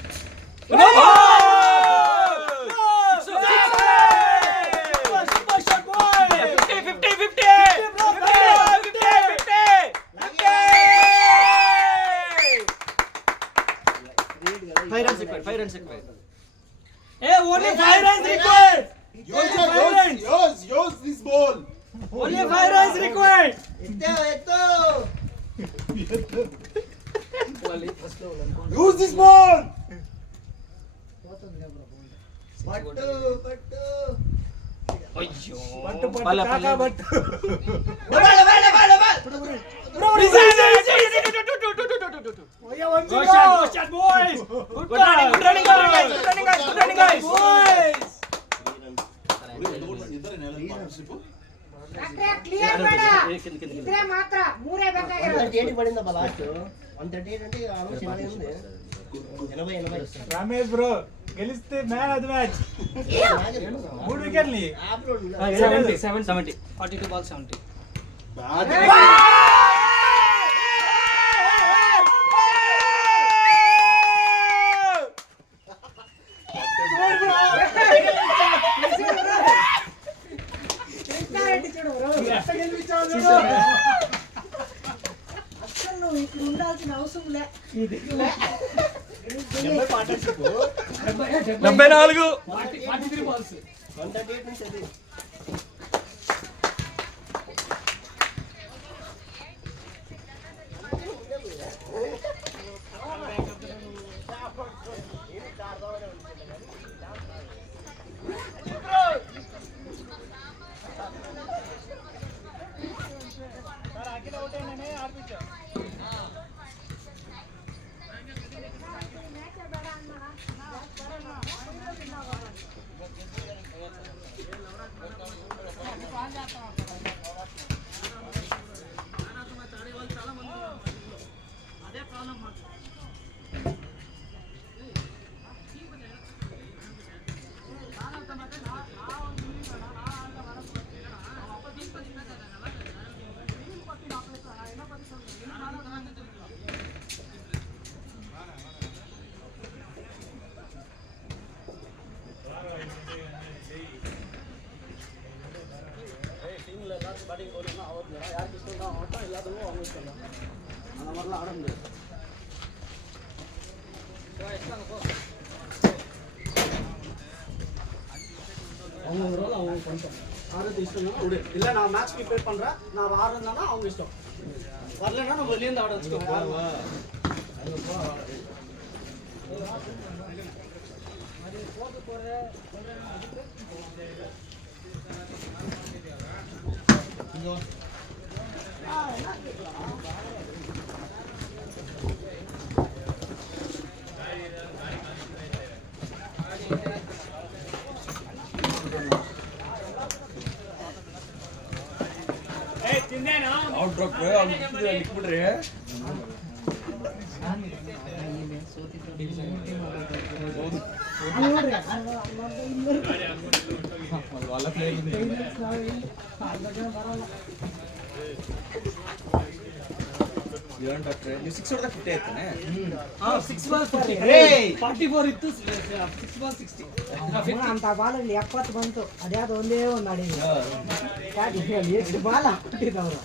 Five runs required. Hey, only 5 runs required. Use this ball. Only 5 runs required. ఎత్తో Use this ball. పోతుంది బ్రో. పట్టు పట్టు అయ్యో పట్టు పట్టు కాకా పట్టు. Go shot boys. Good running guys. Boys. ఇద్దరు పార్ట్నర్షిప్. అట్టే క్లియర్ మేడా. ఇదే మాత్ర మూరే బెంగాయరు. 138 పడిందా బా లాస్ట్ 138 అంటే ఆల్మోస్ట్ 80 ఉంది. 80 రమేష్ బ్రో గెలిస్తే మ్యాన్ ఆఫ్ ది మ్యాచ్. 3 వికెట్లు. 70. 42 balls 70. కృష్ణారెడ్డి చూడు బ్రో. అసలు నువ్వు ఇక్కడ ఉండాల్సిన అవసరం లే. 80 పార్ట్నర్షిప్ 74. 43 balls. 138 నుంచి అది அந்த மாதிரிலாம் ஆட முடியாது. அவங்க ரோல் அவங்க பண்ணிட்டோம். ஆடுறது இஷ்டம் தான் விடு. இல்லை நான் மேட்ச் ப்ரிப்பேர் பண்ணுறேன், நான் ஆடுறதுனா அவங்க இஷ்டம். வரலன்னா நம்ம வெளியேருந்து ஆட வச்சுக்கோங்க. ಔಟ್ ಡ್ರಾಪ್ ಬಿಟ್ಬಿಡ್ರಿ వాళ్ళ ప్లేయర్ ಸಿಕ್ಸ್ ಹೊಡೆದ 50 ಆಯ್ತಾನೆ. 6 ಬಾಲ್ 44 ಇತ್ತು, 6 ಬಾಲ್ 60. ಅಂತ ಬಾಲಲ್ಲಿ 70 ಬಂತು. ಅದ್ಯಾವುದು ಒಂದೇ ಒಂದು ಆಡಿದ್ರು. ಎಷ್ಟು ಬಾಲ್ ಹಾಕ್ಬಿಟ್ಟಿದ್ದವರು.